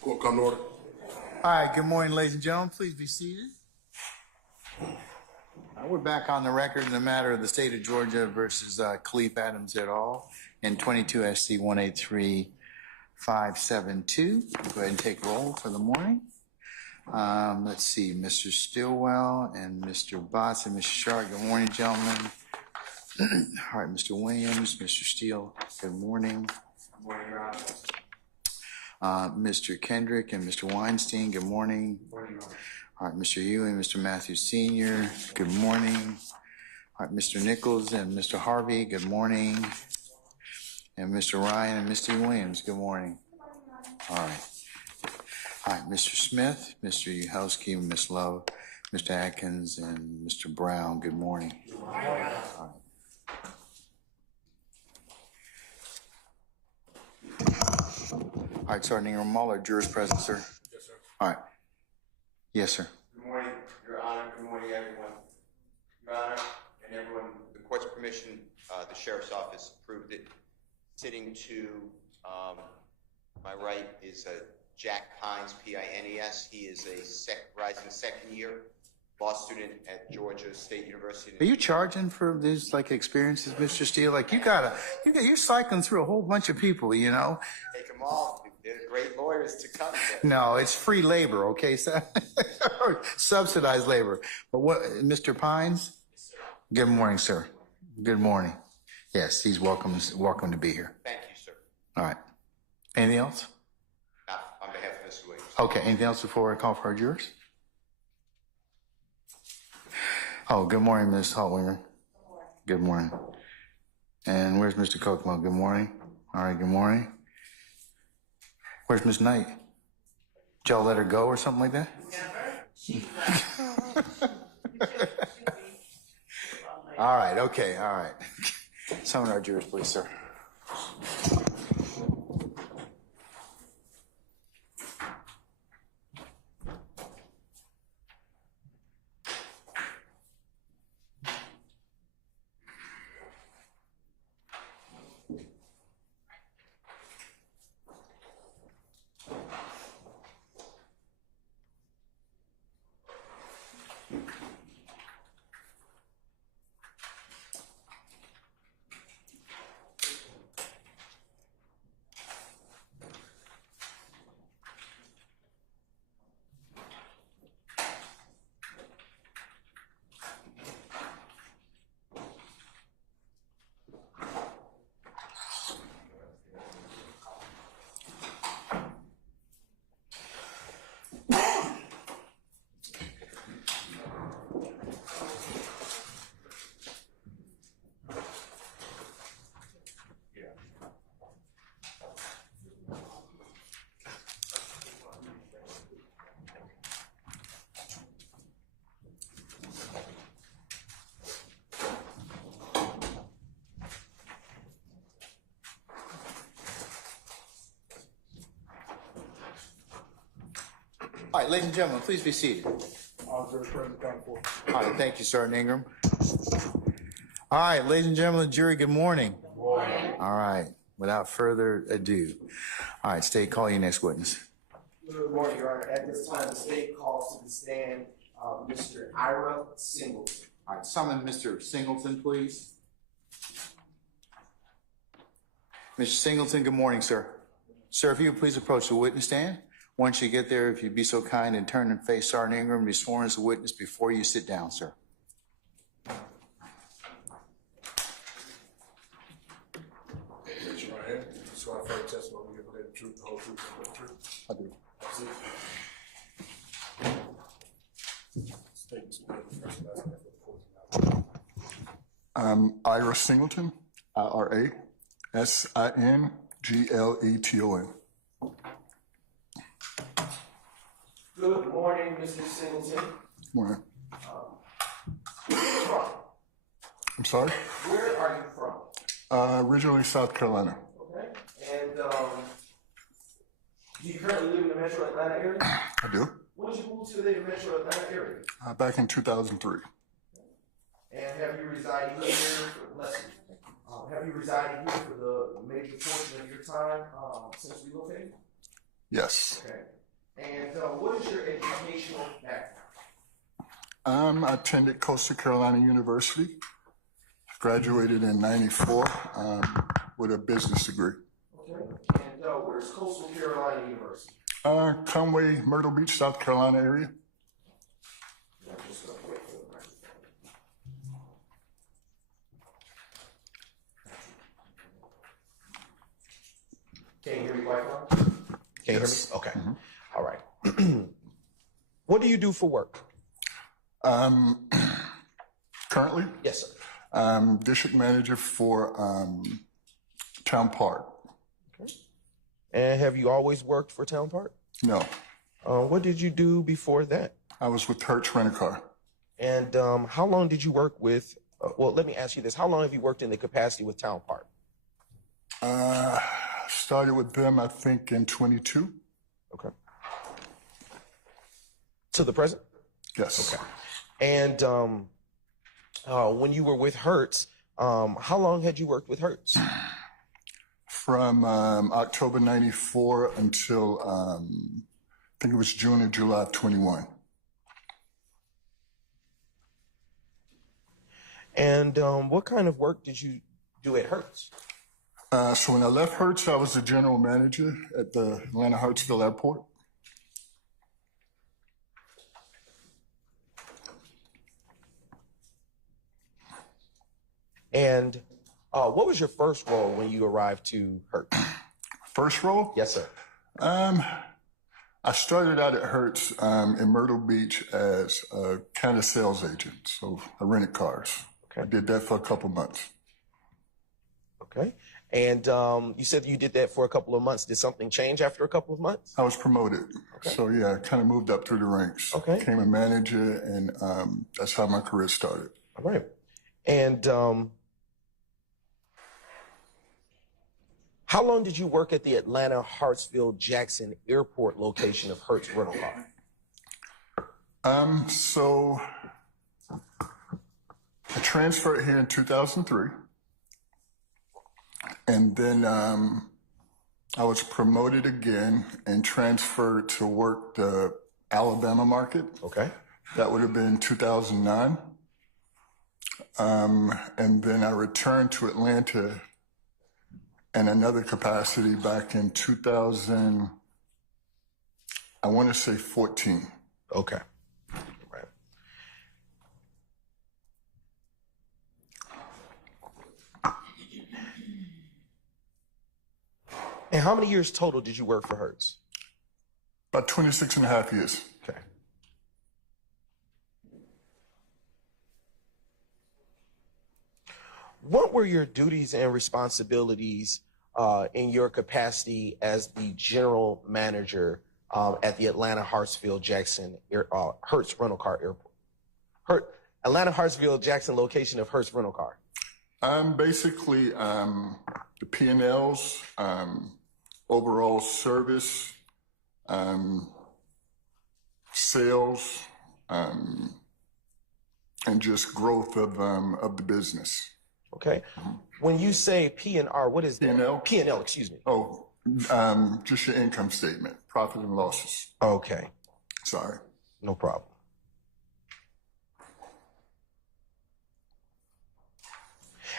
Court come to order. All right, good morning, ladies and gentlemen. Please be seated. We're back on the record in the matter of the state of Georgia versus Khalif Adams et al. in 22 SC 183572. Go ahead and take roll for the morning. Let's see, Mr. Stillwell and Mr. Botts and Mr. Sharp. Good morning, gentlemen. All right, Mr. Williams, Mr. Steele. Good morning. Good morning, Your Honor. Mr. Kendrick and Mr. Weinstein, good morning. Good morning, Your Honor. All right, Mr. Ewing, Mr. Matthews Sr., good morning. All right, Mr. Nichols and Mr. Harvey, good morning. And Mr. Ryan and Mr. Williams, good morning. All right. All right, Mr. Smith, Mr. Uhowski, Ms. Love, Mr. Atkins, and Mr. Brown, good morning. Good morning. All right. All right, Sergeant Ingram, Muller, jurors present, sir. Yes, sir. All right. Yes, sir. Good morning, Your Honor. Good morning, everyone. Your Honor and everyone, with the court's permission, the Sheriff's Office approved it. Sitting to my right is Jack Pines, P-I-N-E-S. He is a rising second-year law student at Georgia State University. Are you charging for these experiences, Mr. Steele? You're cycling through a whole bunch of people, you know? Take them all. They're great lawyers to come to. No, it's free labor, okay? Subsidized labor. But what, Mr. Pines? Yes, sir. Good morning, sir. Good morning. Yes, he's welcome to be here. Thank you, sir. All right. Anything else? On behalf of Mr. Williams. Okay, anything else before I call for our jurors? Oh, good morning, Ms. Haltwinger. Good morning. And where's Mr. Kokomo? Good morning. All right, good morning. Where's Ms. Knight? Did y'all let her go or something like that? Never. All right, okay, all right. Summon our jurors, please, sir. All right, ladies and gentlemen, please be seated. All right, thank you, Sergeant Ingram. All right, ladies and gentlemen, jury, good morning. Good morning. All right, without further ado. All right, State, call your next witness. Good morning, Your Honor. At this time, the state calls to the stand Mr. Ira Singleton. All right, summon Mr. Singleton, please. Mr. Singleton, good morning, sir. Sir, if you would please approach the witness stand. Once you get there, if you'd be so kind and turn and face Sergeant Ingram and be sworn as a witness before you sit down, sir. Raise your right hand. Swear to affirm testimony you give the truth, the whole truth, and nothing but the truth. I do. That's it. State some papers, first and last name for the court. I'm Ira Singleton, IRASINGLETON. Good morning, Mr. Singleton. Morning. Where are you from? I'm sorry? Where are you from? Originally South Carolina. Okay. And do you currently live in the metro Atlanta area? I do. When did you move to the metro Atlanta area? Back in 2003. And have you resided here for have you resided here for the major portion of your time since relocating? Yes. Okay. And what is your educational background? I attended Coastal Carolina University, graduated in '94 with a business degree. Okay. And where's Coastal Carolina University? Conway, Myrtle Beach, South Carolina area. I'm just gonna wait for the microphone. Can you hear me quite well? Can you hear me? Yes. Okay. All right. What do you do for work? Currently, Yes, sir. district manager for Town Park. And have you always worked for Town Park? No, What did you do before that? I was with Hertz Rent-A-Car. And how long did you work with? Well, let me ask you this: how long have you worked in the capacity with Town Park? Started with them, I think, in '22. Okay. To the present? Yes. Okay. And when you were with Hertz, how long had you worked with Hertz? From October '94 until I think it was June or July of '21. And what kind of work did you do at Hertz? So when I left Hertz, I was the general manager at the Atlanta Hartsfield Airport. And what was your first role when you arrived to Hertz? First role? Yes, sir. I started out at Hertz in Myrtle Beach as a counter sales agent. So I rented cars. Okay. I did that for a couple months. Okay. And you said you did that for a couple of months. Did something change after a couple of months? I was promoted. Okay. So yeah, I kind of moved up through the ranks. Okay. Became a manager, and that's how my career started. All right. And how long did you work at the Atlanta Hartsfield Jackson Airport location of Hertz Rental Car? So I transferred here in 2003. And then I was promoted again and transferred to work the Alabama market. Okay. That would have been 2009. And then I returned to Atlanta in another capacity back in 2000, I want to say 14. Okay. Right. And how many years total did you work for Hertz? About 26 and a half years. Okay. What were your duties and responsibilities in your capacity as the general manager at the Atlanta Hartsfield Jackson Hertz Rental Car Airport? Atlanta Hartsfield Jackson location of Hertz Rental Car. Basically, the P&Ls, overall service, sales, and just growth of the business. Okay. When you say P&R, what is that? P&L? P&L, excuse me. Oh, just your income statement, profit and losses. Okay. Sorry. No problem.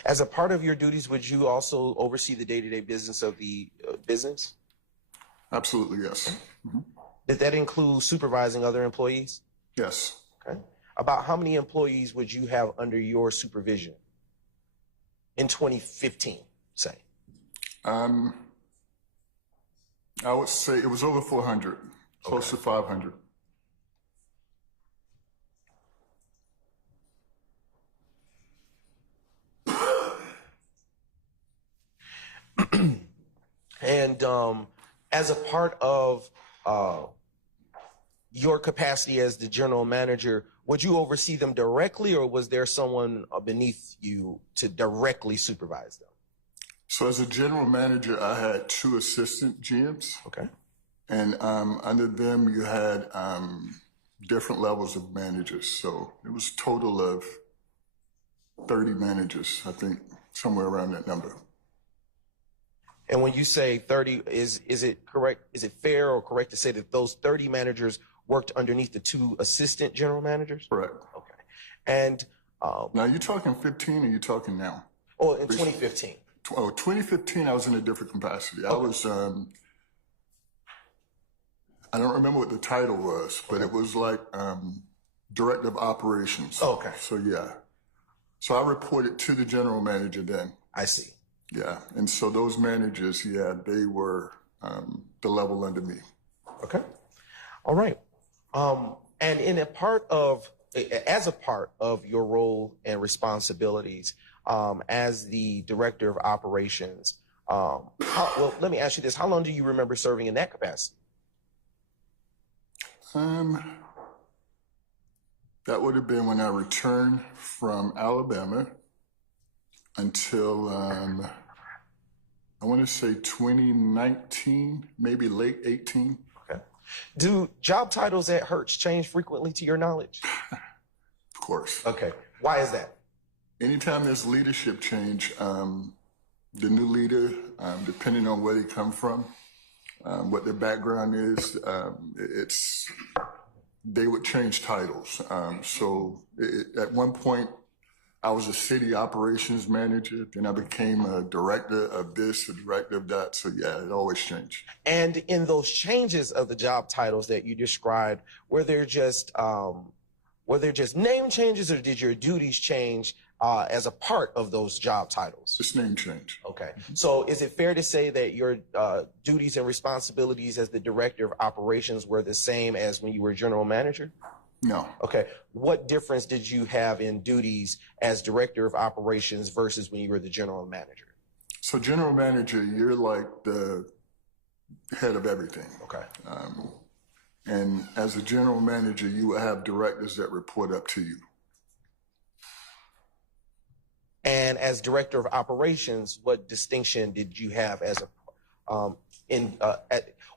As a part of your duties, would you also oversee the day-to-day business of the business? Absolutely, yes. Did that include supervising other employees? Yes. Okay. About how many employees would you have under your supervision in 2015, say? I would say it was over 400, close to 500. And as a part of your capacity as the general manager, would you oversee them directly, or was there someone beneath you to directly supervise them? So as a general manager, I had 2 assistant GMs. Okay. And under them, you had different levels of managers. So it was a total of 30 managers, I think, somewhere around that number. And when you say 30, is it correct? Is it fair or correct to say that those 30 managers worked underneath the 2 assistant general managers? Correct. Okay. And Now, you talking 15 or you talking now? oh, in 2015. 2015, I was in a different capacity. I was, I don't remember what the title was, but it was like director of operations. Oh, okay. So, yeah. So I reported to the general manager then. I see. Yeah. And so those managers, yeah, they were the level under me. Okay. All right. And as a part of your role and responsibilities as the director of operations, well, let me ask you this. How long do you remember serving in that capacity? That would have been when I returned from Alabama until, I want to say 2019, maybe late 18. Okay. Do job titles at Hertz change frequently to your knowledge? Of course. Okay. Why is that? Anytime there's leadership change, the new leader, depending on where they come from, what their background is, they would change titles. At one point, I was a city operations manager, then I became a director of this, a director of that. So yeah, it always changed. And in those changes of the job titles that you described, were there just name changes, or did your duties change as a part of those job titles? Just name change. Okay. So is it fair to say that your duties and responsibilities as the director of operations were the same as when you were general manager? No. Okay. What difference did you have in duties as director of operations versus when you were the general manager? So general manager, you're like the head of everything. Okay. And as a general manager, you will have directors that report up to you. And as director of operations, what distinction did you have as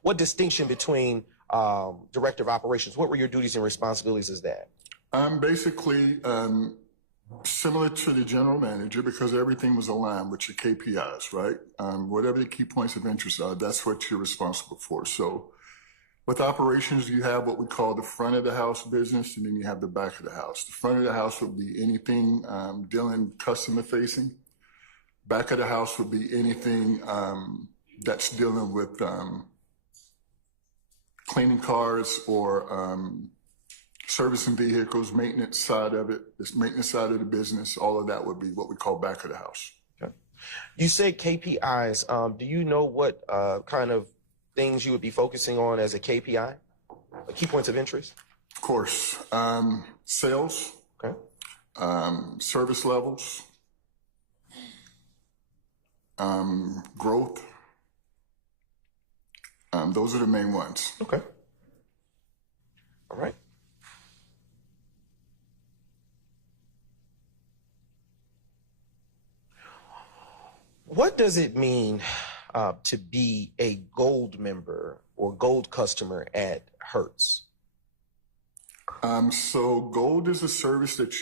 what distinction between director of operations? What were your duties and responsibilities as that? Basically similar to the general manager, because everything was aligned with your KPIs, right? Whatever the key points of interest are, that's what you're responsible for. So with operations, you have what we call the front of the house business, and then you have the back of the house. The front of the house would be anything dealing customer facing. Back of the house would be anything that's dealing with cleaning cars or servicing vehicles, maintenance side of it, this maintenance side of the business. All of that would be what we call back of the house. Okay. You say KPIs. Do you know what kind of things you would be focusing on as a KPI, key points of interest? Of course. Sales. Okay. Service levels. Growth. Those are the main ones. Okay. All right. What does it mean to be a gold member or gold customer at Hertz? So gold is a service that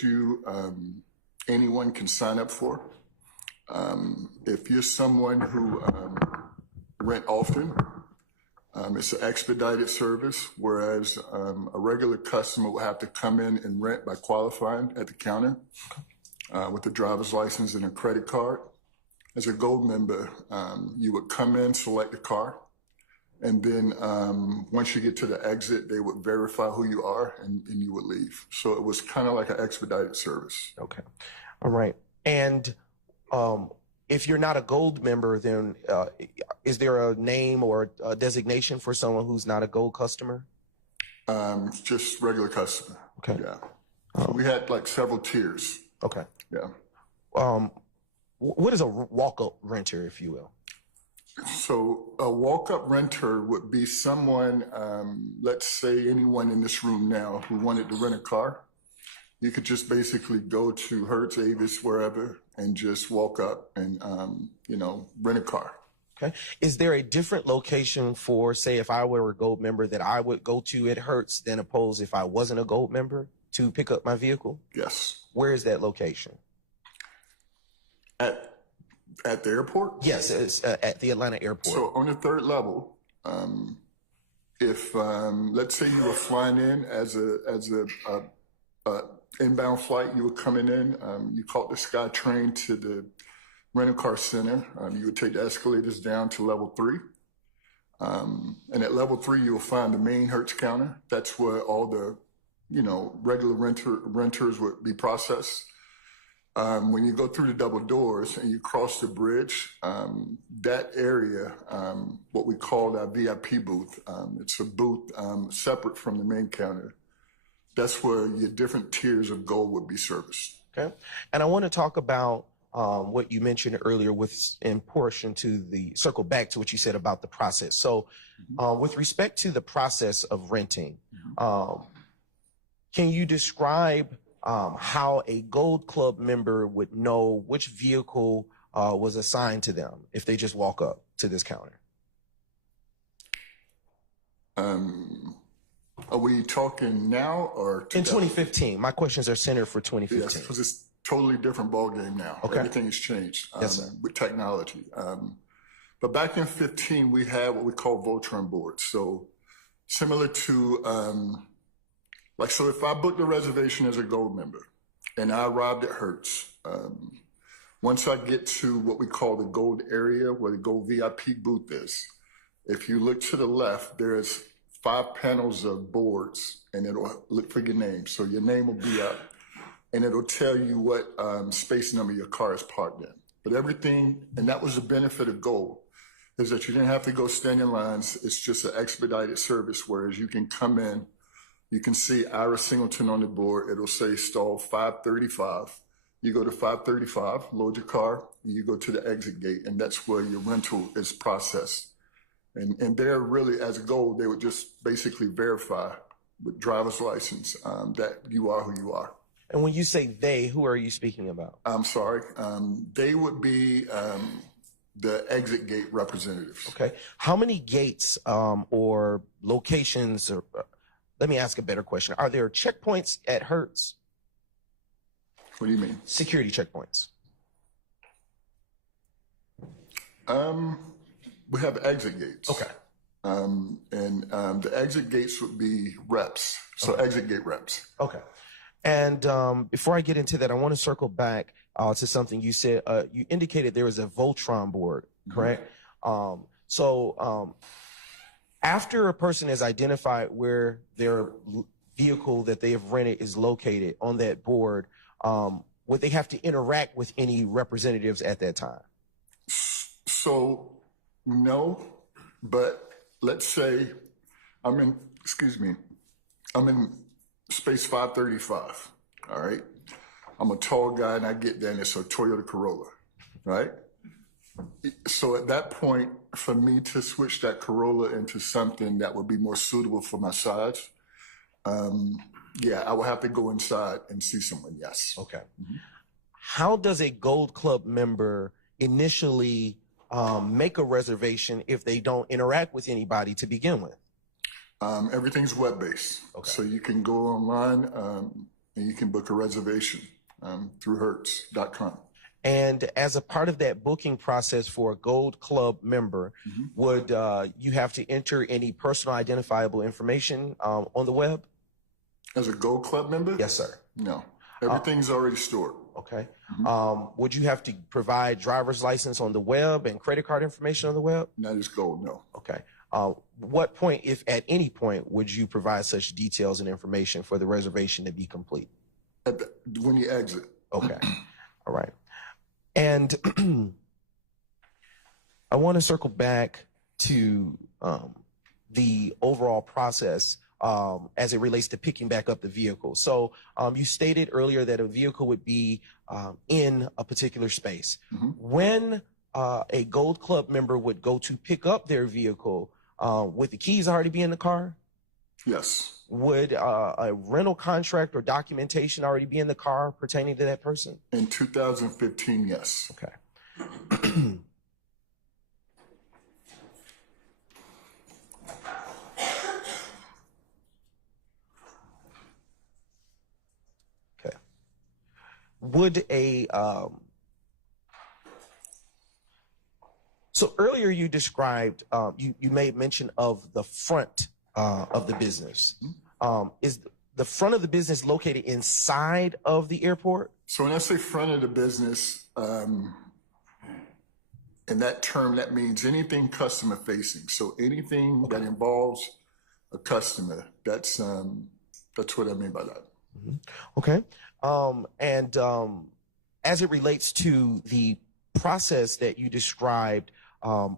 anyone can sign up for. If you're someone who rent often, it's an expedited service, whereas a regular customer will have to come in and rent by qualifying at the counter with a driver's license and a credit card. As a gold member, you would come in, select the car, and then once you get to the exit, they would verify who you are, and you would leave. So it was kind of like an expedited service. Okay. All right. And if you're not a gold member, then is there a name or a designation for someone who's not a gold customer? Just regular customer. Okay. Yeah. So we had like several tiers. Okay. Yeah. What is a walk-up renter, if you will? So a walk-up renter would be someone, let's say anyone in this room now who wanted to rent a car. You could just basically go to Hertz, Avis, wherever, and just walk up and, rent a car. Okay. Is there a different location for, say, if I were a gold member that I would go to at Hertz than opposed if I wasn't a gold member to pick up my vehicle? Yes. Where is that location? At At the airport? Yes, it's at the Atlanta airport. So on the third level, if let's say you were flying in as a inbound flight, you were coming in, you caught the Sky Train to the rental car center, you would take the escalators down to level 3. And at level 3, you'll find the main Hertz counter. That's where all the, regular renters would be processed. When you go through the double doors and you cross the bridge, that area, what we call our VIP booth, it's a booth separate from the main counter. That's where your different tiers of gold would be serviced. Okay. And I want to talk about what you mentioned earlier in portion to circle back to what you said about the process. So with respect to the process of renting, can you describe how a Gold Club member would know which vehicle was assigned to them if they just walk up to this counter? Are we talking now or in 2015? My questions are centered for 2015. Yes, because it's totally different ballgame now. Okay. Everything has changed Yes, sir. with technology. But back in 15, we had what we call Voltron boards. So similar to, so if I booked a reservation as a Gold member and I arrived at Hertz, once I get to what we call the Gold area where the Gold VIP booth is, if you look to the left, there's 5 panels of boards and it'll look for your name. So your name will be up and it'll tell you what space number your car is parked in. But everything, and that was the benefit of Gold, is that you didn't have to go stand in lines. It's just an expedited service, whereas you can come in, you can see Ira Singleton on the board. It'll say stall 535. You go to 535, load your car, and you go to the exit gate, and that's where your rental is processed. And there really, as Gold, they would just basically verify with driver's license that you are who you are. And when you say they, who are you speaking about? I'm sorry. They would be the exit gate representatives. Okay. How many gates or locations, or let me ask a better question. Are there checkpoints at Hertz? What do you mean? Security checkpoints. We have exit gates. Okay. The exit gates would be reps. So Okay. exit gate reps. Okay. And before I get into that, I want to circle back to something you said. You indicated there was a Voltron board, correct? After a person has identified where their vehicle that they have rented is located on that board, would they have to interact with any representatives at that time? So, no, but let's say I'm in space 535, all right? I'm a tall guy and I get there and it's a Toyota Corolla, right? So at that point, for me to switch that Corolla into something that would be more suitable for my size, I would have to go inside and see someone, yes. Okay. How does a Gold Club member initially make a reservation if they don't interact with anybody to begin with? Everything's web-based. Okay. So you can go online and you can book a reservation through Hertz.com. And as a part of that booking process for a Gold Club member, would you have to enter any personal identifiable information on the web? As a Gold Club member? Yes, sir. No. Everything's already stored. Okay. Would you have to provide driver's license on the web and credit card information on the web? Not as Gold, no. Okay. What point, if at any point, would you provide such details and information for the reservation to be complete? When you exit. Okay. All right. And I want to circle back to the overall process as it relates to picking back up the vehicle. So you stated earlier that a vehicle would be in a particular space. When a Gold Club member would go to pick up their vehicle, would the keys already be in the car? Yes. Would a rental contract or documentation already be in the car pertaining to that person? In 2015, yes. Okay. Okay. Would a So earlier you described, you made mention of the front of the business. Is the front of the business located inside of the airport? So when I say front of the business, in that term, that means anything customer facing. So anything that involves a customer, that's what I mean by that. Okay. As it relates to the process that you described you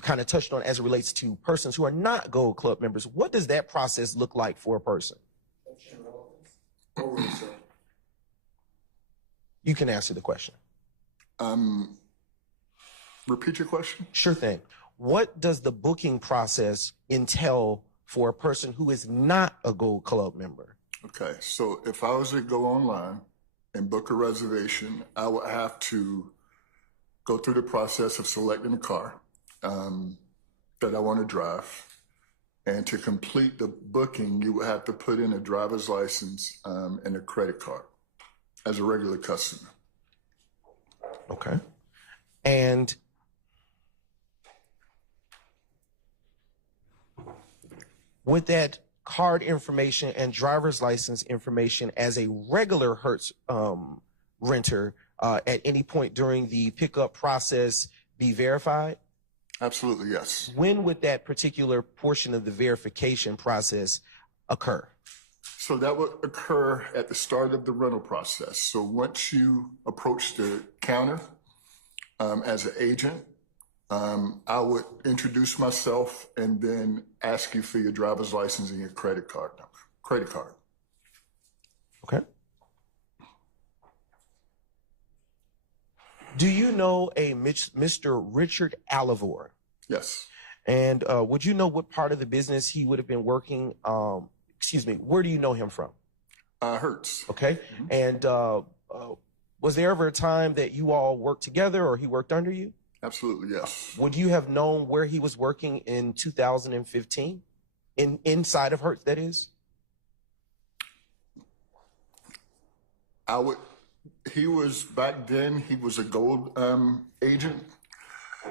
kind of touched on as it relates to persons who are not Gold Club members, what does that process look like for a person? You can answer the question. Repeat your question. Sure thing. What does the booking process entail for a person who is not a Gold Club member? Okay, so if I was to go online and book a reservation, I would have to go through the process of selecting a car that I want to drive. And to complete the booking, you would have to put in a driver's license and a credit card as a regular customer. Okay. And with that card information and driver's license information as a regular Hertz renter, at any point during the pickup process be verified? Absolutely, yes. When would that particular portion of the verification process occur? So that would occur at the start of the rental process. So once you approach the counter as an agent, I would introduce myself and then ask you for your driver's license and your credit card number. Okay. Do you know a Mr. Richard Alivor? Yes. And would you know what part of the business he would have been working? Where do you know him from? Hertz. Okay. And was there ever a time that you all worked together or he worked under you? Absolutely, yes. Would you have known where he was working in 2015? Inside of Hertz, that is? Back then, he was a gold agent.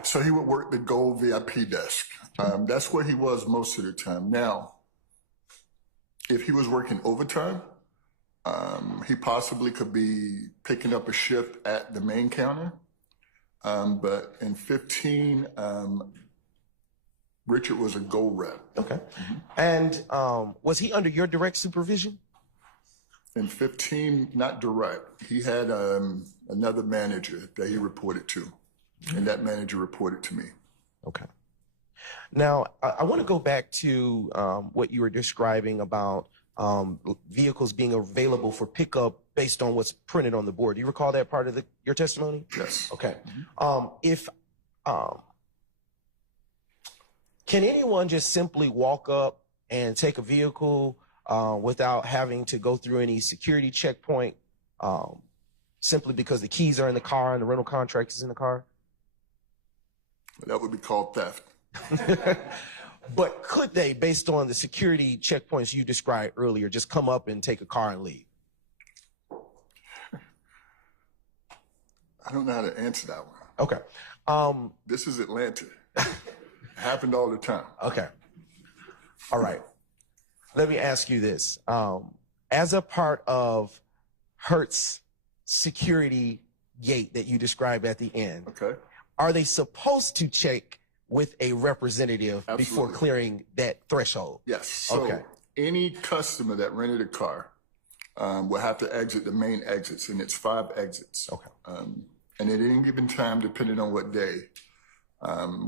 So he would work the gold VIP desk. That's where he was most of the time. Now, if he was working overtime, he possibly could be picking up a shift at the main counter. But in 15, Richard was a gold rep. Okay. And was he under your direct supervision? In 15, not direct. He had another manager that he reported to, and that manager reported to me. Okay. Now, I want to go back to what you were describing about vehicles being available for pickup based on what's printed on the board. Do you recall that part of your testimony? Yes. Okay. Can anyone just simply walk up and take a vehicle without having to go through any security checkpoint simply because the keys are in the car and the rental contract is in the car? That would be called theft. But could they, based on the security checkpoints you described earlier, just come up and take a car and leave? I don't know how to answer that one. Okay. This is Atlanta. It happened all the time. Okay. All right. Let me ask you this. As a part of Hertz security gate that you described at the end, Okay. are they supposed to check with a representative Absolutely. before clearing that threshold? Yes. So Okay. any customer that rented a car will have to exit the main exits, and it's 5 exits. Okay. And at any given time, depending on what day,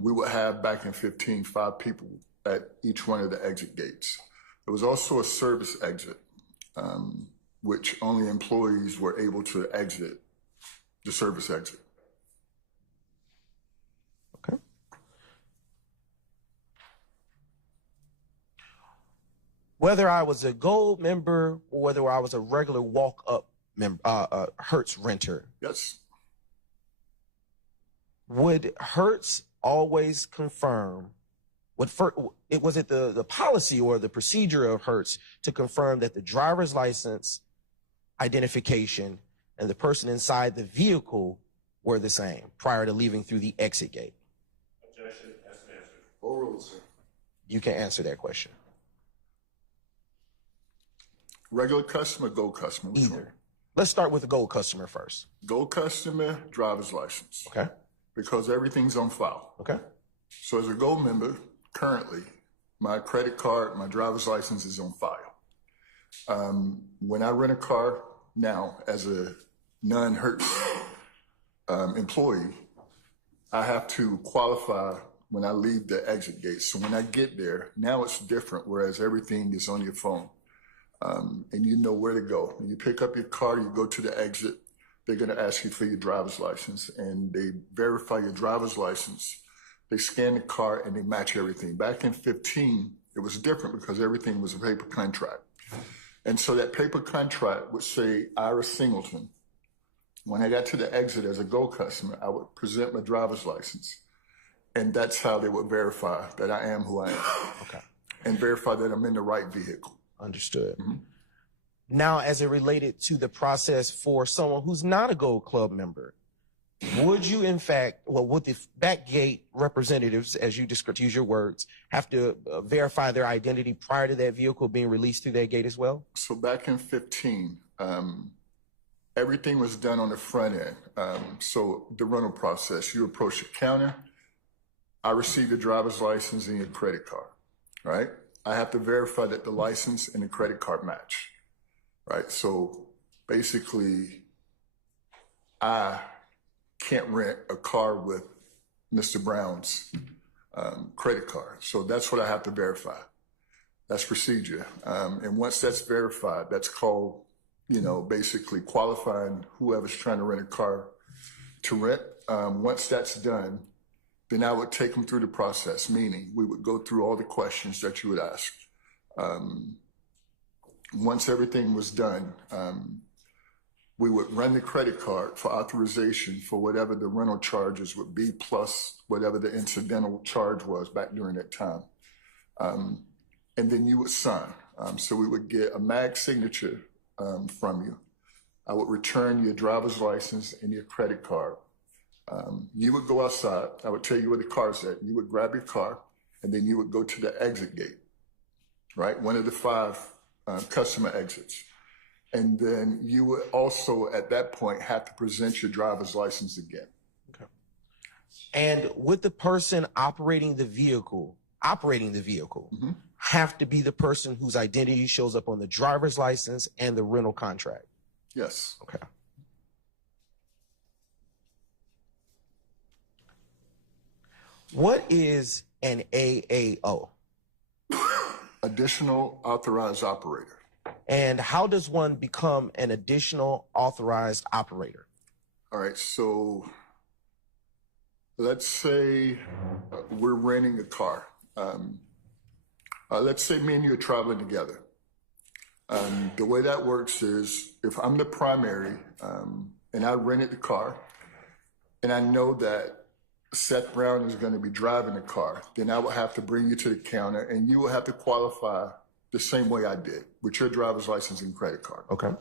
we would have back in 15, 5 people at each one of the exit gates. There was also a service exit, which only employees were able to exit the service exit. Okay. Whether I was a gold member or whether I was a regular walk-up member, Hertz renter, Yes. would Hertz always confirm, was it the policy or the procedure of Hertz to confirm that the driver's license identification and the person inside the vehicle were the same prior to leaving through the exit gate? Objection, that's an answer. Overruled, sir. You can answer that question. Regular customer, gold customer? Which one? Either. Let's start with the gold customer first. Gold customer, driver's license. Okay. Because everything's on file. Okay. So as a gold member, currently, my credit card, my driver's license is on file. When I rent a car now as a non-Hertz employee, I have to qualify when I leave the exit gate. So when I get there, now it's different, whereas everything is on your phone. And you know where to go. When you pick up your car, you go to the exit, they're gonna ask you for your driver's license, and they verify your driver's license. They scan the car and they match everything. Back in 15, it was different because everything was a paper contract. And so that paper contract would say Ira Singleton. When I got to the exit as a Gold customer, I would present my driver's license. And that's how they would verify that I am who I am. Okay. And verify that I'm in the right vehicle. Understood. Now, as it related to the process for someone who's not a Gold Club member, would you, in fact, would the back gate representatives, as you described, use your words, have to verify their identity prior to that vehicle being released through that gate as well? So back in 15, everything was done on the front end. So the rental process, you approach the counter, I receive your driver's license and your credit card, right? I have to verify that the license and the credit card match, right? So basically, I can't rent a car with Mr. Brown's credit card. So that's what I have to verify. That's procedure. And once that's verified, that's called, basically qualifying whoever's trying to rent a car to rent. Once that's done, then I would take them through the process, meaning we would go through all the questions that you would ask. Once everything was done, we would run the credit card for authorization for whatever the rental charges would be, plus whatever the incidental charge was back during that time. And then you would sign. So we would get a mag signature from you. I would return your driver's license and your credit card. You would go outside. I would tell you where the car's at. You would grab your car, and then you would go to the exit gate, right? One of the 5 customer exits. And then you would also, at that point, have to present your driver's license again. Okay. And would the person operating the vehicle have to be the person whose identity shows up on the driver's license and the rental contract? Yes. Okay. What is an AAO? Additional authorized operator. And how does one become an additional authorized operator? All right, so let's say we're renting a car. Let's say me and you are traveling together. The way that works is if I'm the primary and I rented the car and I know that Seth Brown is going to be driving the car, then I will have to bring you to the counter and you will have to qualify the same way I did with your driver's license and credit card. Okay.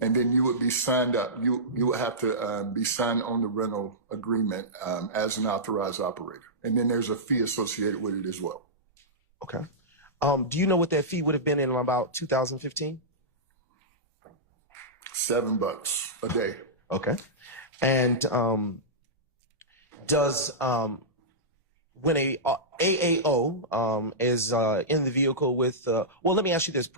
And then you would be signed up. You would have to be signed on the rental agreement as an authorized operator. And then there's a fee associated with it as well. Okay. Do you know what that fee would have been in about 2015? $7 a day. Okay. And does when a AAO is in the vehicle with, well, let me ask you this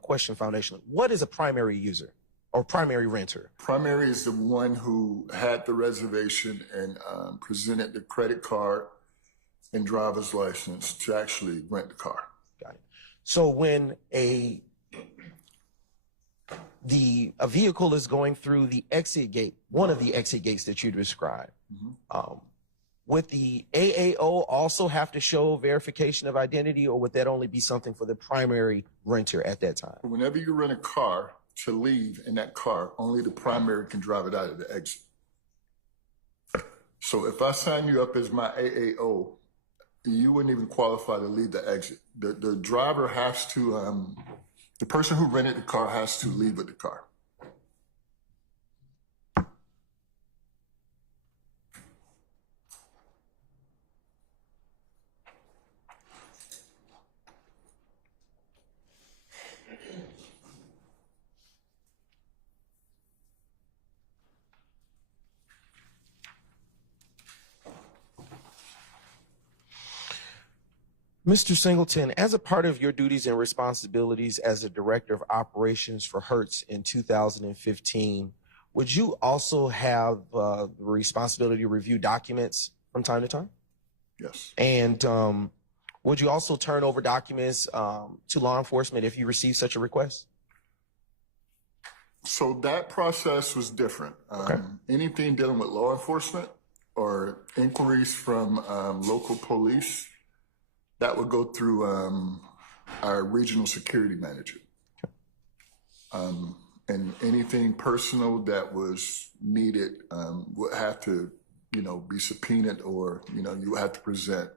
question foundationally. What is a primary user or primary renter? Primary is the one who had the reservation and presented the credit card and driver's license to actually rent the car. Got it. So when a vehicle is going through the exit gate, one of the exit gates that you described, would the AAO also have to show verification of identity, or would that only be something for the primary renter at that time? Whenever you rent a car to leave in that car, only the primary can drive it out of the exit. So if I sign you up as my AAO, you wouldn't even qualify to leave the exit. The driver has to, the person who rented the car has to leave with the car. Mr. Singleton, as a part of your duties and responsibilities as the Director of Operations for Hertz in 2015, would you also have the responsibility to review documents from time to time? Yes. And would you also turn over documents to law enforcement if you receive such a request? So that process was different. Anything dealing with law enforcement or inquiries from local police, that would go through our regional security manager. And anything personal that was needed would have to, be subpoenaed, or, you would have to present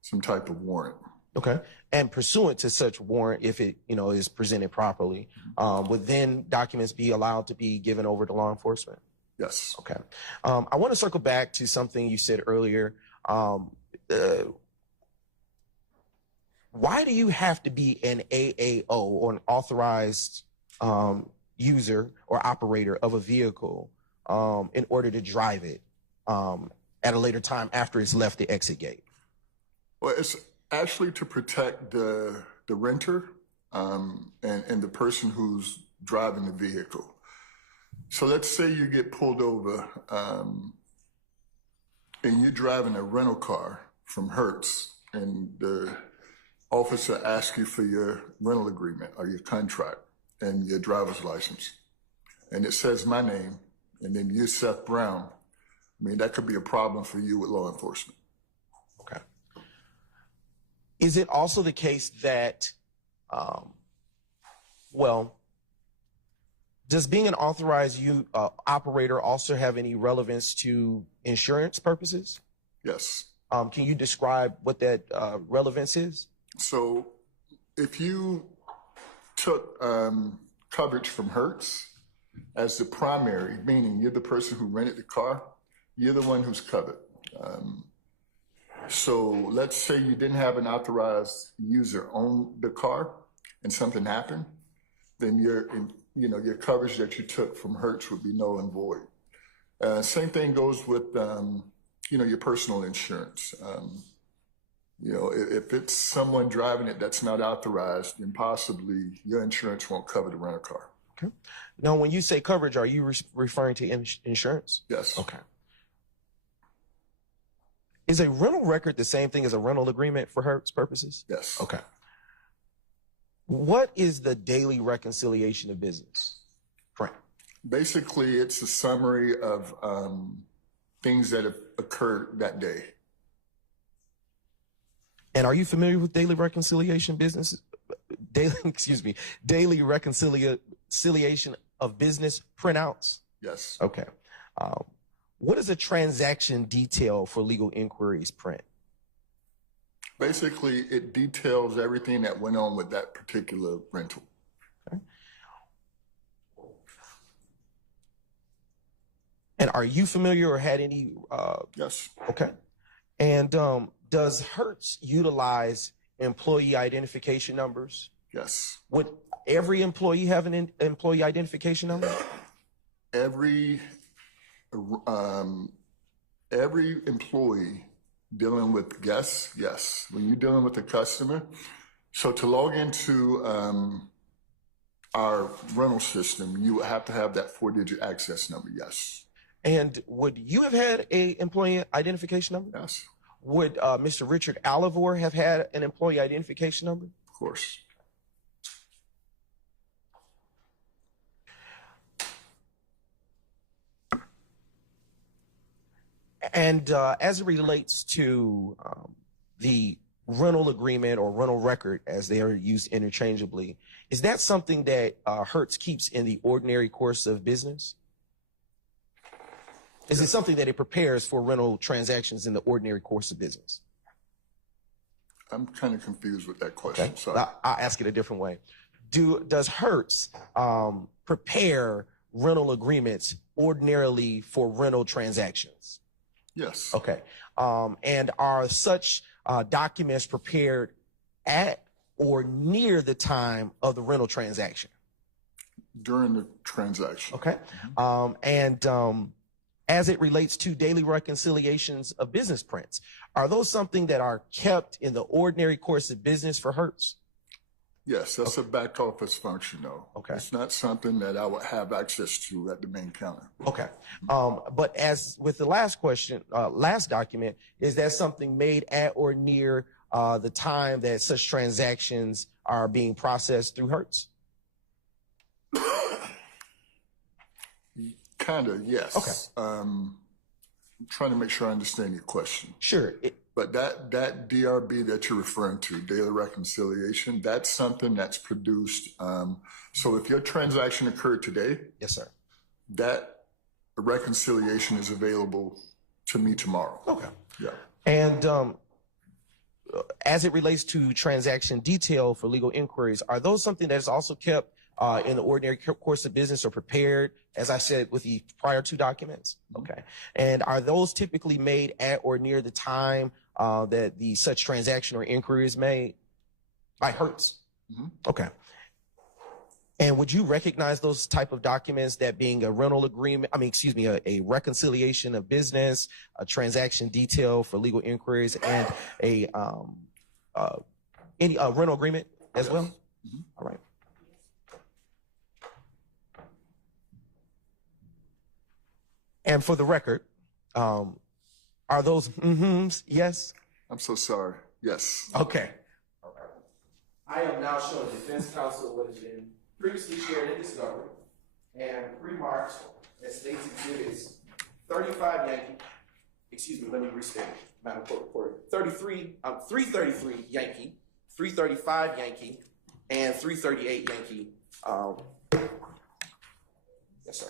some type of warrant. Okay. And pursuant to such warrant, if it, is presented properly, would then documents be allowed to be given over to law enforcement? Yes. Okay. I want to circle back to something you said earlier. Why do you have to be an AAO, or an authorized user or operator of a vehicle in order to drive it at a later time after it's left the exit gate? Well, it's actually to protect the renter and the person who's driving the vehicle. So let's say you get pulled over and you're driving a rental car from Hertz, and the officer asks you for your rental agreement or your contract and your driver's license. And it says my name, and then you're Seth Brown. I mean, that could be a problem for you with law enforcement. Okay. Is it also the case that, does being an authorized operator also have any relevance to insurance purposes? Yes. Can you describe what that relevance is? So if you took coverage from Hertz as the primary, meaning you're the person who rented the car, you're the one who's covered. So let's say you didn't have an authorized user on the car and something happened, then your coverage that you took from Hertz would be null and void. Same thing goes with, your personal insurance. If it's someone driving it that's not authorized, then possibly your insurance won't cover the rental car. Okay. Now, when you say coverage, are you referring to insurance? Yes. Okay. Is a rental record the same thing as a rental agreement for Hertz purposes? Yes. Okay. What is the daily reconciliation of business? Frank. Basically, it's a summary of things that have occurred that day. And are you familiar with daily reconciliation business? Daily reconciliation of business printouts? Yes. Okay. What is a transaction detail for legal inquiries print? Basically, it details everything that went on with that particular rental. Okay. And are you familiar or had any? Yes. Okay. And does Hertz utilize employee identification numbers? Yes. Would every employee have an employee identification number? Every employee dealing with guests, yes. When you're dealing with a customer, so to log into our rental system, you have to have that 4-digit access number, yes. And would you have had a employee identification number? Yes. Would Mr. Richard Alivor have had an employee identification number? Of course. And as it relates to the rental agreement or rental record, as they are used interchangeably, is that something that Hertz keeps in the ordinary course of business? Is it something that it prepares for rental transactions in the ordinary course of business? I'm kind of confused with that question. Okay. Sorry. I'll ask it a different way. Does Hertz prepare rental agreements ordinarily for rental transactions? Yes. Okay. And are such documents prepared at or near the time of the rental transaction? During the transaction. Okay. as it relates to daily reconciliations of business prints, are those something that are kept in the ordinary course of business for Hertz? Yes, that's a back office function, though. Okay. It's not something that I would have access to at the main counter. Okay. But as with the last question, last document, is that something made at or near the time that such transactions are being processed through Hertz? Kind of, yes. Okay. I'm trying to make sure I understand your question. Sure. But that DRB that you're referring to, daily reconciliation, that's something that's produced. So if your transaction occurred today, Yes, sir. that reconciliation is available to me tomorrow. Okay. Yeah. And as it relates to transaction detail for legal inquiries, are those something that is also kept in the ordinary course of business or prepared, as I said, with the prior two documents? Okay. And are those typically made at or near the time that the such transaction or inquiry is made by Hertz? Mm-hmm. Okay. And would you recognize those type of documents, that being a rental agreement, a reconciliation of business, a transaction detail for legal inquiries, and a rental agreement as well? Mm-hmm. All right. And for the record, are those yes? I'm so sorry. Yes. Okay. I am now showing defense counsel what has been previously shared in discovery and remarked as states exhibits 35 Yankee, let me restate, Madam Court Reporter, 333 Yankee, 335 Yankee, and 338 Yankee. Yes, sir.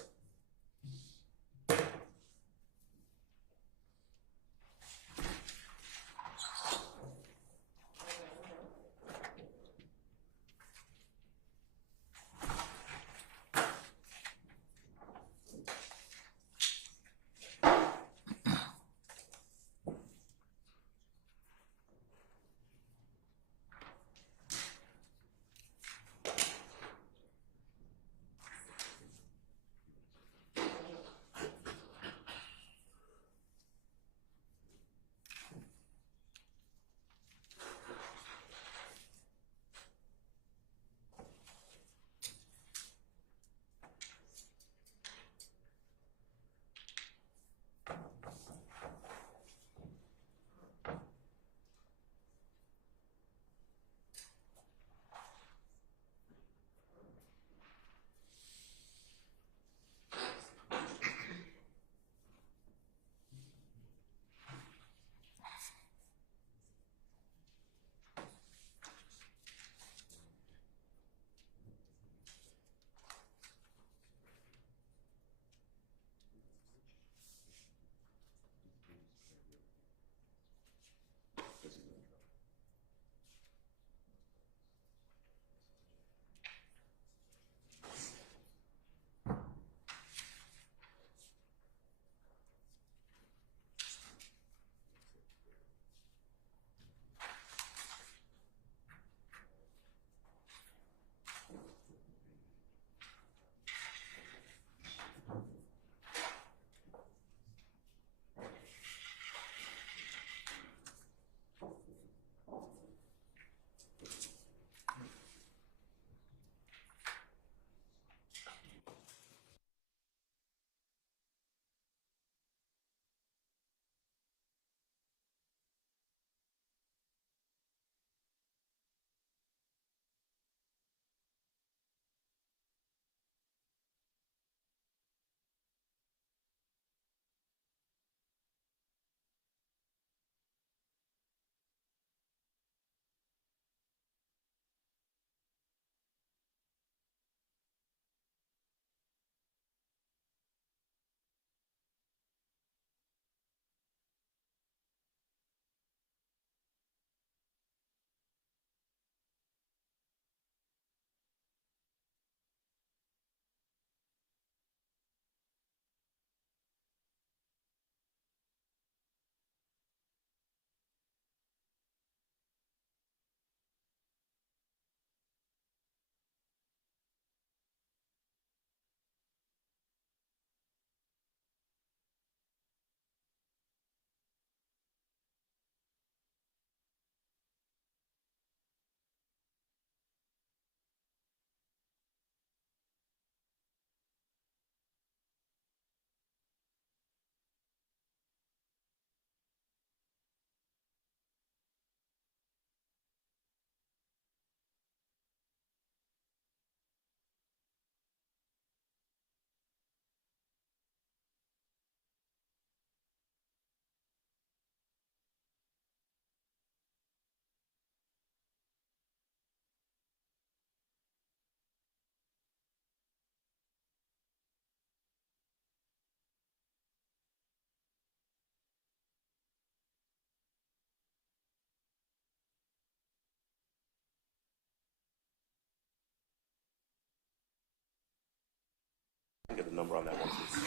get a number on that one, please.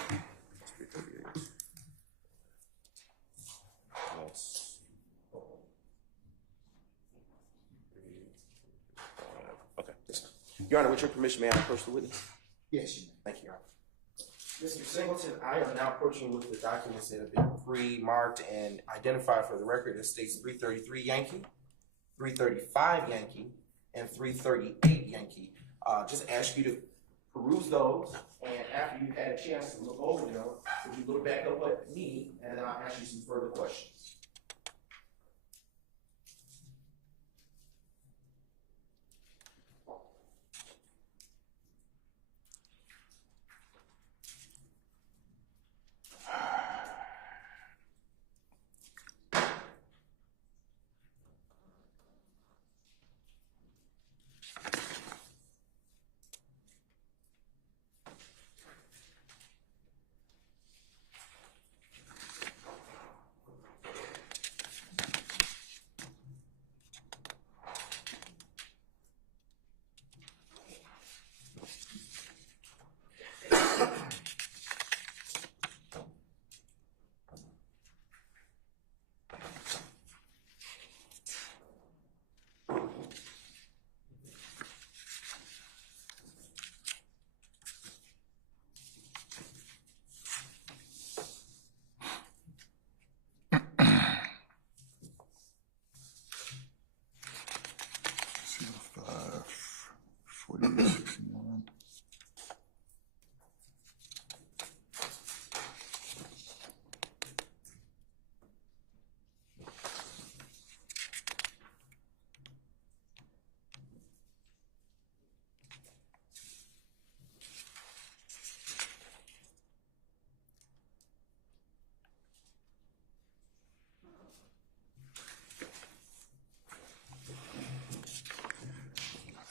It's 338. That's 335. Okay. Yes. Your Honor, with your permission, may I approach the witness? Yes, you may. Thank you, Your Honor. Mr. Singleton, I am now approaching with the documents that have been pre-marked and identified for the record as states 333 Yankee, 335 Yankee, and 338 Yankee. Just ask you to peruse those, and after you've had a chance to look over them, would you look back up at me, and then I'll ask you some further questions.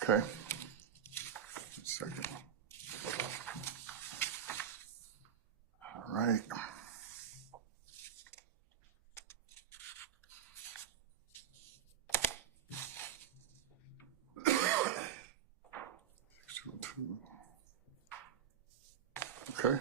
Okay. One second. All right. Okay.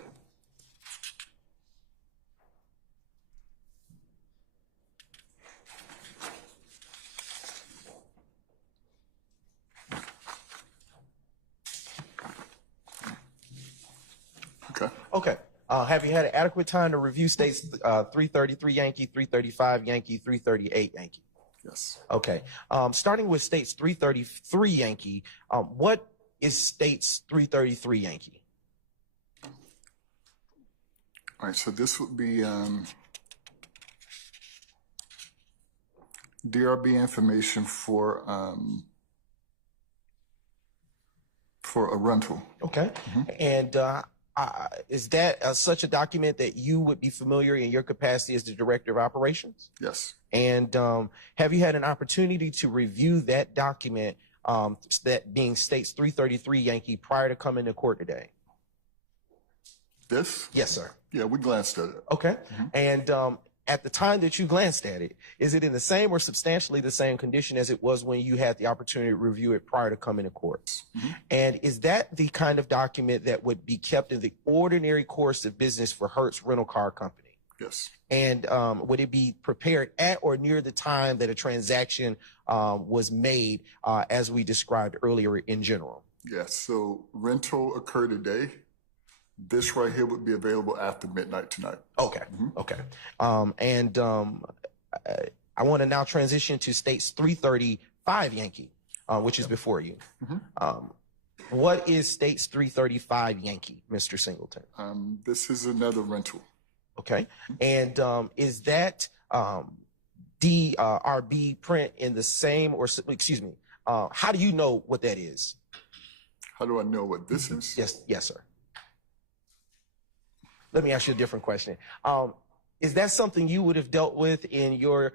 Okay. Okay. Have you had adequate time to review states 333 Yankee, 335 Yankee, 338 Yankee? Yes. Okay. Starting with states 333 Yankee, what is states 333 Yankee? All right. So this would be DRB information for a rental. Okay. And is that such a document that you would be familiar in your capacity as the director of operations? Yes. And have you had an opportunity to review that document, that being states 333 Yankee, prior to coming to court today? This? Yes, sir. Yeah, we glanced at it. Okay. And at the time that you glanced at it, is it in the same or substantially the same condition as it was when you had the opportunity to review it prior to coming to court? And is that the kind of document that would be kept in the ordinary course of business for Hertz Rental Car Company? Yes. And would it be prepared at or near the time that a transaction was made, as we described earlier in general? Yes. So rental occurred today. This right here would be available after midnight tonight. Okay. Okay. And I want to now transition to states 335 Yankee, which is before you. What is states 335 Yankee, Mr. Singleton? This is another rental. Okay. And is that DRB print in the same, or excuse me, how do you know what that is? How do I know what this is? Yes, sir. Let me ask you a different question. Is that something you would have dealt with in your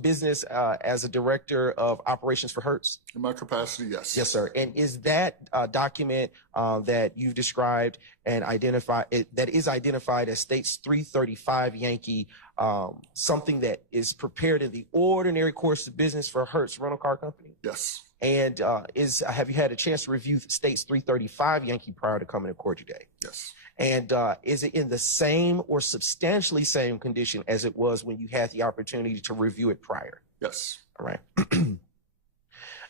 business as a director of operations for Hertz? In my capacity, yes. Yes, sir. And is that document that you've described and that is identified as states 335 Yankee, something that is prepared in the ordinary course of business for Hertz Rental Car Company? Yes. And have you had a chance to review State's 335 Yankee prior to coming to court today? Yes. And is it in the same or substantially same condition as it was when you had the opportunity to review it prior? Yes. All right.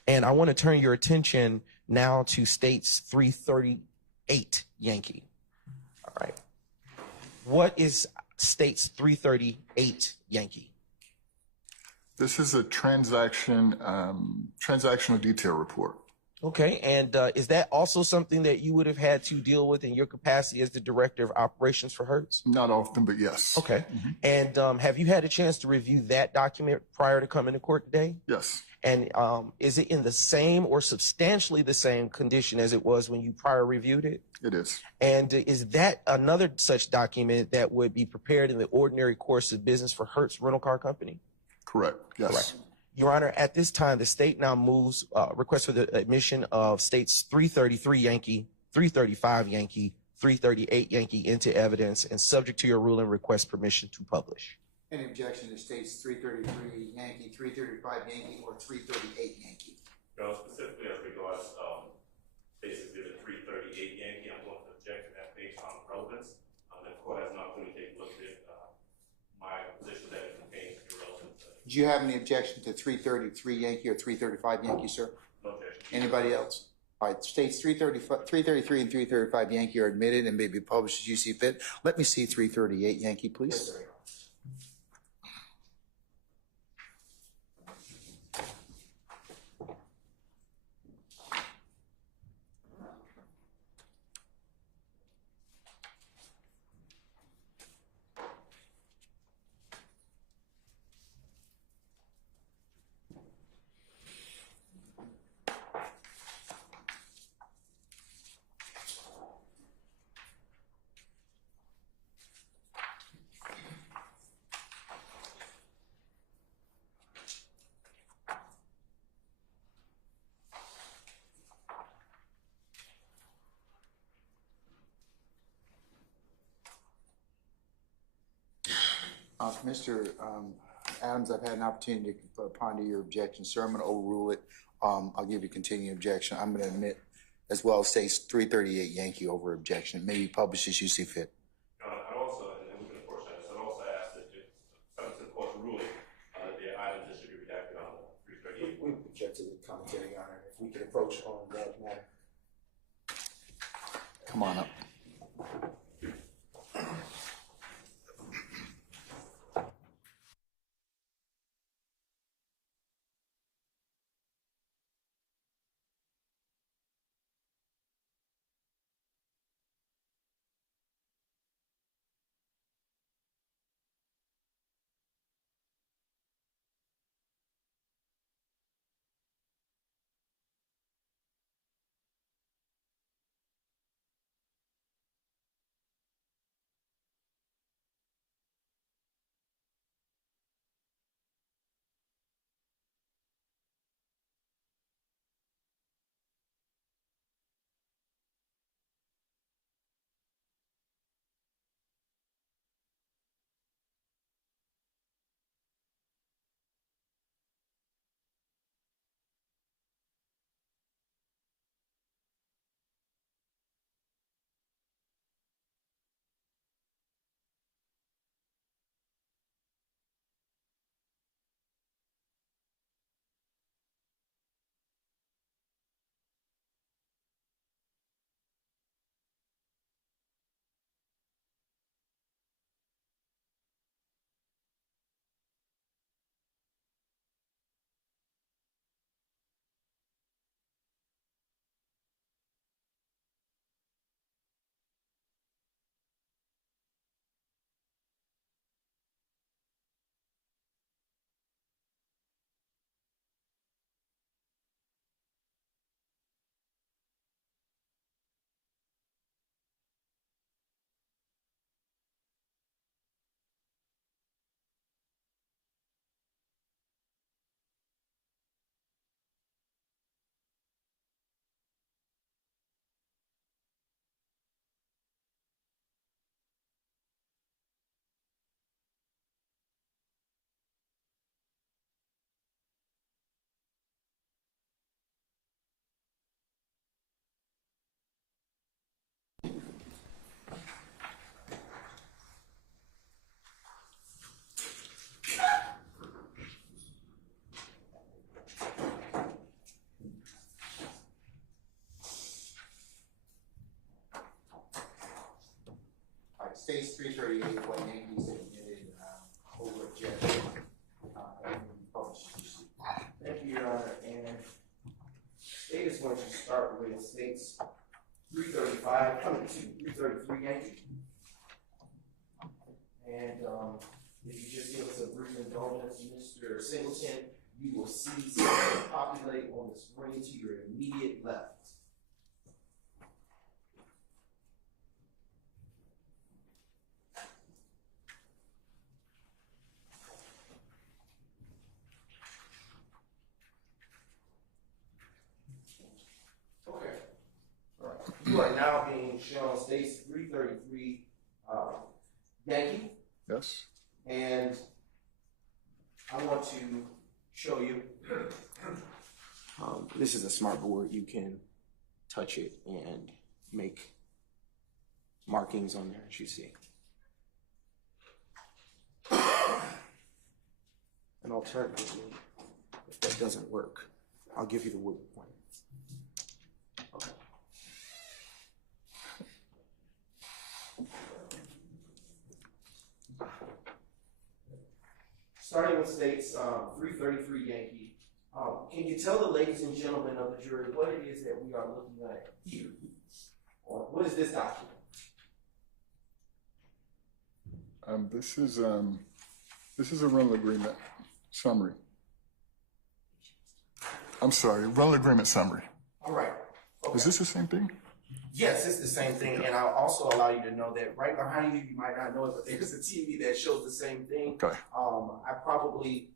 And I want to turn your attention now to State's 338 Yankee. All right. What is State's 338 Yankee? This is a transactional detail report. Okay. And is that also something that you would have had to deal with in your capacity as the director of operations for Hertz? Not often, but yes. Okay. And have you had a chance to review that document prior to coming to court today? Yes. And is it in the same or substantially the same condition as it was when you prior reviewed it? It is. And is that another such document that would be prepared in the ordinary course of business for Hertz Rental Car Company? Correct. Yes. Correct. Your Honor, at this time, the state now moves request for the admission of State's 333 Yankee, 335 Yankee, 338 Yankee into evidence, and subject to your ruling, request permission to publish. Any objection to States 333 Yankee, 335 Yankee, or 338 Yankee? No, specifically as regards State's Exhibit 338 Yankee, I'm going to object to that based on relevance. The court has not really taken a look at my position that it contains irrelevant. Do you have any objection to 333 Yankee or 335 Yankee, sir? No objection. Anybody Anybody else? All right, States 333 and 335 Yankee are admitted and may be published as you see fit. Let me see 338 Yankee, please. Yes, sir. Mr. Adams, I've had an opportunity to ponder your objection, sir. I'm going to overrule it. I'll give you continued objection. I'm going to admit as well States 338 Yankee over objection. It may be published as you see fit. I'd also, and we can of course, I'd also ask that if subject to the court's ruling, the items that should be redacted on the 338. We object to the commentary, Your Honor. If we could approach on that matter. Come on up. States 338, what Yankees admitted over objection. Thank you, Your Honor. And state is going to start with states 335, coming to 333 Yankee. And if you just give us a brief indulgence, Mr. Singleton, you will see something populate on the screen to your immediate left. Okay. All right. You are now being shown states 333 Yankee. Yes. And I want to show you, this is a smart board. You can touch it and make markings on there, as you see. And alternatively, if that doesn't work, I'll give you the wooden pointer. Okay. Starting with states 333 Yankee, can you tell the ladies and gentlemen of the jury what it is that we are looking at here? Or what is this document? This is a rental agreement summary. I'm sorry, rental agreement summary. All right. Okay. Is this the same thing? Yes, it's the same thing, and I'll also allow you to know that right behind you, you might not know it, but there's a TV that shows the same thing. Okay. I probably,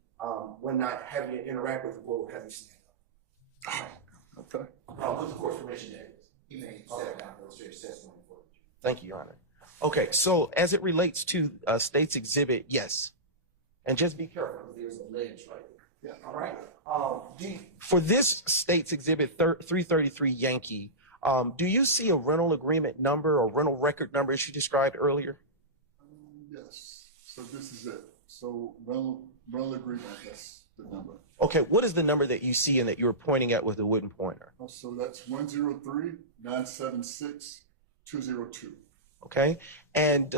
when not having you interact with the board, will have you stand up. Okay. With the court's permission, that is. He may step down for illustrative testimony for you. Thank you, Your Honor. Okay, so as it relates to State's Exhibit, yes. And just be careful, because There's a ledge right there. Yeah. All right. for this State's Exhibit 333 Yankee, do you see a rental agreement number or rental record number as you described earlier? Yes. So this is it. So rental agreement, that's the number. Okay, what is the number that you see and that you're pointing at with the wooden pointer? So that's 103-976-202. Okay, and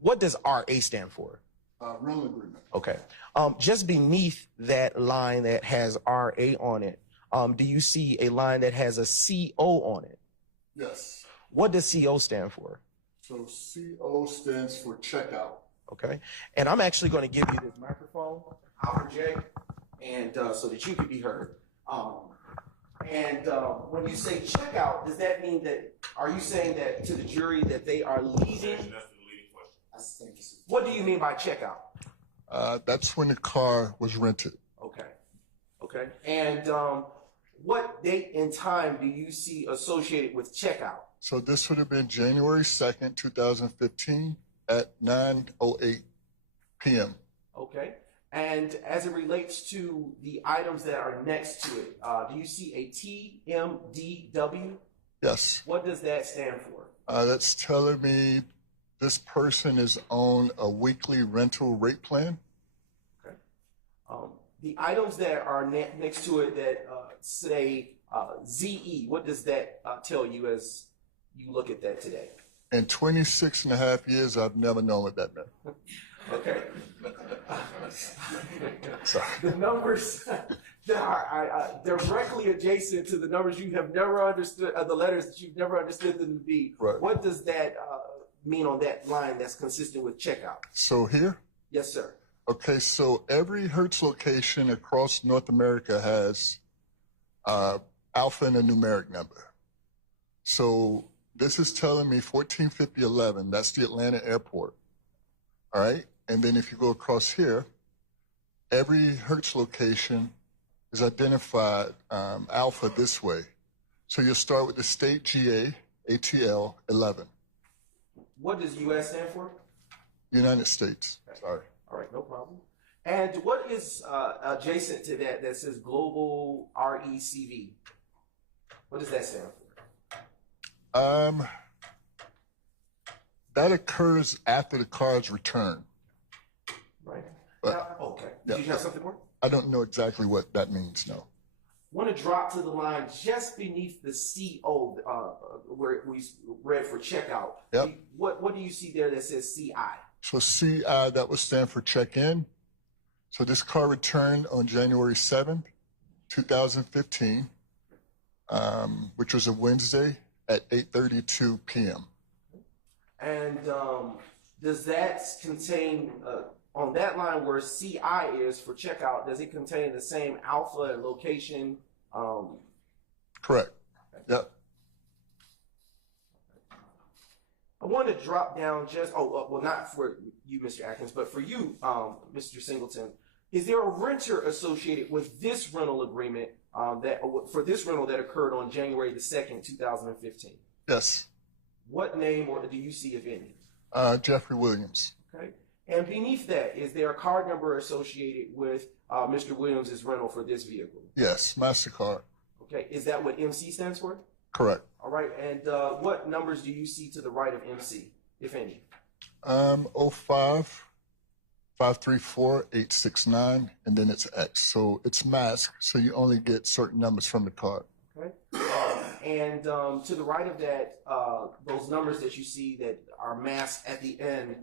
what does RA stand for? Rental agreement. Okay, just beneath that line that has RA on it, do you see a line that has a CO on it? Yes. What does CO stand for? So CO stands for checkout. Okay, and I'm actually going to give you this microphone. I'll project, and so that you can be heard. When you say checkout, does that mean that, are you saying that to the jury that they are leaving? That's the leading question. What do you mean by checkout? That's when the car was rented. Okay. Okay. And what date and time do you see associated with checkout? So this would have been January 2nd, 2015 at 9:08 p.m. Okay. And as it relates to the items that are next to it, do you see a TMDW? Yes. What does that stand for? That's telling me this person is on a weekly rental rate plan. Okay. The items that are next to it that say ZE, what does that tell you as you look at that today? In 26 and a half years, I've never known what that meant. Okay. Sorry. The numbers that are directly adjacent to the numbers you have never understood, the letters that you've never understood them to be. Right. What does that mean on that line that's consistent with checkout? So here? Yes, sir. Okay, so every Hertz location across North America has alpha and a numeric number. So this is telling me 145011, that's the Atlanta airport. All right, and then if you go across here, every Hertz location is identified alpha this way. So you'll start with the state GA, ATL 11. What does US stand for? United States, sorry. All right, no problem. And what is adjacent to that that says global RECV? What does that stand for? That occurs after the card's return. Right. But, Okay. Yeah. Did you have something more? I don't know exactly what that means, no. Want to drop to the line just beneath the CO where we read for checkout. Yep. What do you see there that says CI? So CI, that would stand for check-in. So this car returned on January 7th, 2015, which was a Wednesday at 8:32 p.m. And does that contain, on that line where CI is for checkout, does it contain the same alpha and location? Correct. Yep. I want to drop down just, well, not for you, Mr. Atkins, but for you, Mr. Singleton. Is there a renter associated with this rental agreement for this rental that occurred on January the 2nd, 2015? Yes. What name or do you see, if any? Jeffery Williams. Okay. And beneath that, is there a card number associated with Mr. Williams' rental for this vehicle? Yes, MasterCard. Okay. Is that what MC stands for? Correct. All right. And what numbers do you see to the right of MC, if any? 05 534 869, and then it's X. So it's masked, so you only get certain numbers from the card. Okay. And to the right of that, those numbers that you see that are masked at the end,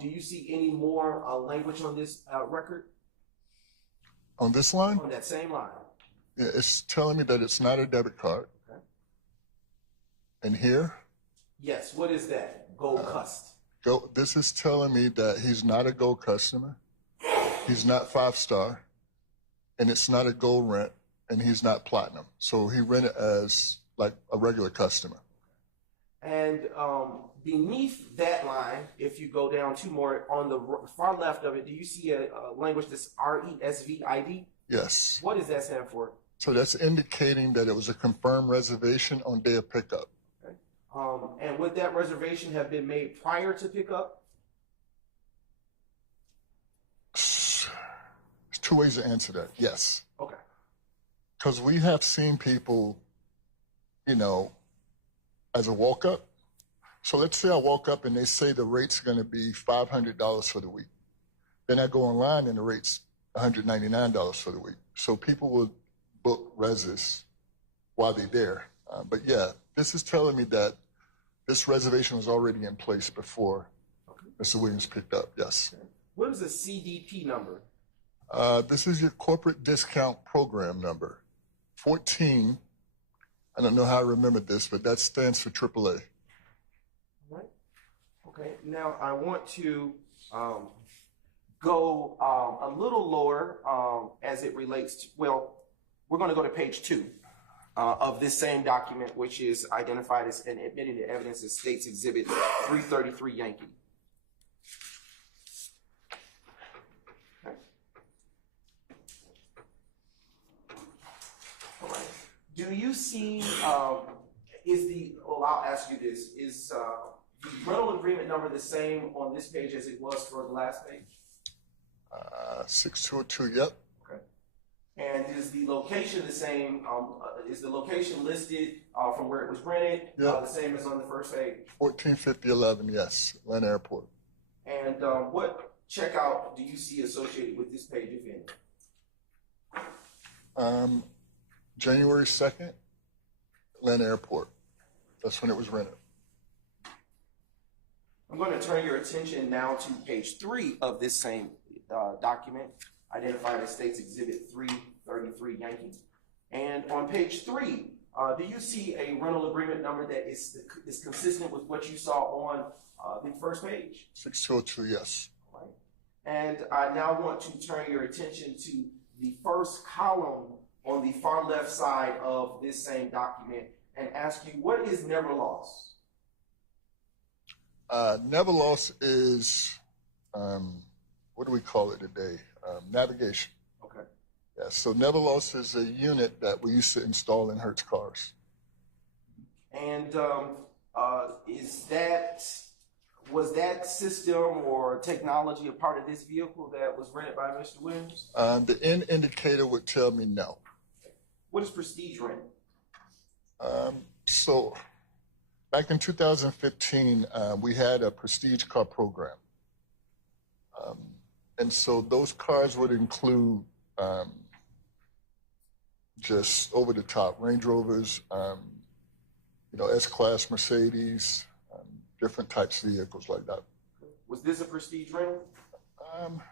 do you see any more language on this record? On this line? On that same line. Yeah, it's telling me that it's not a debit card. Okay. And here? Yes. What is that? Gold Cust. This is telling me that he's not a gold customer, he's not 5-star, and it's not a gold rent, and he's not platinum. So he rented as like a regular customer. And beneath that line, if you go down two more, on the far left of it, do you see a language that's RESVID? Yes. What does that stand for? So that's indicating that it was a confirmed reservation on day of pickup. Okay. And would that reservation have been made prior to pickup? There's two ways to answer that. Yes. Okay. Because we have seen people, as a walk-up. So let's say I walk up and they say the rate's going to be $500 for the week. Then I go online and the rate's $199 for the week. So people will book reses while they're there. But yeah, this is telling me that this reservation was already in place before Mr. Williams picked up. Yes. Okay. What is a CDP number? This is your corporate discount program number. 14. I don't know how I remembered this, but that stands for AAA. Right. Okay. Now I want to go a little lower as it relates to, well, we're going to go to page 2 of this same document, which is identified as and admitted to evidence as States Exhibit 333 Yankee. Okay. All right. Do you see, I'll ask you this, is the rental agreement number the same on this page as it was for the last page? 6202, yep. Okay. And is the location the same? Is the location listed from where it was rented Yep. the same as on the first page? 145011, yes, Atlanta Airport. And what checkout do you see associated with this page, if any? January 2nd, Atlanta Airport. That's when it was rented. I'm going to turn your attention now to page 3 of this same document, identified as States Exhibit 333 Yankee. And on page 3, do you see a rental agreement number that is consistent with what you saw on the first page? 6202, yes. Right. And I now want to turn your attention to the first column on the far left side of this same document and ask you, what is never lost? Never lost is, what do we call it today? Navigation. Okay. Yeah, so never lost is a unit that we used to install in Hertz cars. And was that system or technology a part of this vehicle that was rented by Mr. Williams? The end indicator would tell me no. What is Prestige rent? So back in 2015, we had a Prestige car program. And so those cars would include just over-the-top Range Rovers, S-Class Mercedes, different types of vehicles like that. Was this a prestige rental Um,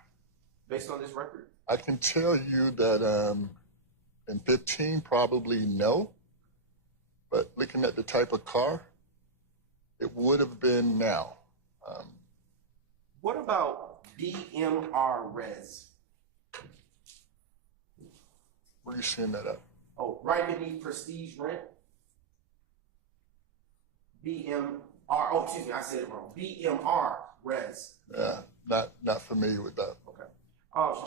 based on this record? I can tell you that in 15, probably no. But looking at the type of car, it would have been now. What about BMR Res? Where are you seeing that at? Oh, right beneath prestige rent. BMR, oh, excuse me, I said it wrong. BMR Res. Yeah, not familiar with that. Okay.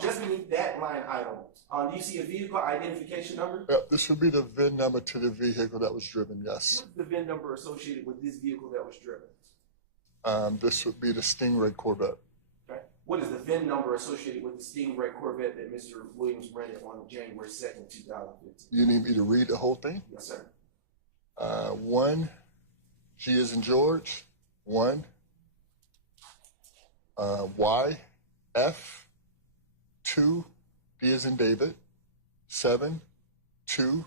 Just beneath that line item, do you see a vehicle identification number? Yeah, this would be the VIN number to the vehicle that was driven, yes. What's the VIN number associated with this vehicle that was driven? This would be the Stingray Corvette. Okay. What is the VIN number associated with the Stingray Corvette that Mr. Williams rented on January 2nd, 2015? You need me to read the whole thing? Yes, sir. 1, G as in George, 1, Y, F, 2, D as in David, 7, 2,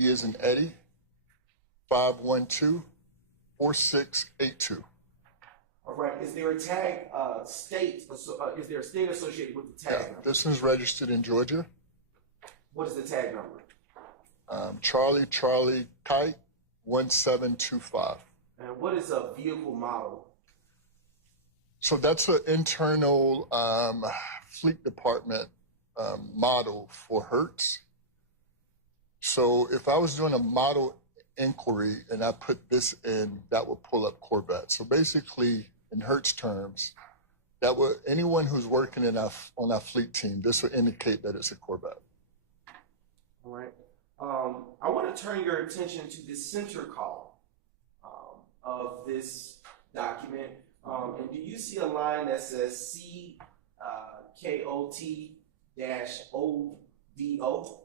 E as in Eddie, 512, 4682. All right. Is there a tag state? Is there a state associated with the tag Yeah, number? this is registered in Georgia. What is the tag number? Charlie Kite 1725. And what is a vehicle model? So that's an internal fleet department model for Hertz. So if I was doing a model inquiry and I put this in, that would pull up Corvette. So basically, in Hertz terms, that would anyone who's working on our fleet team, this would indicate that it's a Corvette. All right. I want to turn your attention to the center column of this document. And do you see a line that says CKOT-ODO?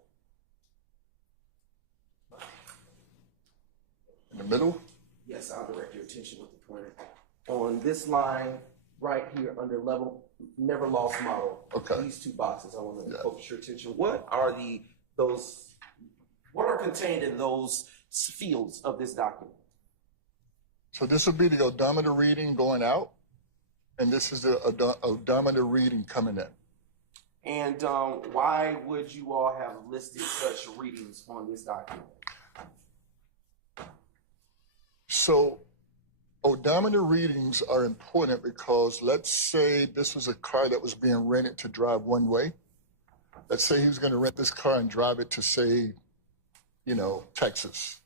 In the middle? Yes, I'll direct your attention with the pointer. On this line right here under level never lost model. Okay. These two boxes, I want to Yeah. focus your attention. What are what are contained in those fields of this document? So this would be the odometer reading going out, and this is the odometer reading coming in. And why would you all have listed such readings on this document? So odometer readings are important because let's say this was a car that was being rented to drive one way. Let's say he was going to rent this car and drive it to, say, Texas.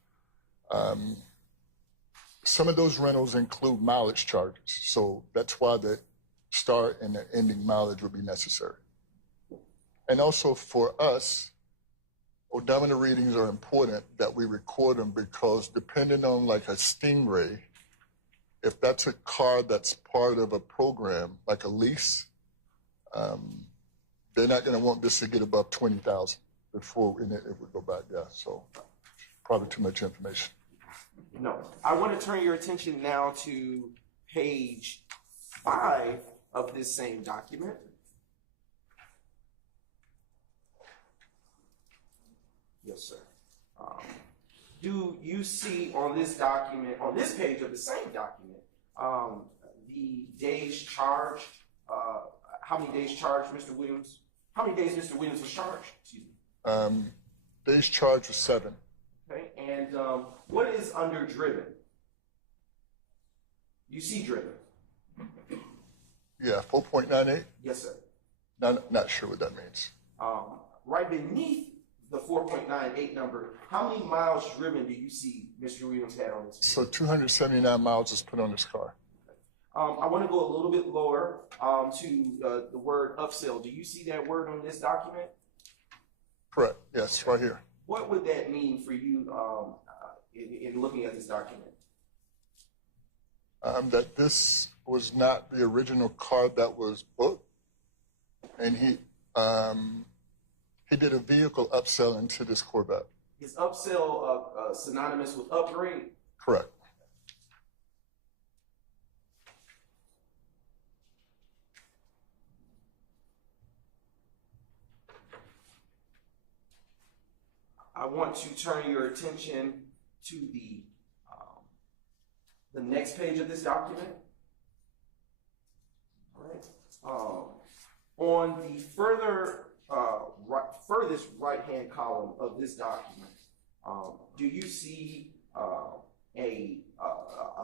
Some of those rentals include mileage charges. So that's why the start and the ending mileage would be necessary. And also for us, odometer readings are important that we record them because depending on like a Stingray, if that's a car that's part of a program, like a lease, they're not going to want this to get above 20,000 before it would go back. Yeah, so probably too much information. No. I want to turn your attention now to page 5 of this same document. Yes, sir. Do you see on this document, on this page of the same document, the days charged? How many days charged Mr. Williams? How many days Mr. Williams was charged? Excuse me. Days charged was 7. Okay, and what is under driven? You see driven? Yeah, 4.98. Yes, sir. Not sure what that means. Right beneath the 4.98 number, how many miles driven do you see Mr. Williams had on this? So 279 miles is put on this car. I want to go a little bit lower to the word upsell. Do you see that word on this document? Correct. Yes, right here. What would that mean for you in looking at this document? That this was not the original car that was booked, and he did a vehicle upsell into this Corvette. Is upsell synonymous with upgrade? Correct. I want to turn your attention to the the next page of this document. All right. On the furthest right-hand column of this document, do you see a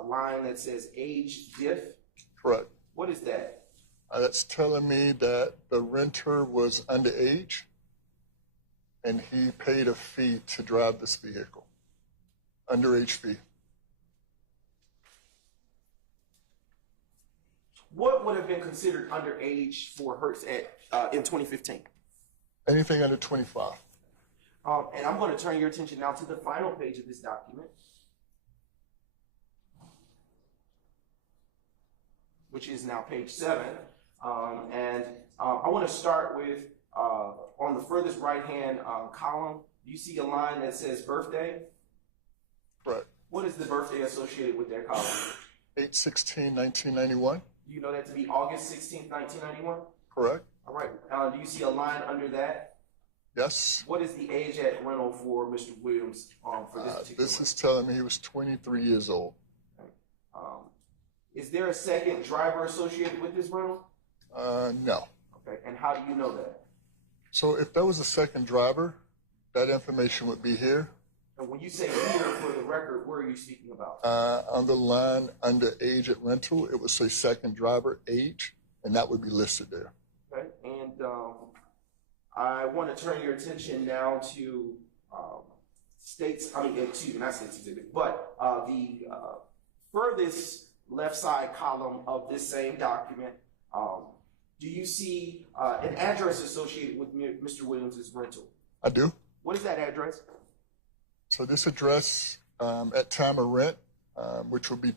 line that says age diff? Correct. What is that? That's telling me that the renter was underage and he paid a fee to drive this vehicle. Underage fee. What would have been considered underage for Hertz in 2015? Anything under 25. And I'm going to turn your attention now to the final page of this document, which is now page 7. I want to start with, on the furthest right-hand column, do you see a line that says birthday? Correct. What is the birthday associated with that column? 8/16/1991. Do you know that to be August 16th, 1991? Correct. All right. Do you see a line under that? Yes. What is the age at rental for Mr. Williams for this particular This is telling me he was 23 years old. Okay. Is there a second driver associated with this rental? No. Okay. And how do you know that? So if there was a second driver, that information would be here. And when you say here for the record, where are you speaking about? On the line under age at rental, it would say second driver age, and that would be listed there. Okay. And I want to turn your attention now to not States Exhibit, but the furthest left side column of this same document. Do you see an address associated with Mr. Williams' rental? I do. What is that address? So this address at time of rent, which would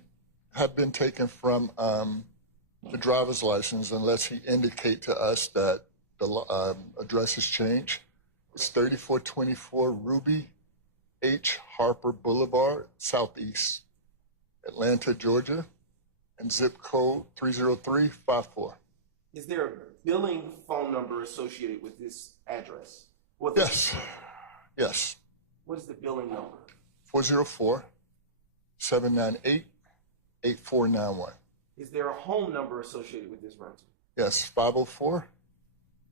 have been taken from the driver's license unless he indicate to us that the address has changed. It's 3424 Ruby H. Harper Boulevard, Southeast, Atlanta, Georgia, and zip code 30354. Is there a billing phone number associated with this address? Yes. Yes. What is the billing number? 404-798-8491. Is there a home number associated with this rental? Yes,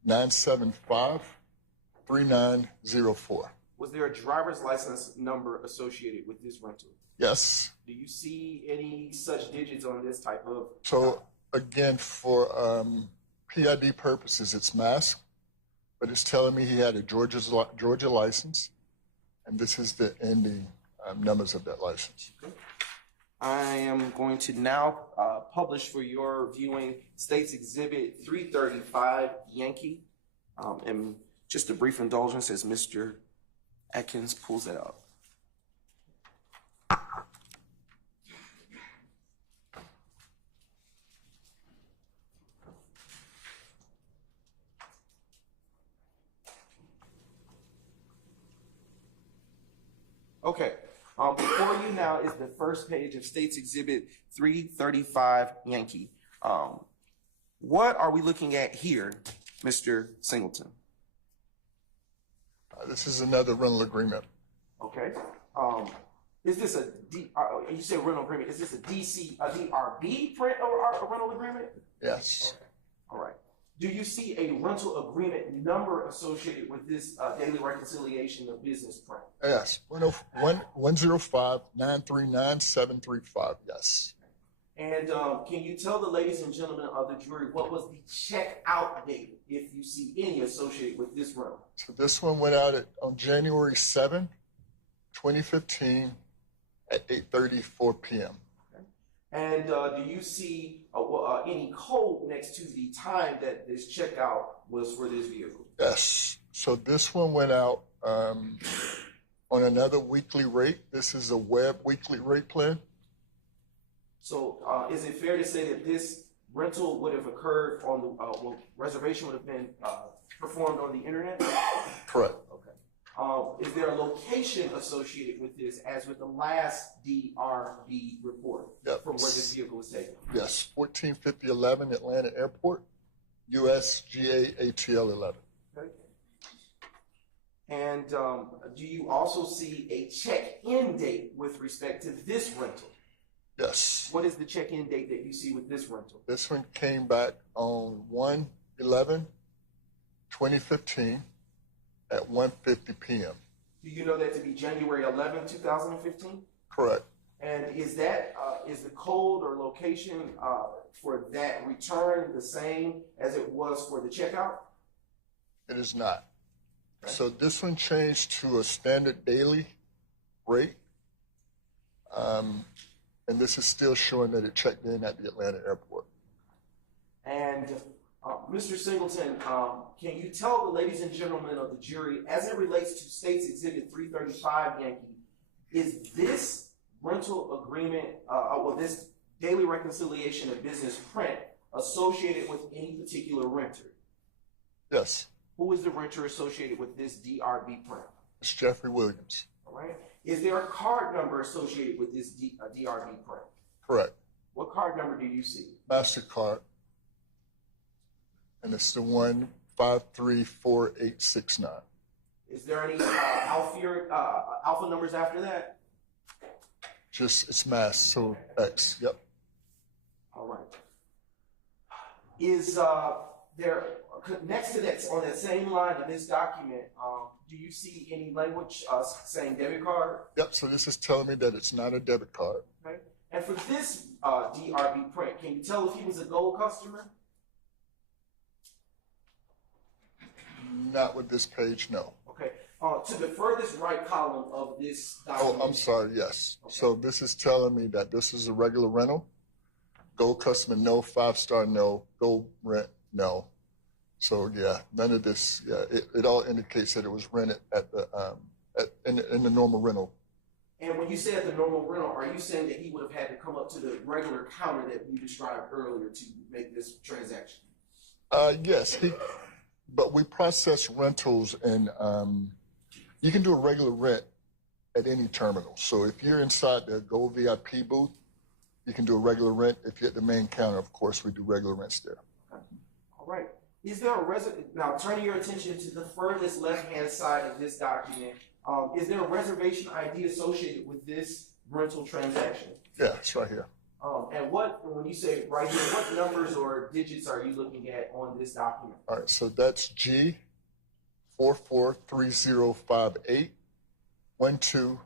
504-975-3904. Was there a driver's license number associated with this rental? Yes. Do you see any such digits on this type of? So again, for PID purposes, it's masked, but it's telling me he had a Georgia license, and this is the ending numbers of that license. Okay. I am going to now publish for your viewing States Exhibit 335 Yankee. And just a brief indulgence as Mr. Atkins pulls that out. Okay. Before you now is the first page of States Exhibit 335 Yankee. What are we looking at here, Mr. Singleton? This is another rental agreement. Okay. Is this you say rental agreement, is this a DRB rental agreement? Yes. Okay. All right. Do you see a rental agreement number associated with this daily reconciliation of business print? Yes. 105-939-735. Yes. And can you tell the ladies and gentlemen of the jury what was the checkout date, if you see any associated with this rental? So this one went out on January 7, 2015 at 8:34 p.m. Okay. And do you see any code next to the time that this checkout was for this vehicle? Yes. So this one went out on another weekly rate. This is a web weekly rate plan. So is it fair to say that this rental would have occurred on the reservation would have been performed on the internet? Correct. Okay. Is there a location associated with this, as with the last DRB report from where this vehicle was taken? Yes, 145011 Atlanta Airport, USGA ATL 11. Okay. And do you also see a check-in date with respect to this rental? Yes. What is the check-in date that you see with this rental? This one came back on 1/11/2015 at 1:50 p.m. Do you know that to be January 11, 2015? Correct. And is that, is the code or location for that return the same as it was for the checkout? It is not. So this one changed to a standard daily rate. And this is still showing that it checked in at the Atlanta airport. And Mr. Singleton, can you tell the ladies and gentlemen of the jury, as it relates to State's Exhibit 335, Yankee, is this rental agreement, this daily reconciliation of business print associated with any particular renter? Yes, Who is the renter associated with this DRB print? it's Jeffery Williams. All right. Is there a card number associated with this DRB print? Correct. What card number do you see? MasterCard. And it's the 1534869. Is there any alpha numbers after that? Just, it's mass, so X, yep. All right. Is there, next to that, on that same line of this document, do you see any language saying debit card? Yep, so this is telling me that it's not a debit card. Okay. And for this DRB print, can you tell if he was a gold customer? Not with this page, no. Okay. To the furthest right column of this Oh, document. I'm sorry, yes. Okay. So this is telling me that this is a regular rental. Gold customer, no. 5-star, no. Gold rent, no. So yeah, none of this. Yeah, it all indicates that it was rented at the in the normal rental. And when you say at the normal rental, are you saying that he would have had to come up to the regular counter that you described earlier to make this transaction? Yes, but we process rentals, and you can do a regular rent at any terminal. So if you're inside the Gold VIP booth, you can do a regular rent. If you're at the main counter, of course, we do regular rents there. Okay. All right. Is there a now turning your attention to the furthest left-hand side of this document, is there a reservation ID associated with this rental transaction? Yeah, it's right here. And when you say right here, what numbers or digits are you looking at on this document? All right, so that's G 443058 12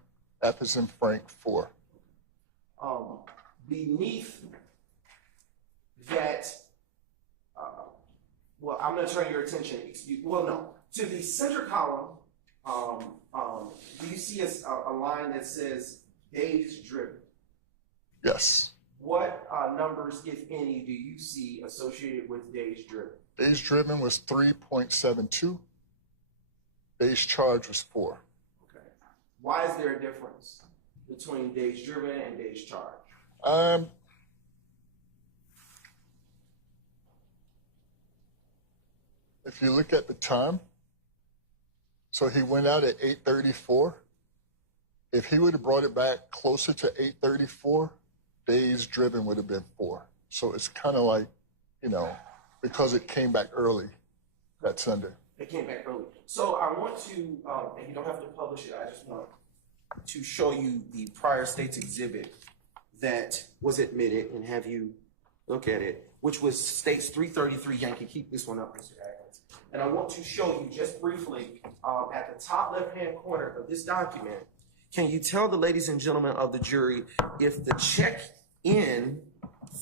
F as in Frank 4. Beneath that, well, I'm going to turn your attention, to the center column, do you see a line that says days driven? Yes. What numbers, if any, do you see associated with days driven? Days driven was 3.72. Days charged was 4. Okay. Why is there a difference between days driven and days charged? If you look at the time, so he went out at 8:34. If he would have brought it back closer to 8:34, days driven would have been 4. So it's kind of like, because it came back early that Sunday. It came back early. So I want to, and you don't have to publish it, I just want to show you the prior state's exhibit that was admitted and have you look at it, which was state's 333 Yankee. Keep this one up, Mr. Atkins. And I want to show you just briefly at the top left-hand corner of this document, can you tell the ladies and gentlemen of the jury if the check-in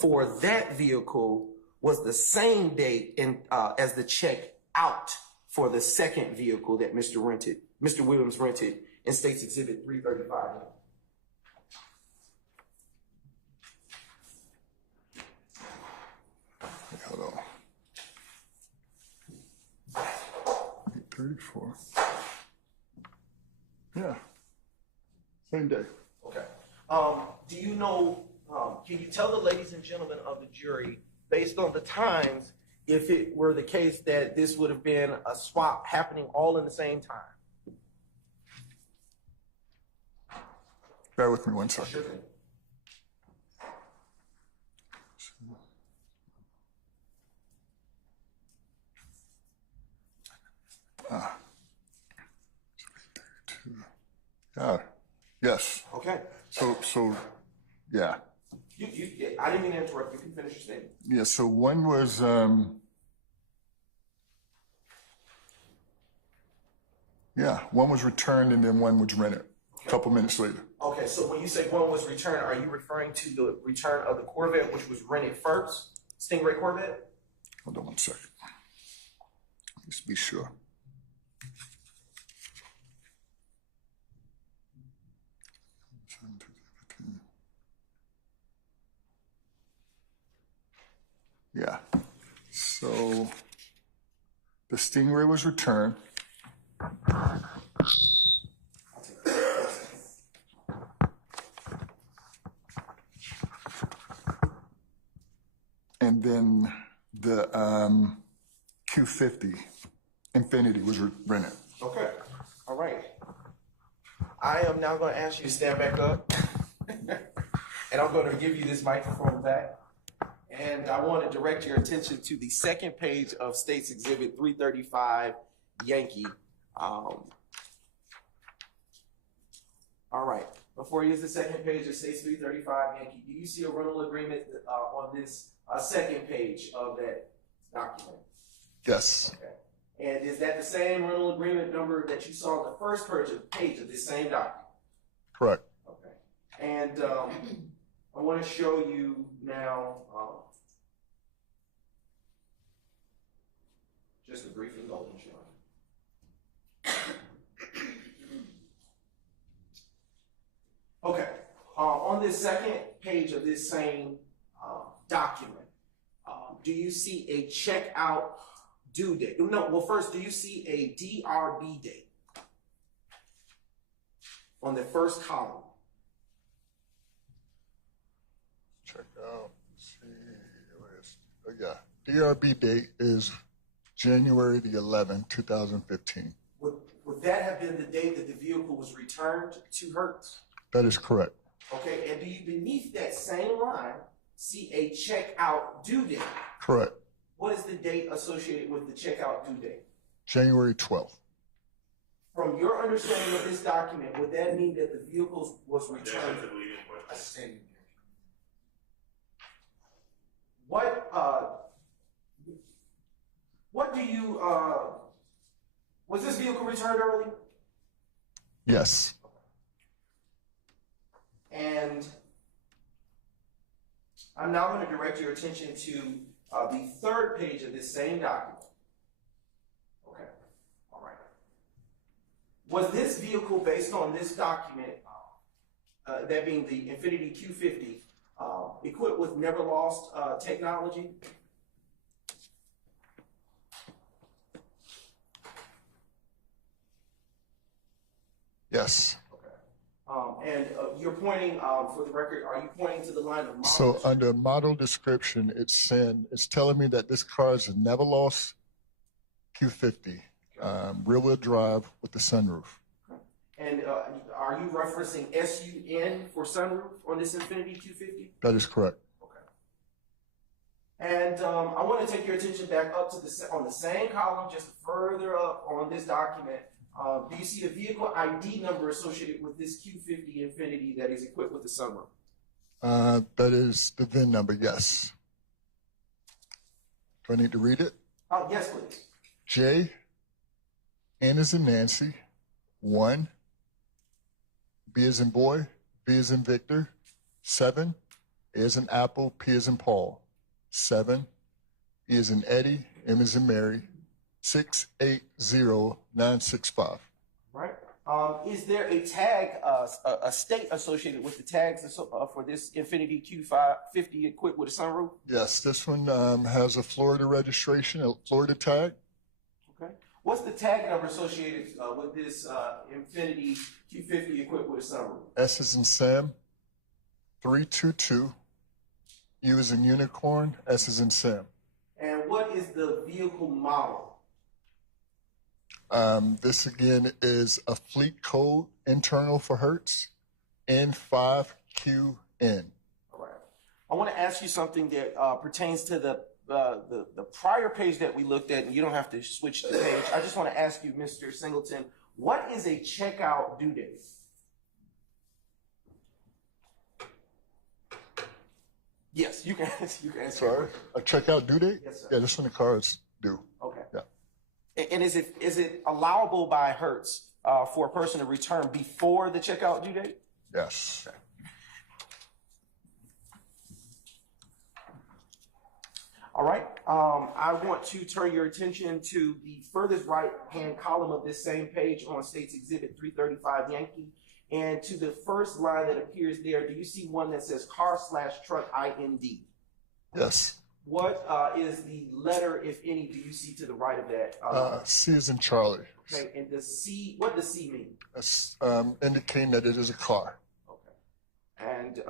for that vehicle was the same date as the check-out for the second vehicle that Mr. Williams rented in State's Exhibit 335? Hold on. 8:34. Yeah. Same day. Okay. Do you know, can you tell the ladies and gentlemen of the jury, based on the times, if it were the case that this would have been a swap happening all in the same time? Bear with me one second. Sure thing. Yeah. Yes. Okay. So yeah. I didn't mean to interrupt. You can finish your statement. Yeah, so one was, one was returned and then one was rented a couple minutes later. Okay, so when you say one was returned, are you referring to the return of the Corvette, which was rented first? Stingray Corvette? Hold on one second. Let's be sure. Yeah. So the Stingray was returned. And then the Q50 Infinity was rented. Okay, all right. I am now going to ask you to stand back up. And I'm going to give you this microphone back. And I want to direct your attention to the second page of State's Exhibit 335 Yankee. All right. Before you use the second page of State's 335 Yankee, do you see a rental agreement on this second page of that document? Yes. Okay. And is that the same rental agreement number that you saw on the first page of this same document? Correct. Okay. And I want to show you now just a brief indulgence. Okay. On this second page of this same document, do you see a checkout due date? No, well, first, do you see a DRB date on the first column? Check out. Let's see. Where is, oh, yeah. DRB date is January the 11th, 2015. Would that have been the date that the vehicle was returned to Hertz? That is correct. Okay, and do you beneath that same line see a checkout due date? Correct. What is the date associated with the checkout due date? January 12th. From your understanding of this document, would that mean that the vehicle was returned? What do you, was this vehicle returned early? Yes. And I'm now going to direct your attention to the third page of this same document. Okay, all right. Was this vehicle, based on this document, that being the Infiniti Q50, equipped with never lost technology? Yes. And you're pointing, for the record, are you pointing to the line of model? So under model description, it's telling me that this car is a never lost Q50, rear wheel drive with the sunroof. And are you referencing SUN for sunroof on this Infiniti Q50? That is correct. Okay. And I want to take your attention back up to on the same column, just further up on this document. Do you see a vehicle ID number associated with this Q50 Infiniti that is equipped with the sunroof? That is the VIN number, yes. Do I need to read it? Yes, please. J, N as in Nancy, 1, B as in boy, V as in Victor, 7, A as in Apple, P as in Paul, 7, E as in Eddie, M as in Mary, 680965. Right. Is there a tag, a state associated with the tags for this Infiniti Q50 equipped with a sunroof? Yes, this one has a Florida registration, a Florida tag. Okay. What's the tag number associated with this Infiniti Q50 equipped with a sunroof? S as in Sam, 322. U as in unicorn, S as in Sam. And what is the vehicle model? This again is a fleet code internal for Hertz, N5QN. All right. I want to ask you something that pertains to the prior page that we looked at, and you don't have to switch the page. I just want to ask you, Mr. Singleton, what is a checkout due date? Yes, you can, you can answer. Sorry, a checkout due date? Yes, sir. Yeah, that's when the car is due. Okay. Yeah. And is it allowable by Hertz for a person to return before the checkout due date? Yes. All right. I want to turn your attention to the furthest right-hand column of this same page on State's Exhibit 335 Yankee. And to the first line that appears there, do you see one that says car/truck IND? Yes. What is the letter, if any, do you see to the right of that? C is in Charlie. Okay, and the C, what does C mean? That's indicating that it is a car. Okay. And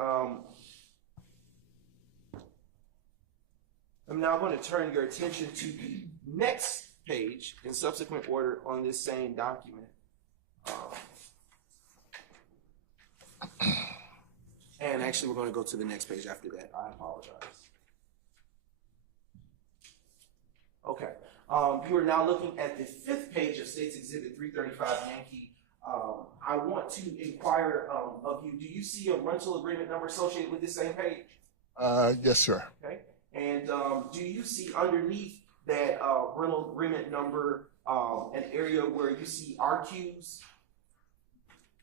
I'm now going to turn your attention to the next page in subsequent order on this same document. And actually, we're going to go to the next page after that. I apologize. Okay. You are now looking at the fifth page of State's Exhibit 335 Yankee. I want to inquire of you, do you see a rental agreement number associated with this same page? Yes, sir. Okay. And do you see underneath that rental agreement number an area where you see RQs?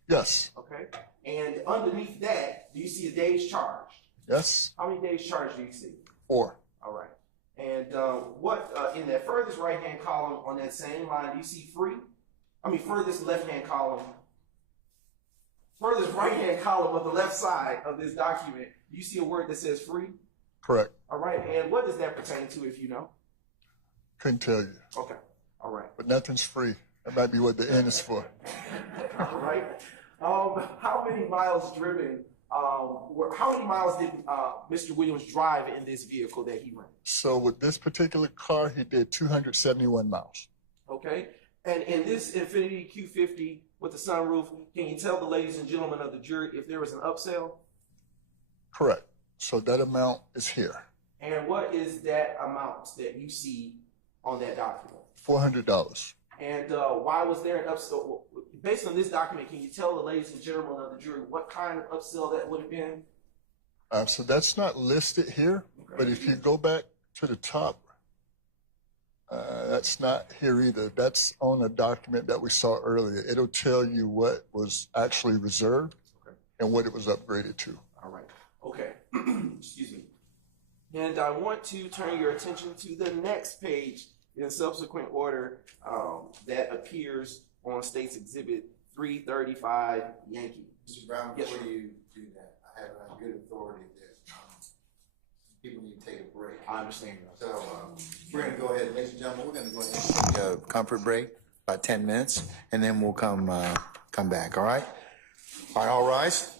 Yes. Okay. And underneath that, do you see a day's charged? Yes. How many days charged do you see? 4. All right. And what in that furthest right-hand column on that same line, do you see free? I mean, furthest left-hand column, furthest right-hand column of the left side of this document, do you see a word that says free? Correct. All right. And what does that pertain to, if you know? Couldn't tell you. Okay. All right. But nothing's free. That might be what the N is for. All right. How many miles driven? How many miles did Mr. Williams drive in this vehicle that he rented? So with this particular car, he did 271 miles. Okay. And in this Infiniti Q50 with the sunroof, can you tell the ladies and gentlemen of the jury if there was an upsell? Correct. So that amount is here. And what is that amount that you see on that document? $400. And why was there an upsell? Based on this document, can you tell the ladies and gentlemen of the jury what kind of upsell that would have been? So that's not listed here, but if you go back to the top, that's not here either. That's on a document that we saw earlier. It'll tell you what was actually reserved and what it was upgraded to. All right. Okay. Excuse me. And I want to turn your attention to the next page in subsequent order that appears on State's Exhibit 335 Yankee. Mr. Brown, Yes, before sir. you do that, I have a good authority that people need to take a break. I understand. So we're going to go ahead, ladies and gentlemen, we're going to go ahead and take a comfort break, about 10 minutes, and then we'll come back, all right? All right, all rise.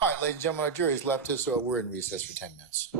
All right, ladies and gentlemen, our jury has left us, so we're in recess for 10 minutes.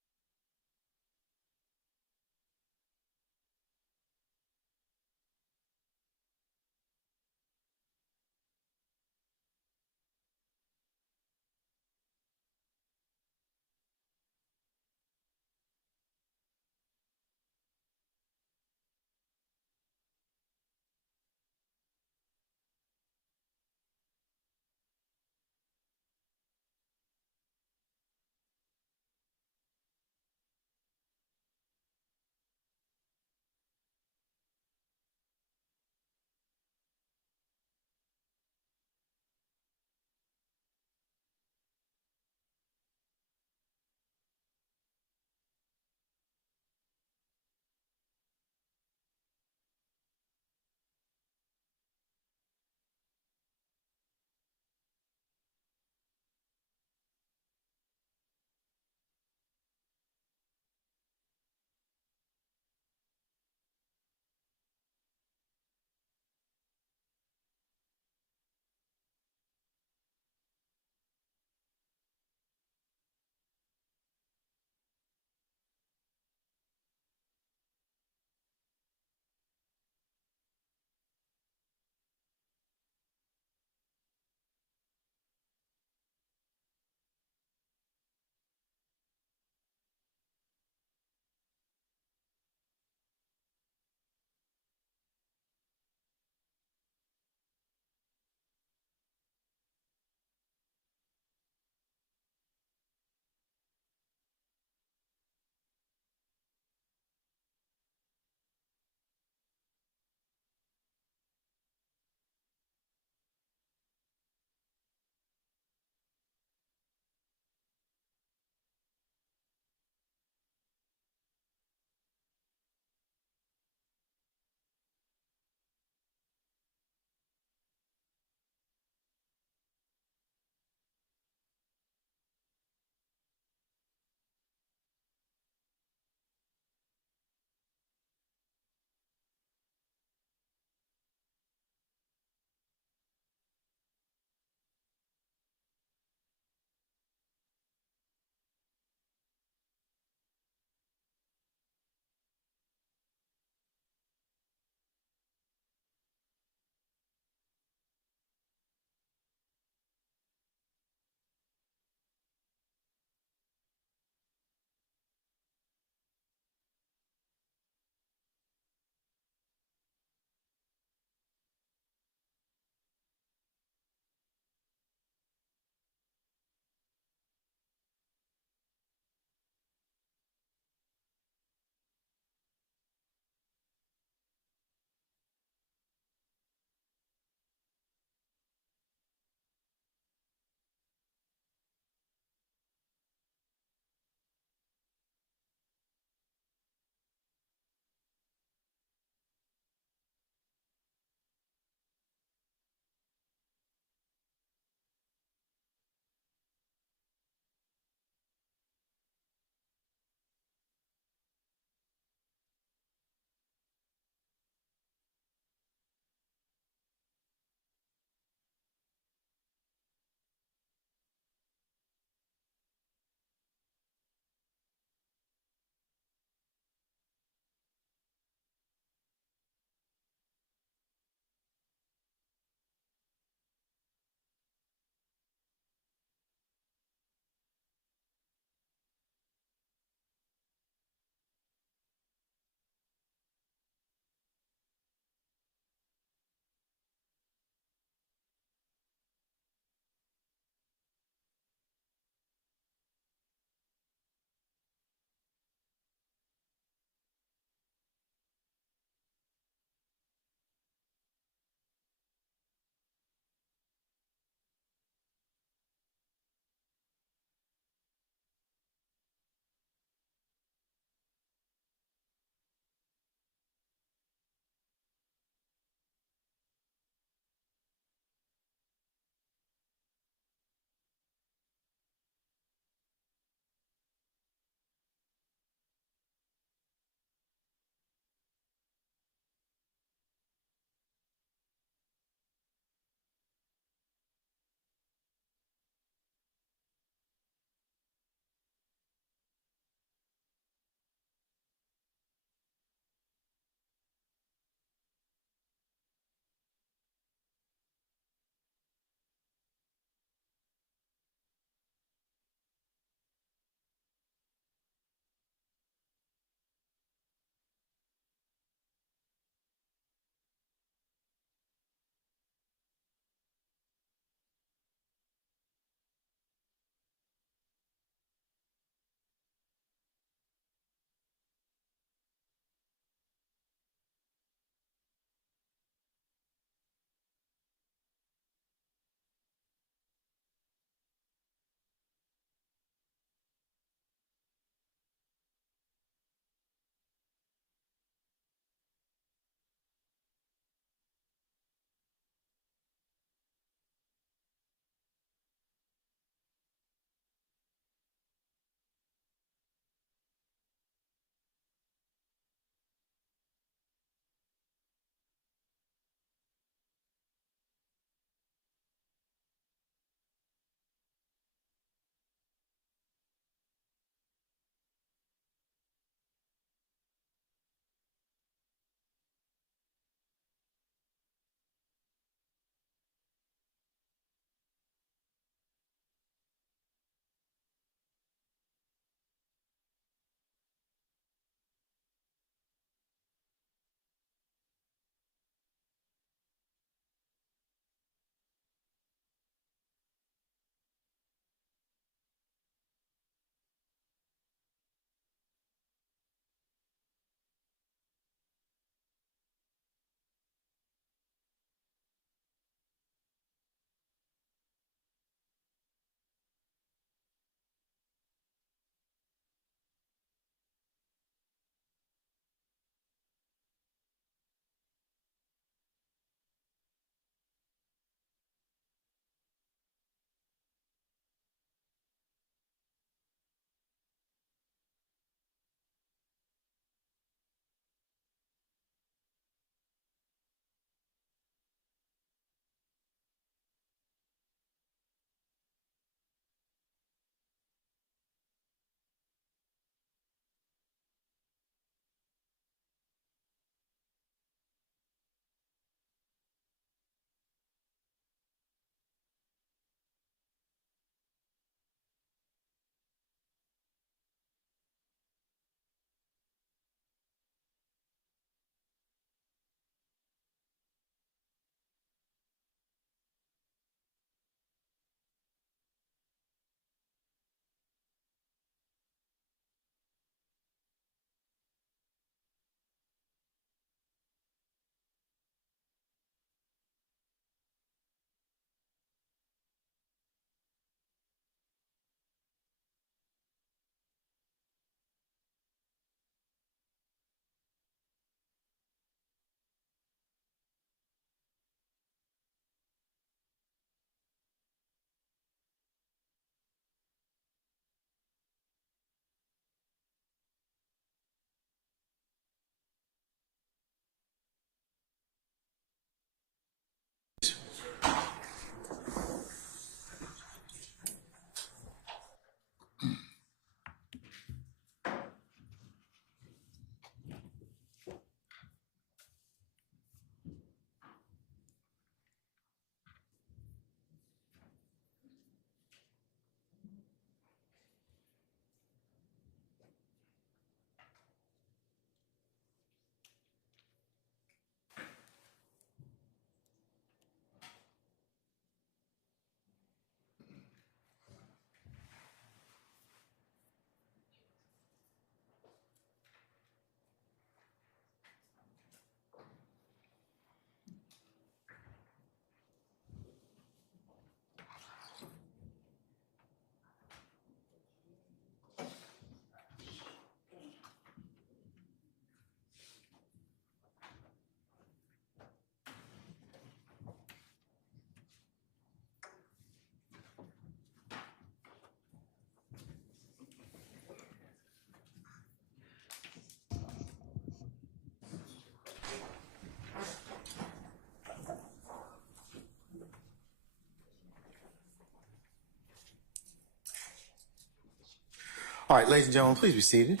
All right, ladies and gentlemen, please be seated.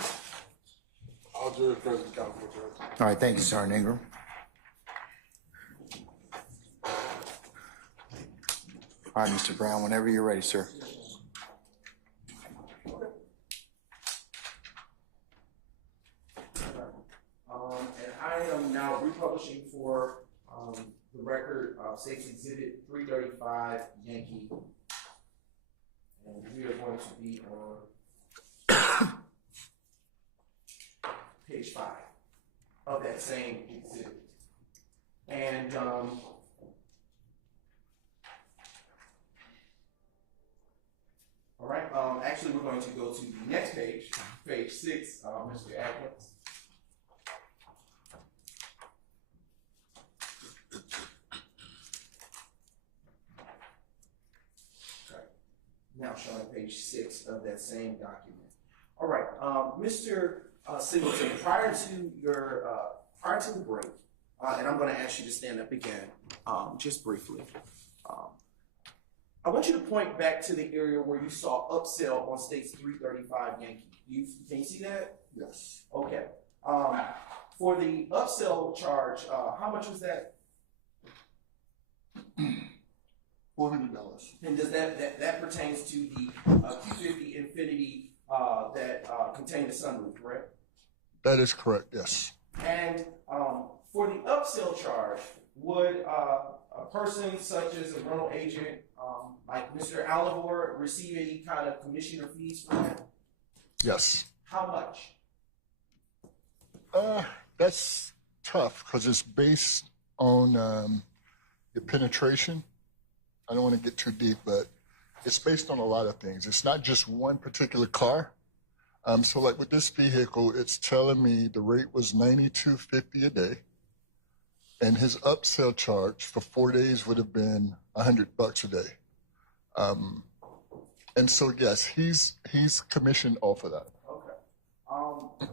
All jurors present, count for judge. All right, thank you, Sergeant Ingram. All right, Mr. Brown, whenever you're ready, sir. And I am now republishing for the record State's Exhibit 335 Yankee. And we are going to be on page 5 of that same exhibit. And all right, actually we're going to go to the next page, page 6, Mr. Atkins. Now showing page 6 of that same document. All right, Mr. Singleton, prior to the break, and I'm going to ask you to stand up again, just briefly. I want you to point back to the area where you saw upsell on State's 335 Yankee. Can you see that? Yes. Okay. For the upsell charge, how much was that? $400. And does that pertains to the Q50 Infinity that contained the sunroof, correct? That is correct, yes. And for the upsell charge, would a person such as a rental agent like Mr. Alivor receive any kind of commission or fees for that? Yes. How much? That's tough because it's based on your penetration. I don't want to get too deep, but it's based on a lot of things. It's not just one particular car. So like with this vehicle, it's telling me the rate was $92.50 a day, and his upsell charge for 4 days would have been $100 a day. And so yes, he's commissioned off of that. Okay.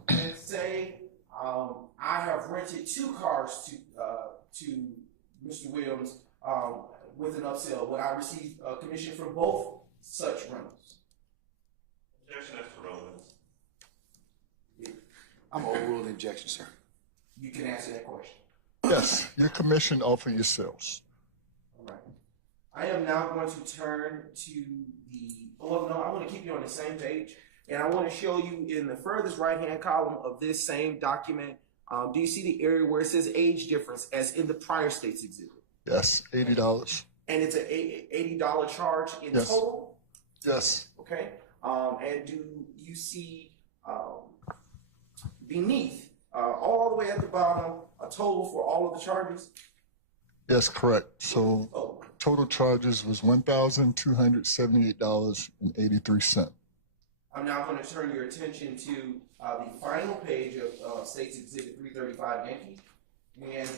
And say I have rented 2 cars to Mr. Williams with an upsell. Would I receive a commission from both such rentals? Objection as to relevance. I'm overruled the objection, sir. You can answer that question. Yes, you're commissioned off of your sales. All right. I am now going to turn to I want to keep you on the same page, and I want to show you in the furthest right-hand column of this same document, do you see the area where it says age difference as in the prior State's exhibit? Yes, $80. And it's an $80 charge in Yes. total? Yes. Okay. And do you see beneath, all the way at the bottom, a total for all of the charges? Yes, correct. So Oh, total charges was $1,278.83. I'm now going to turn your attention to the final page of State's Exhibit 335 Yankee. And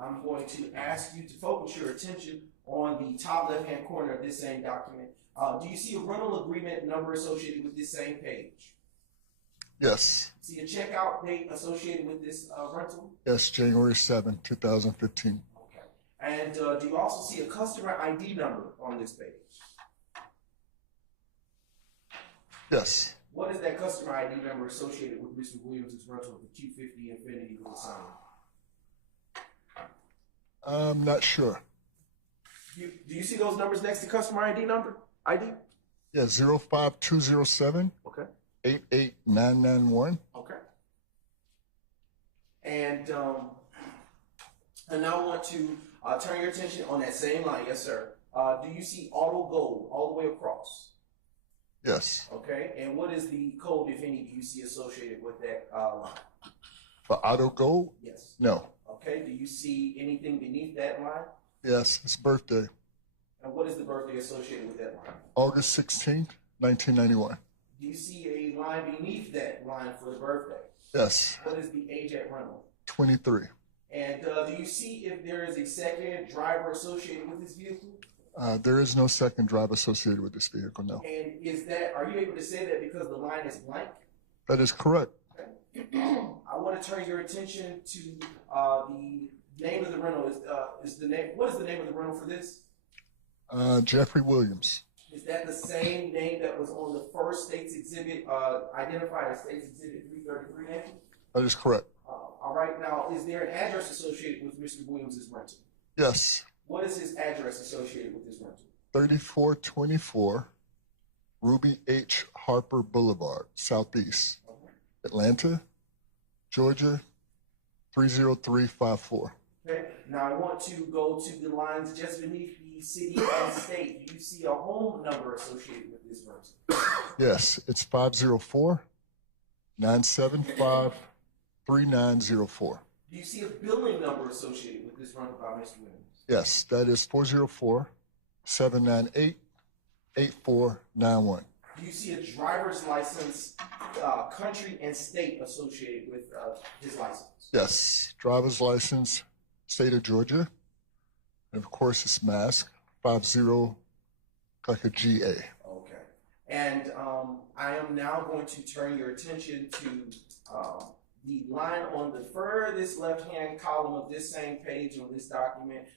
I'm going to ask you to focus your attention on the top left-hand corner of this same document. Do you see a rental agreement number associated with this same page? Yes. See a checkout date associated with this rental? Yes, January 7, 2015. Okay. And do you also see a customer ID number on this page? Yes. What is that customer ID number associated with Mr. Williams' rental of the Q50 Infinity with the sign? I'm not sure. Do you see those numbers next to customer ID number? ID? Yeah, 05207 Okay. 88991. Okay. And now I want to turn your attention on that same line. Yes, sir. Do you see auto gold all the way across? Yes. Okay. And what is the code, if any, do you see associated with that line? For auto gold? Yes. No. Okay. Do you see anything beneath that line? Yes, it's birthday. And what is the birthday associated with that line? August 16th, 1991. Do you see a line beneath that line for the birthday? Yes. What is the age at rental? 23. And do you see if there is a second driver associated with this vehicle? There is no second drive associated with this vehicle, no. And are you able to say that because the line is blank? That is correct. Okay. I want to turn your attention to the name of the rental. What is the name of the rental for this? Jeffery Williams. Is that the same name that was on the first state's exhibit, identified as state's exhibit 333 Yankee? That is correct. All right, now, is there an address associated with Mr. Williams' rental? Yes, What is his address associated with this rental? 3424 Ruby H. Harper Boulevard, Southeast, Atlanta, Georgia, 30354. Okay, now I want to go to the lines just beneath the city and state. Do you see a home number associated with this rental? Yes, it's 504-975-3904. Do you see a billing number associated with this rental by Mr. Williams? Yes, that is 404-798-8491. Do you see a driver's license, country and state associated with his license? Yes, driver's license, state of Georgia, and of course it's mask, 50, like a GA. Okay. And I am now going to turn your attention to the line on the furthest left-hand column of this same page on this document.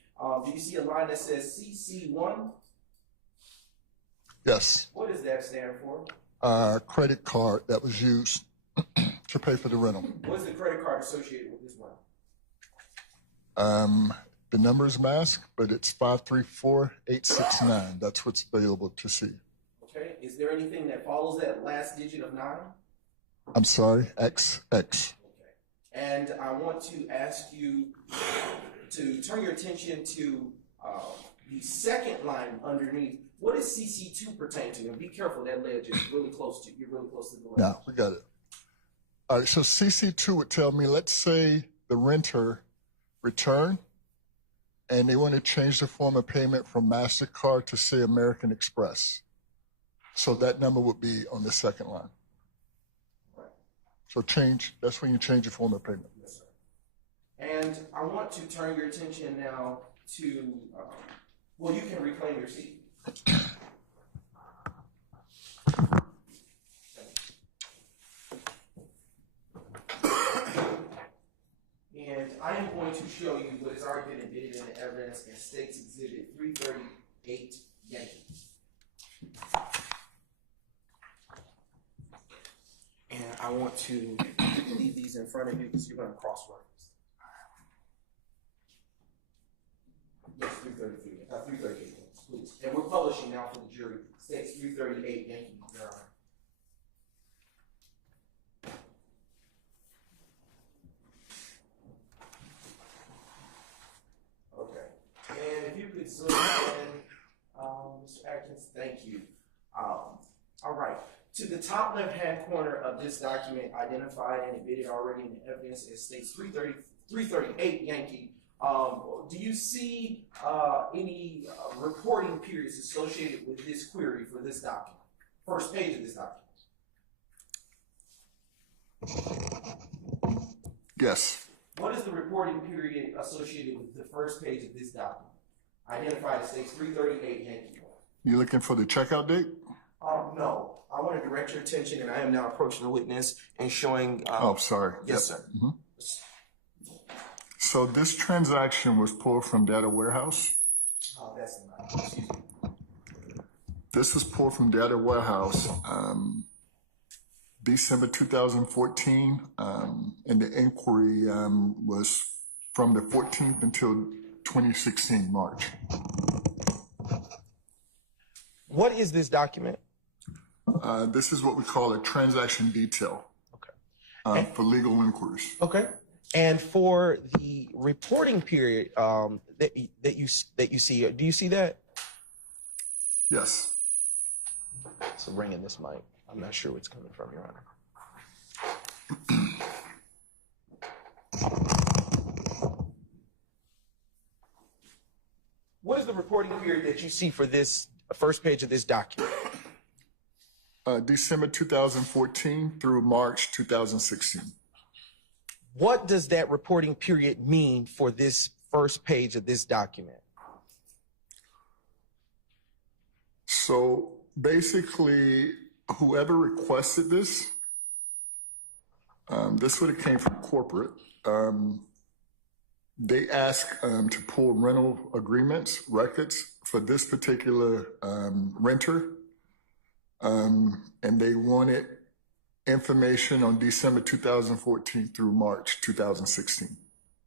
Do you see a line that says CC1? Yes, What does that stand for? credit card that was used to pay for the rental. What is the credit card associated with this rental? The number is mask, but it's 534869. That's what's available to see. Okay. Is there anything that follows that last digit of 9? I'm sorry, XX. Okay. And I want to ask you to turn your attention to the second line underneath. What does CC2 pertain to? And be careful, that ledge is really close to, you're really close to the ledge. Now, we got it. All right, so CC2 would tell me, let's say the renter returned and they want to change the form of payment from MasterCard to, say, American Express. So that number would be on the second line. Right. So that's when you change the form of payment. Yes, sir. And I want to turn your attention now to, well, you can reclaim your seat. And I am going to show you what has already been admitted in the evidence in State's Exhibit 338 Yankee. And I want to leave these in front of you because you're going to cross-reference. Yes, 338, please. And we're publishing now for the jury. State's 338 Yankee, Your Honor. Okay. And if you could zoom in, Mr. Atkins, thank you. All right. To the top left-hand corner of this document, identified and admitted already in the evidence, it states 338 Yankee. Do you see any reporting periods associated with this query for this document? First page of this document. Yes. What is the reporting period associated with the first page of this document? Identified as states 338 Yankee. You looking for the checkout date? No. I want to direct your attention, and I am now approaching the witness and showing. Oh, sorry. Yes, sir. Mm-hmm. So this transaction was pulled from data warehouse. Oh, that's not. Excuse me. This was pulled from data warehouse December 2014, and the inquiry was from the 14th until 2016 March. What is this document? This is what we call a transaction detail. Okay. For legal inquiries. Okay. And for the reporting period that you see, do you see that? Yes. So bring in this mic. I'm not sure where it's coming from, Your Honor. What is the reporting period that you see for this first page of this document? December 2014 through March 2016. What does that reporting period mean for this first page of this document? So basically, whoever requested this, this would have came from corporate. They ask to pull rental agreements, records for this particular renter, and they wanted information on December 2014 through March 2016.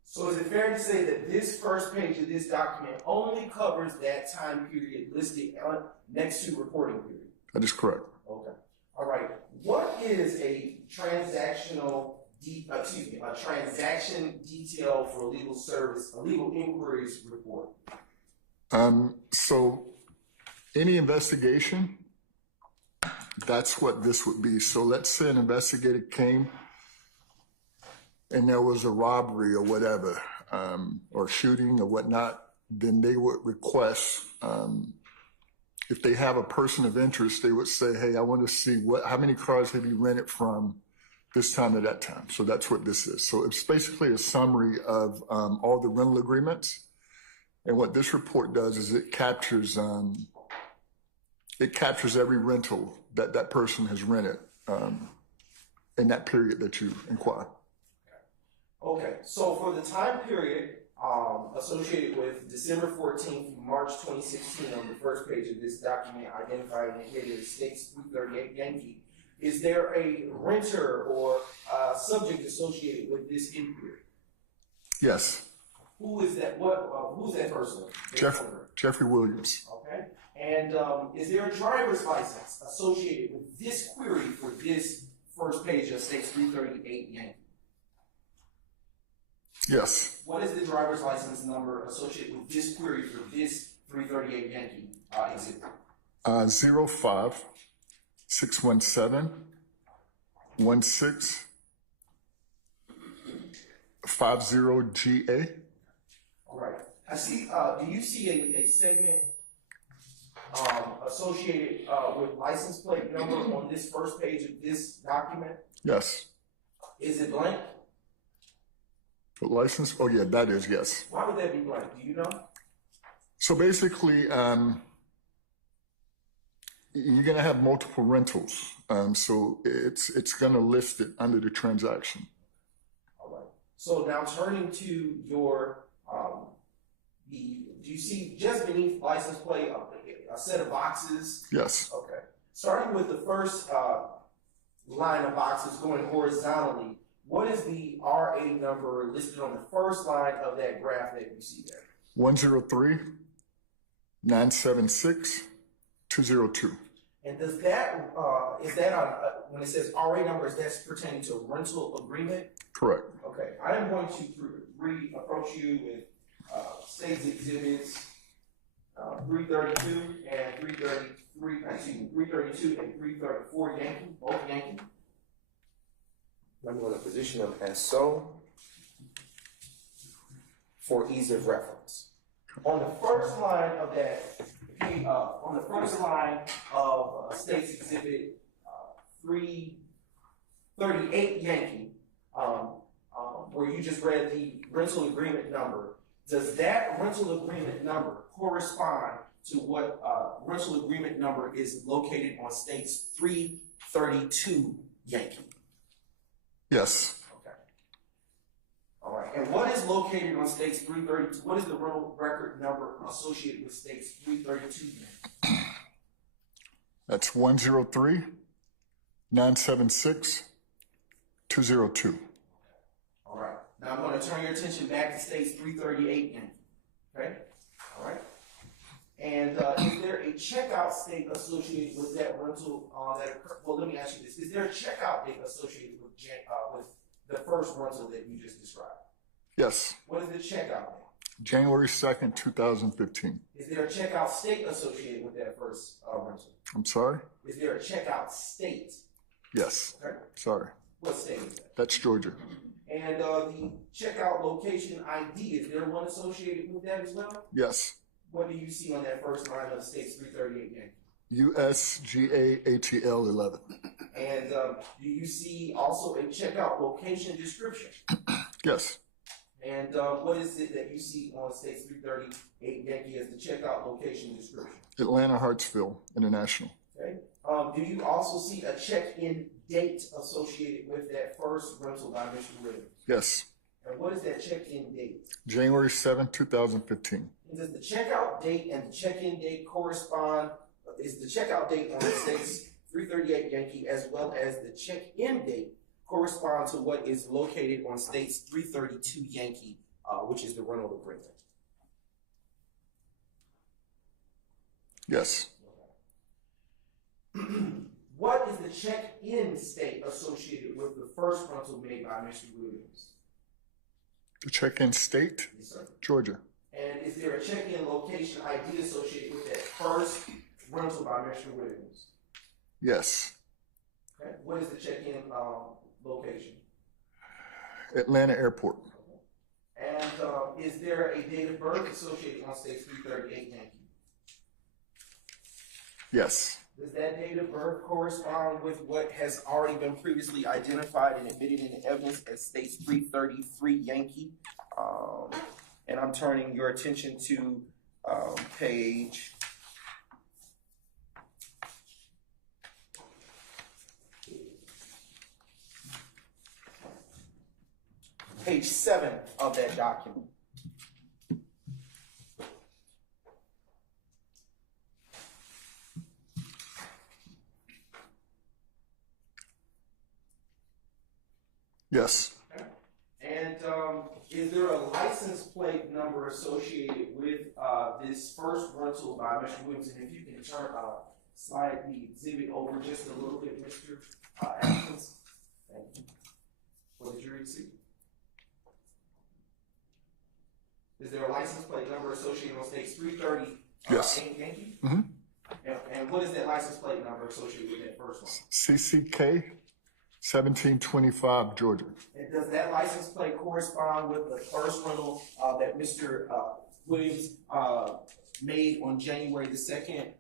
So is it fair to say that this first page of this document only covers that time period listed next to reporting period? That is correct. Okay. All right. What is a a transaction detail for legal service, a legal inquiries report? So any investigation, that's what this would be. So let's say an investigator came and there was a robbery or whatever, or shooting or whatnot, then they would request, if they have a person of interest, they would say, hey, I want to see how many cars have you rented from this time to that time. So that's what this is. So it's basically a summary of all the rental agreements. And what this report does is it captures every rental that that person has rented in that period that you inquire. Okay, so for the time period associated with December 14th, March 2016, on the first page of this document, identified and indicated as States 338 Yankee, is there a renter or subject associated with this inquiry? Yes. Who is that? Who's that person? Jeffery Williams. Okay. And is there a driver's license associated with this query for this first page of States 338 Yankee? Yes. What is the driver's license number associated with this query for this 338 Yankee exhibit? 05617 1650GA. All right. I see. Do you see a segment associated with license plate number on this first page of this document? Yes. Is it blank? The license? Oh, yeah, that is, yes. Why would that be blank? Do you know? So basically, you're going to have multiple rentals. So it's going to list it under the transaction. All right. So now turning to your, do you see just beneath license plate a set of boxes? Yes. Okay. Starting with the first line of boxes going horizontally, what is the RA number listed on the first line of that graph that you see there? 103-976-202. And does that, is that on, when it says RA number, is that pertaining to a rental agreement? Correct. Okay, I am going to approach you with states exhibits 332 and 332 and 334 Yankee, both Yankee. I'm going to position them as so for ease of reference. On the first line of that, on the first line of States Exhibit 338 Yankee, where you just read the rental agreement number, does that rental agreement number correspond to what rental agreement number is located on States 332 Yankee? Yes. Okay. All right. And what is located on States 332? What is the rental record number associated with States 332 Yankee? That's 103-976-202. All right. Now I'm going to turn your attention back to States 338 Yankee. Okay? All right. And is there a checkout state associated with that rental? Well, let me ask you this. Is there a checkout date associated with the first rental that you just described? Yes. What is the checkout date? January 2nd, 2015. Is there a checkout state associated with that first rental? I'm sorry? Is there a checkout state? Yes. Okay. Sorry. What state is that? That's Georgia. And the checkout location ID, is there one associated with that as well? Yes. What do you see on that first line of States 338 Yankee? USGAATL 11. And do you see also a checkout location description? Yes. And what is it that you see on States 338 Yankee as the checkout location description? Atlanta Hartsfield International. Okay. Do you also see a check-in date associated with that first rental by Mr. Williams? Yes. And And what is that check-in date? January 7, 2015. And does the checkout date and the check-in date correspond, is the checkout date on the state's 338 Yankee as well as the check-in date correspond to what is located on state's 332 Yankee, which is the rental agreement? Yes. What is the check-in state associated with the first rental made by Mr. Williams? The check-in state? Yes, sir. Georgia. And is there a check-in location ID associated with that first rental by Mr. Williams? Yes. Okay. What is the check-in location? Atlanta Airport. And is there a date of birth associated on state's 338 Yankee? Yes. Does that date of birth correspond with what has already been previously identified and admitted in the evidence as state's 333 Yankee? And I'm turning your attention to page 7 of that document. Yes. And is there a license plate number associated with this first rental by Mr. Williams? And if you can slide the exhibit over just a little bit, Mr. Atkins, thank you, for the jury to see. Is there a license plate number associated on state's 330 Yes. Yankee? Mm-hmm. And what is that license plate number associated with that first one? CCK 1725, Georgia. And does that license plate correspond with the first rental that Mr. Williams made on January the 2nd,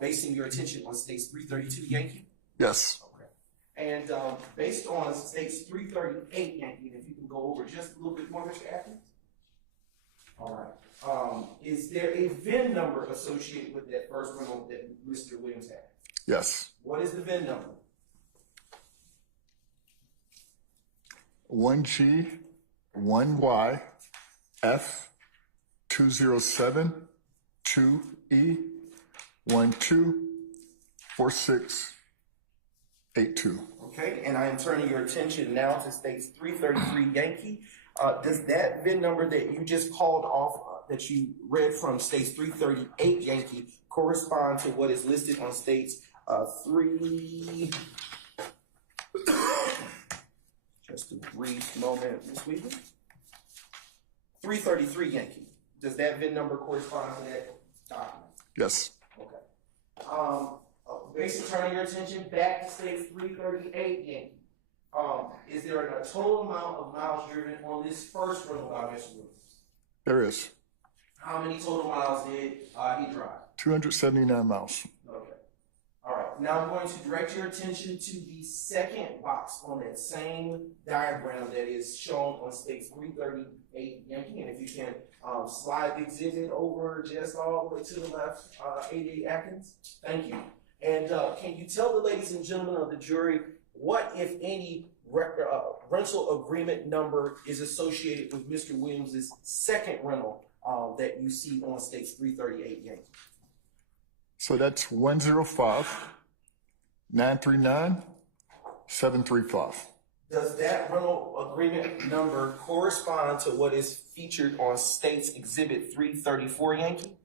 basing your attention on state's 332 Yankee? Yes. Okay. And based on state's 338 Yankee, if you can go over just a little bit more, Mr. Atkins? All right. Is there a VIN number associated with that first rental that Mr. Williams had? Yes. What is the VIN number? 1G 1Y F 207 2E 124682. Okay, and I am turning your attention now to state's 333 Yankee. Does that VIN number that you just called off, that you read from state's 338 Yankee, correspond to what is listed on state's 333 Yankee? Does that VIN number correspond to that document? Yes. Okay. Basically turning your attention back to state's 338 Yankee. Is there a total amount of miles driven on this first rental by Mr. Williams? There is. How many total miles did he drive? 279 miles. Okay. All right. Now I'm going to direct your attention to the second box on that same diagram that is shown on state's 338 Yankee. And if you can slide the exhibit over just all the way to the left, 88 Atkins. Thank you. And can you tell the ladies and gentlemen of the jury what, if any, rental agreement number is associated with Mr. Williams' second rental that you see on state's 338 Yankee? So that's 105 939 735. Does that rental agreement number correspond to what is featured on state's exhibit 334 Yankee?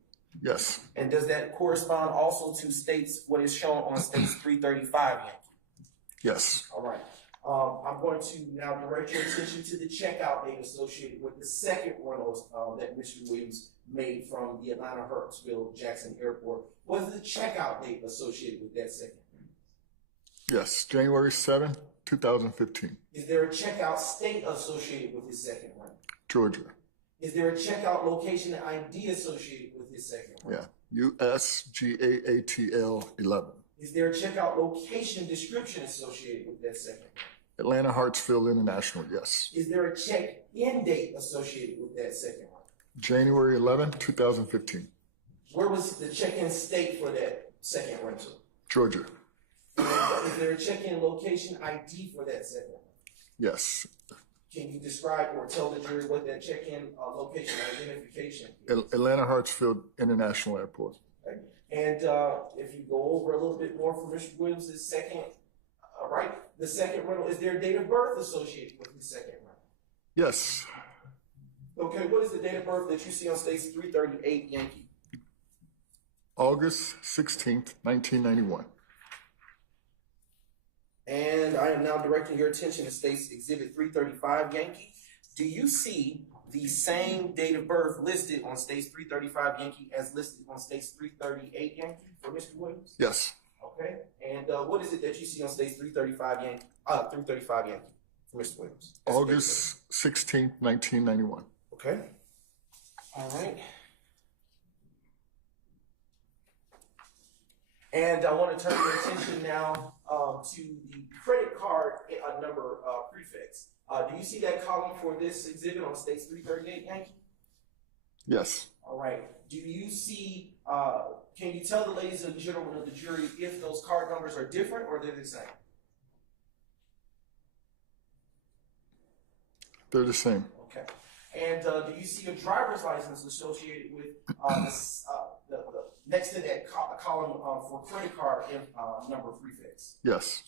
Yes. And does that correspond also to state's, what is shown on state's 335 Yankee? Yes. All right. I'm going to now direct your attention to the checkout date associated with the second rentals that Mr. Williams made from the Atlanta Hartsfield Jackson Airport. What is the checkout date associated with that second? Yes. January 7, 2015. Is there a checkout state associated with his second rental? Georgia. Is there a checkout location ID associated with his second rental? Yeah. USGAATL 11. Is there a checkout location description associated with that second rental? Atlanta Hartsfield International, yes. Is there a check-in date associated with that second rental? January 11, 2015. Where was the check-in state for that second rental? Georgia. Is there a check-in location ID for that second rental? Yes. Can you describe or tell the jury what that check-in location identification is? Atlanta Hartsfield International Airport. Okay. And if you go over a little bit more for Mr. Williams' second, the second rental, is there a date of birth associated with the second rental? Yes. Okay, what is the date of birth that you see on States 338 Yankee? August 16th, 1991. And I am now directing your attention to States Exhibit 335 Yankee. Do you see the same date of birth listed on States 335 Yankee as listed on States 338 Yankee for Mr. Williams? Yes. Okay. And what is it that you see on States 335 Yankee? 335 Yankee for Mr. Williams. August 16th, 1991. Okay. All right. And I want to turn your attention now to the credit card number prefix. Do you see that column for this exhibit on States 338 Yankee? Yes. All right. Do you see, can you tell the ladies and gentlemen of the jury if those card numbers are different or they're the same? They're the same. Okay. And do you see a driver's license associated with the next to that column for credit card number prefix? Yes.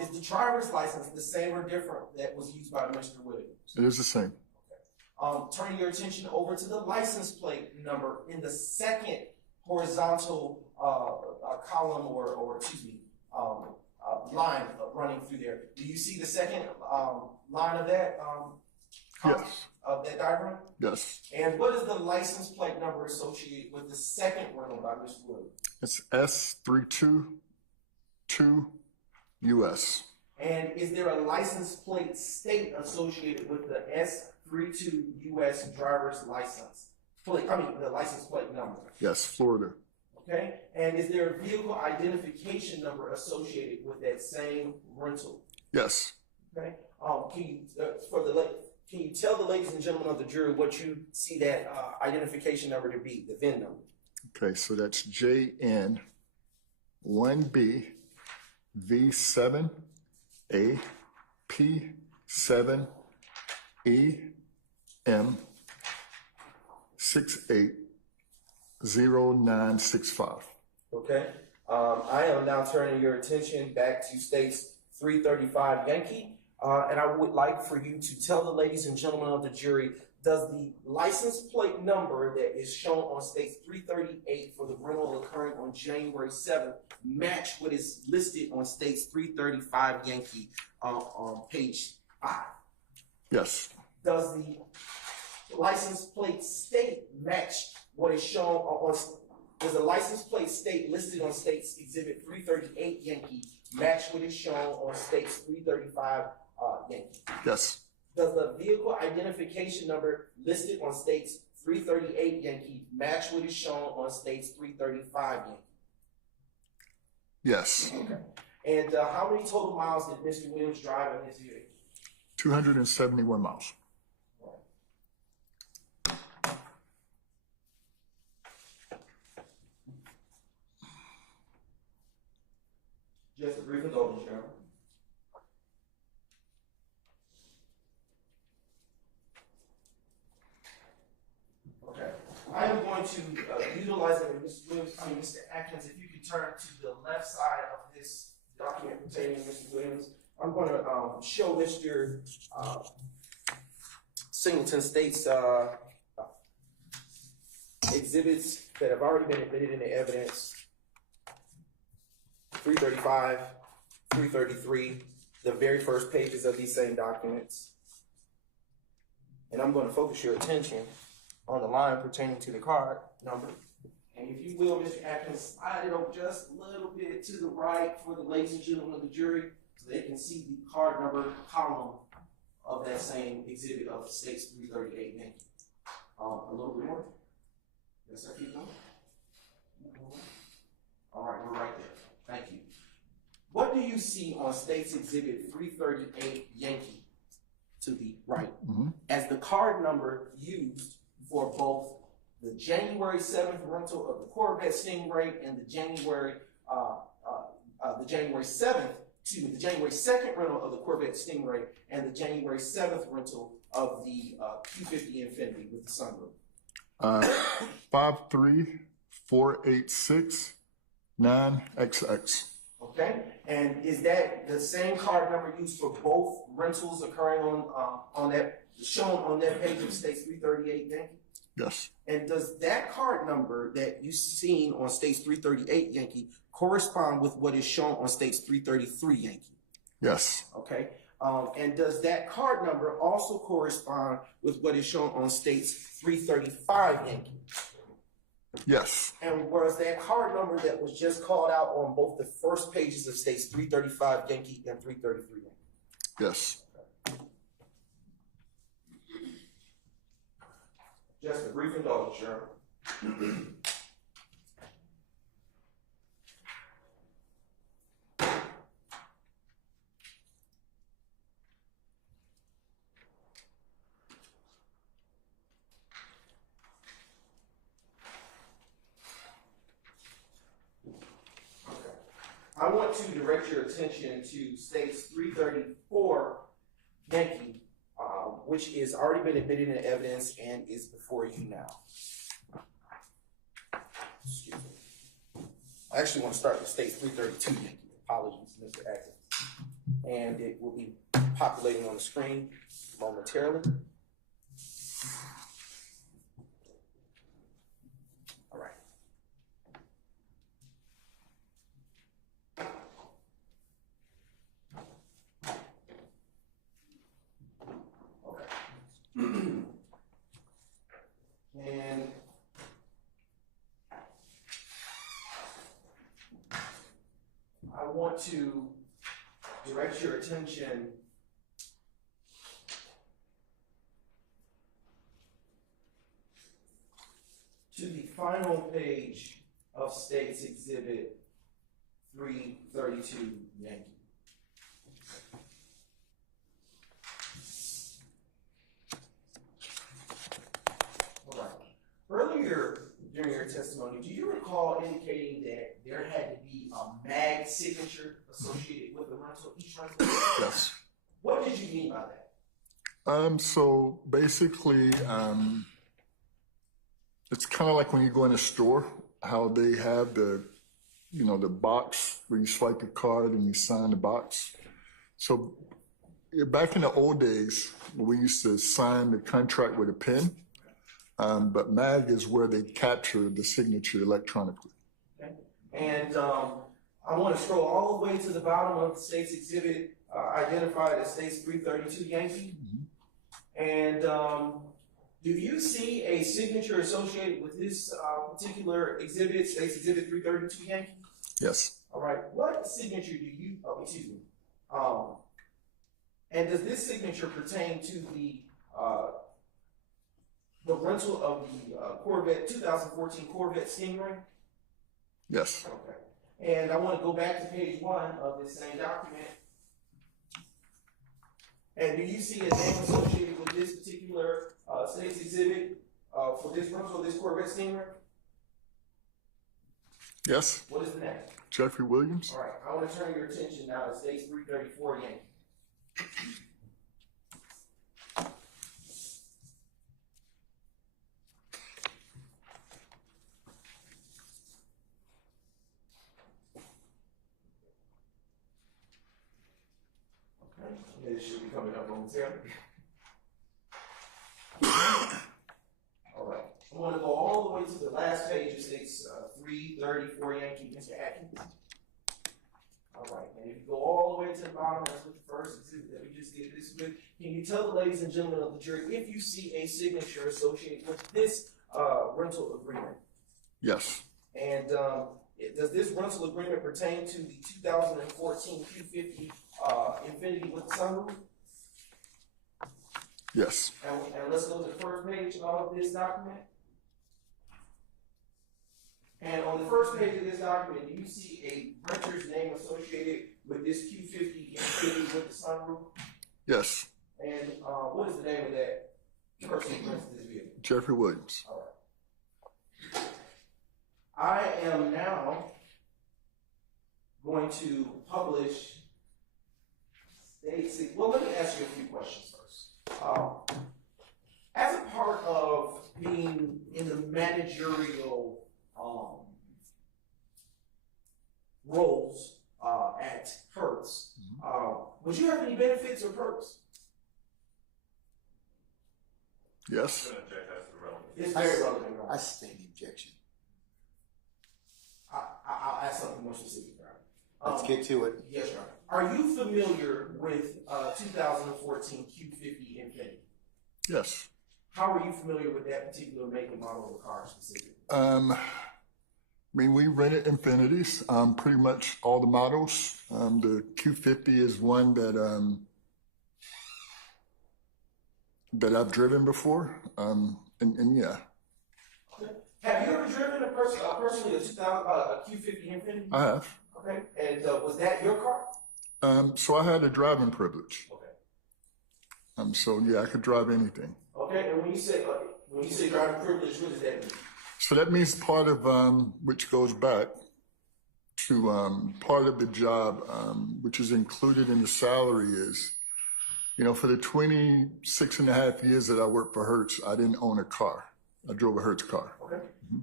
Is the driver's license the same or different that was used by Mr. Williams? It is the same. Turning your attention over to the license plate number in the second horizontal column or excuse me, line running through there. Do you see the second line of that Yes. of that diagram? Yes. And what is the license plate number associated with the second rental by Mr. Williams? It's S322 US. And is there a license plate state associated with the S32 US driver's license plate? I mean, the license plate number. Yes, Florida. Okay. And is there a vehicle identification number associated with that same rental? Yes. Okay. Can you tell the ladies and gentlemen of the jury what you see that identification number to be, the VIN number? Okay, so that's JN1B V7 AP7 EM 680965. Okay. I am now turning your attention back to States 335 Yankee. And I would like for you to tell the ladies and gentlemen of the jury, does the license plate number that is shown on States 338 for the rental occurring on January 7th match what is listed on States 335 Yankee on page 5? Yes. Does the license plate state match what is shown does the license plate state listed on States Exhibit 338 Yankee match what is shown on States 335 Yankee? Yes. Does the vehicle identification number listed on States 338 Yankee match what is shown on States 335 Yankee? Yes. Okay. And how many total miles did Mr. Williams drive in his vehicle? 271 miles. Just a brief indulgence, Your Honor. Okay. I am going to utilize it with Mr. Williams, Mr. Atkins, if you could turn to the left side of this document pertaining to Mr. Williams. I'm going to show Mr. Singleton State's exhibits that have already been admitted into evidence. 335, 333, the very first pages of these same documents. And I'm going to focus your attention on the line pertaining to the card number. And if you will, Mr. Atkins, slide it over just a little bit to the right for the ladies and gentlemen of the jury so they can see the card number column of that same exhibit of States 338 Yankee. A little bit more. Yes, sir. Keep going. All right, we're right there. Thank you. What do you see on States Exhibit 338 Yankee to the right as the card number used for both the January 7th rental of the Corvette Stingray and the January 7th, the January 2nd rental of the Corvette Stingray and the January 7th rental of the Q50 Infinity with the sunroof? 53486-9XX. Okay, and is that the same card number used for both rentals occurring on that, shown on that page of States 338 Yankee? Yes. And does that card number that you've seen on States 338 Yankee correspond with what is shown on States 333 Yankee? Yes. Okay, and does that card number also correspond with what is shown on States 335 Yankee? Yes. And was that card number that was just called out on both the first pages of States 335 Yankee and 333 Yankee? Yes. Just a brief indulgence, Sharon. I want to direct your attention to States 334 Yankee, which is already been admitted into evidence and is before you now. Excuse me. I actually want to start with States 332 Yankee. Apologies, Mr. Atkins. And it will be populating on the screen momentarily. All right. And I want to direct your attention to the final page of States Exhibit 332 Yankee. All right. Earlier during your testimony, do you recall indicating that there had to be a MAG signature associated with the rental, each rental? Yes. What did you mean by that? So basically, it's kind of like when you go in a store, how they have the box where you swipe your card and you sign the box. So back in the old days, we used to sign the contract with a pen, but MAG is where they capture the signature electronically. Okay. And I want to scroll all the way to the bottom of the State's Exhibit, identified as State's 332 Yankee. Mm-hmm. And do you see a signature associated with this particular exhibit, State's Exhibit 332 Yankee? Yes. All right. What signature do you, and does this signature pertain to the rental of the Corvette, 2014 Corvette Stingray? Yes. Okay. And I want to go back to page 1 of this same document. And do you see a name associated with this particular State's Exhibit for this rental of this Corvette Stingray? Yes. What is the name? Jeffery Williams. All right. I want to turn your attention now to State's 334 Yankee. It should be coming up momentarily. All right. I want to go all the way to the last page of State's 334 Yankee, Mr. Atkins. All right. And if you go all the way to the bottom, that's what the first exhibit that we just did this with. Can you tell the ladies and gentlemen of the jury if you see a signature associated with this rental agreement? Yes. And does this rental agreement pertain to the 2014 Q50 Infinity with the sunroof? Yes. And let's go to the first page of this document. And on the first page of this document, do you see a renter's name associated with this Q50 Infinity with the sunroof? Yes. And what is the name of that person who rents this vehicle? Jeffery Williams. All right. I am now going to publish basic, well, let me ask you a few questions first. As a part of being in the managerial roles at Hertz, would you have any benefits or perks? Yes. I'm gonna object as to the relevance. It's very relevant. Your Honor. I sustain the objection. I'll ask something more specific. Your Honor. Let's get to it. Yes, Your Honor. Are you familiar with 2014 Q50 Infiniti? Yes. How are you familiar with that particular make and model of the car specifically? I mean, we rented Infinities, pretty much all the models. The Q50 is one that I've driven before, and yeah, Okay. Have you ever driven personally a Q50 Infiniti? I have. Okay. And was that your car? So I had a driving privilege. Okay. So yeah, I could drive anything. Okay. And when you say driving privilege, what does that mean? So that means part of, which goes back to part of the job, which is included in the salary is, you know, for the 26 and a half years that I worked for Hertz, I didn't own a car. I drove a Hertz car. Okay. Mm-hmm.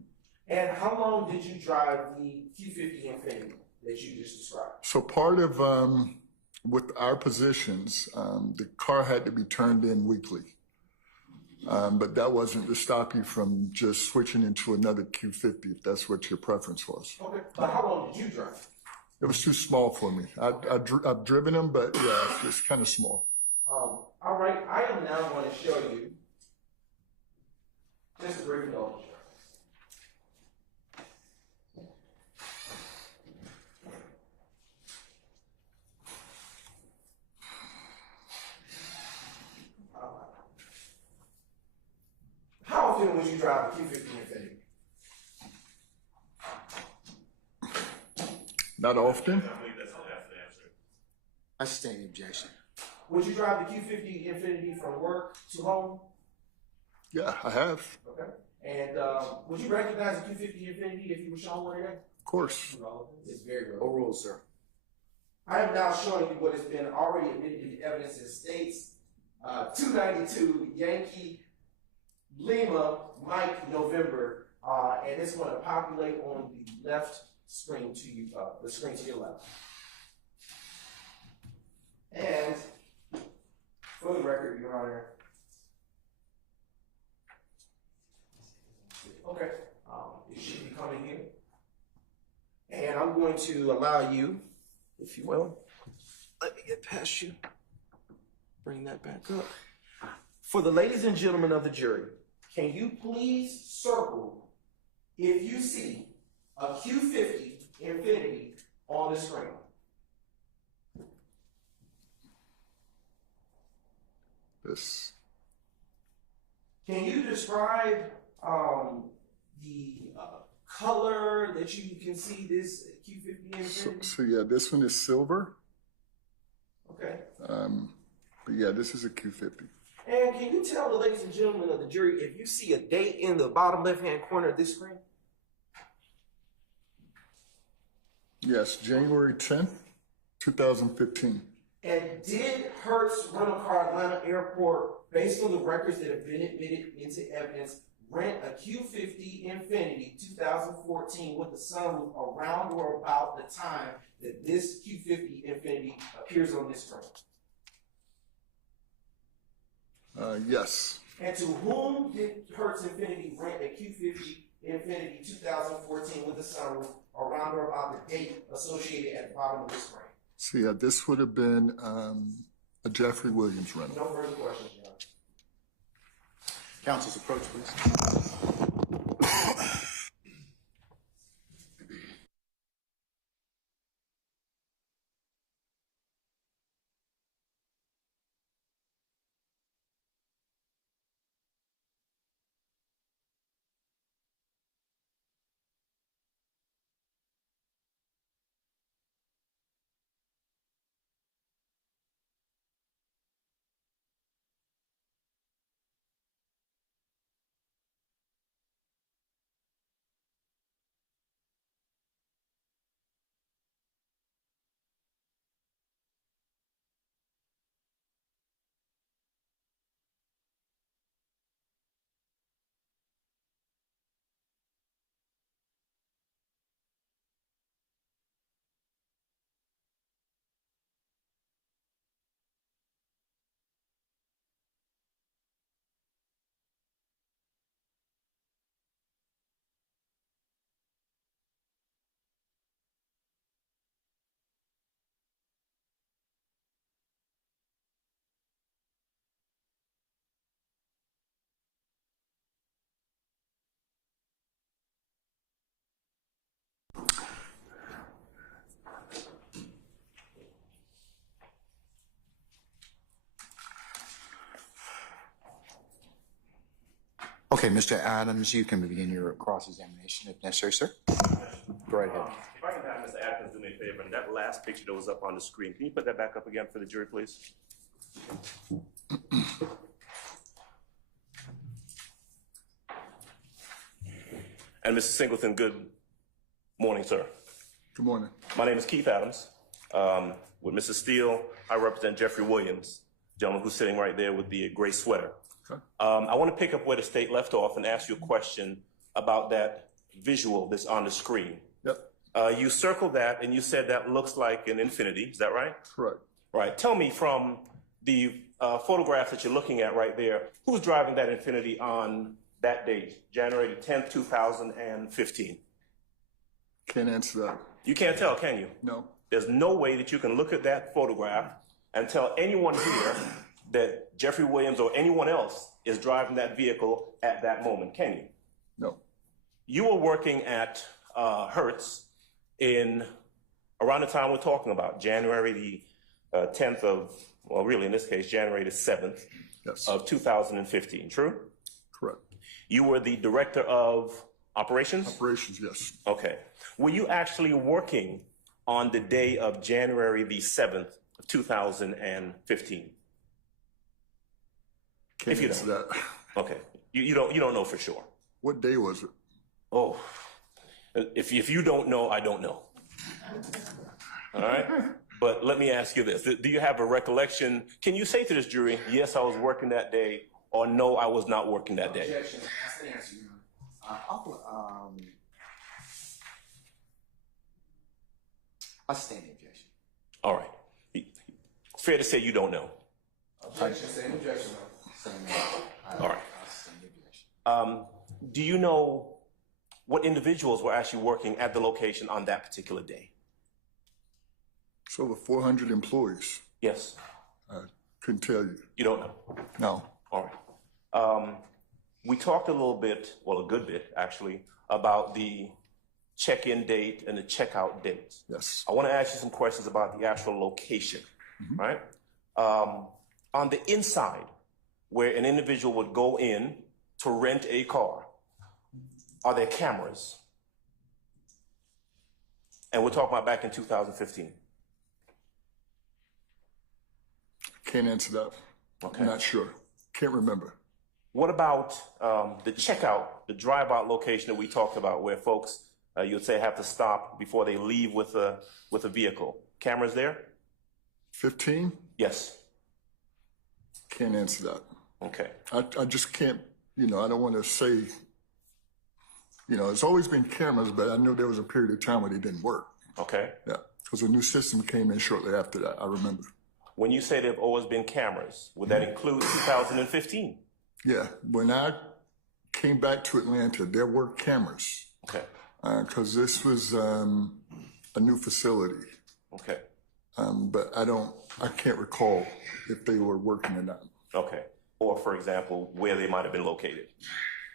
And how long did you drive the Q50 Infiniti that you just described? So part of, with our positions, the car had to be turned in weekly. But that wasn't to stop you from just switching into another Q50 if that's what your preference was. Okay. But how long did you drive? It was too small for me. I've driven them, but yeah, it's kind of small. All right. I am now going to show you just a brief note. How often would you drive a Q50 Infiniti? Not often. I believe that's the answer. I sustain the objection. Would you drive the Q50 Infiniti from work to home? Yeah, I have. Okay. And would you recognize a Q50 Infiniti if you were shown one today? Of course. It's very relevant. Overruled, sir. I am now showing you what has been already admitted into evidence in states. 292 Yankee Lima Mike November, and it's going to populate on the left screen to you, the screen to your left. And for the record, Your Honor, okay, it should be coming here. And I'm going to allow you, if you will, let me get past you. Bring that back up. For the ladies and gentlemen of the jury, can you please circle if you see a Q50 Infiniti on the screen? This. Can you describe the color that you can see this Q50 Infiniti? So yeah, this one is silver. Okay. But yeah, this is a Q50. And can you tell the ladies and gentlemen of the jury if you see a date in the bottom left-hand corner of this screen? Yes, January 10th, 2015. And did Hertz Rental Car Atlanta Airport, based on the records that have been admitted into evidence, rent a Q50 Infiniti 2014 with the sunroof around or about the time that this Q50 Infiniti appears on this screen? Yes. And to whom did Hertz Infiniti rent a Q50 Infiniti 2014 with the sunroof around or about the date associated at the bottom of the screen? So yeah, this would have been a Jeffery Williams rental. No further questions, Your Honor. Counsel's approach, please. Okay, Mr. Adams, you can begin your cross-examination if necessary, sir. Go right ahead. If I can have Mr. Atkins do me a favor, and that last picture that was up on the screen, can you put that back up again for the jury, please? And Mr. Singleton, good morning, sir. Good morning. My name is Keith Adams. With Mrs. Steele, I represent Jeffery Williams, gentleman who's sitting right there with the gray sweater. Okay. I want to pick up where the state left off and ask you a question about that visual that's on the screen. Yep, You circled that and you said that looks like an infinity. Is that right? correct. Right. Tell me from the photograph that you're looking at right there, who's driving that infinity on that date, January 10th, 2015? Can't answer that. You can't tell, can you? No, There's no way that you can look at that photograph and tell anyone here that Jeffery Williams or anyone else is driving that vehicle at that moment, can you? no, You were working at Hertz in around the time we're talking about, January the 10th of, well, really in this case, January the 7th yes, of 2015, true? correct. You were the director of operations? Operations, yes. Okay. Were you actually working on the day of January the 7th of 2015? Can't If you answer don't. that. Okay. You don't know for sure. What day was it? Oh, if you don't know, I don't know. All right? But let me ask you this. Do you have a recollection? Can you say to this jury, yes, I was working that day, or no, I was not working that day? Objection. Ask the answer. I'll stand the objection. All right. Fair to say you don't know. Objection. Same objection. All right. I'll stand the objection. Do you know what individuals were actually working at the location on that particular day? It's over 400 employees. Yes. I couldn't tell you. You don't know? No, All right. We talked a little bit, well, a good bit actually, about the check-in date and the checkout date. yes, I want to ask you some questions about the actual location, right? On the inside, where an individual would go in to rent a car, are there cameras? And we're talking about back in 2015. can't answer that. Okay. Not sure. Can't remember. What about the checkout, the drive-out location that we talked about, where folks, you'd say, have to stop before they leave with a vehicle? Cameras there? 15? Yes. Can't answer that. Okay. I just can't, I don't want to say, it's always been cameras, but I know there was a period of time where they didn't work. Okay. Yeah, because a new system came in shortly after that, I remember. When you say there have always been cameras, would that include 2015? Yeah, when I came back to Atlanta, there were cameras, Okay. because this was a new facility. Okay. But I can't recall if they were working or not. Okay. Or, for example, where they might have been located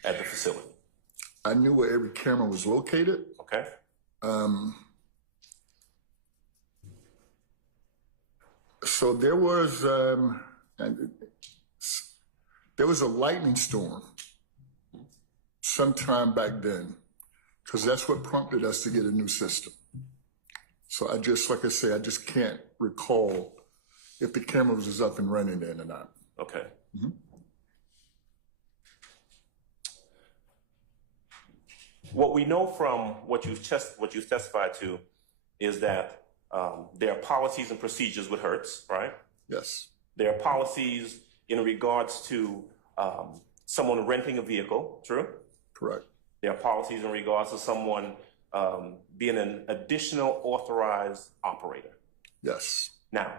at the facility. I knew where every camera was located. Okay. So there was a lightning storm sometime back then, because that's what prompted us to get a new system. So like I say, I just can't recall if the cameras was up and running then or not. Okay. What we know from what you've testified to is that there are policies and procedures with Hertz, right? Yes, There are policies in regards to someone renting a vehicle, true? correct. There are policies in regards to someone being an additional authorized operator. Yes, Now,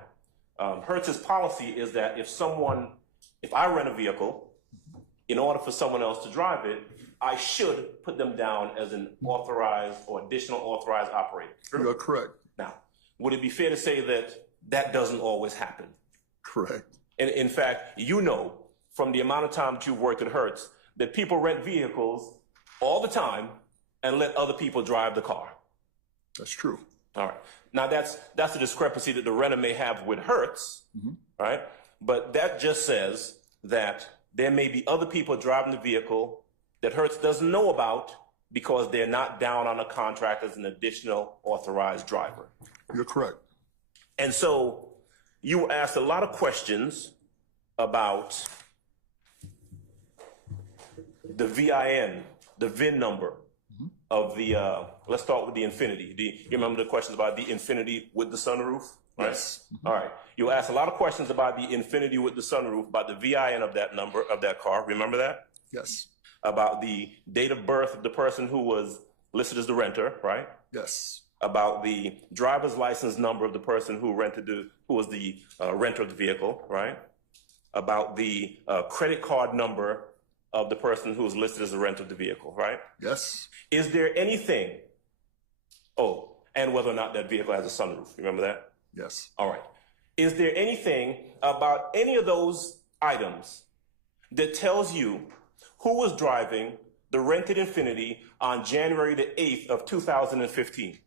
Hertz's policy is that if I rent a vehicle, in order for someone else to drive it, I should put them down as an authorized or additional authorized operator. True? you're correct. Now, would it be fair to say that that doesn't always happen? Correct. And in fact, from the amount of time that you've worked at Hertz, that people rent vehicles all the time and let other people drive the car. That's true. All right. Now that's a discrepancy that the renter may have with Hertz, right? But that just says that there may be other people driving the vehicle that Hertz doesn't know about because they're not down on a contract as an additional authorized driver. You're correct. And so you asked a lot of questions about the VIN, the VIN number of the, let's start with the Infinity. You remember the questions about the Infinity with the sunroof? Right? Yes. All right. You asked a lot of questions about the Infinity with the sunroof, about the VIN of that number, of that car. Remember that? Yes. About the date of birth of the person who was listed as the renter, right? Yes. About the driver's license number of the person who was the renter of the vehicle, right? About the credit card number of the person who was listed as the renter of the vehicle, right? Yes. Is there anything, and whether or not that vehicle has a sunroof, remember that? Yes. All right. Is there anything about any of those items that tells you who was driving the rented Infinity on January the 8th of 2015?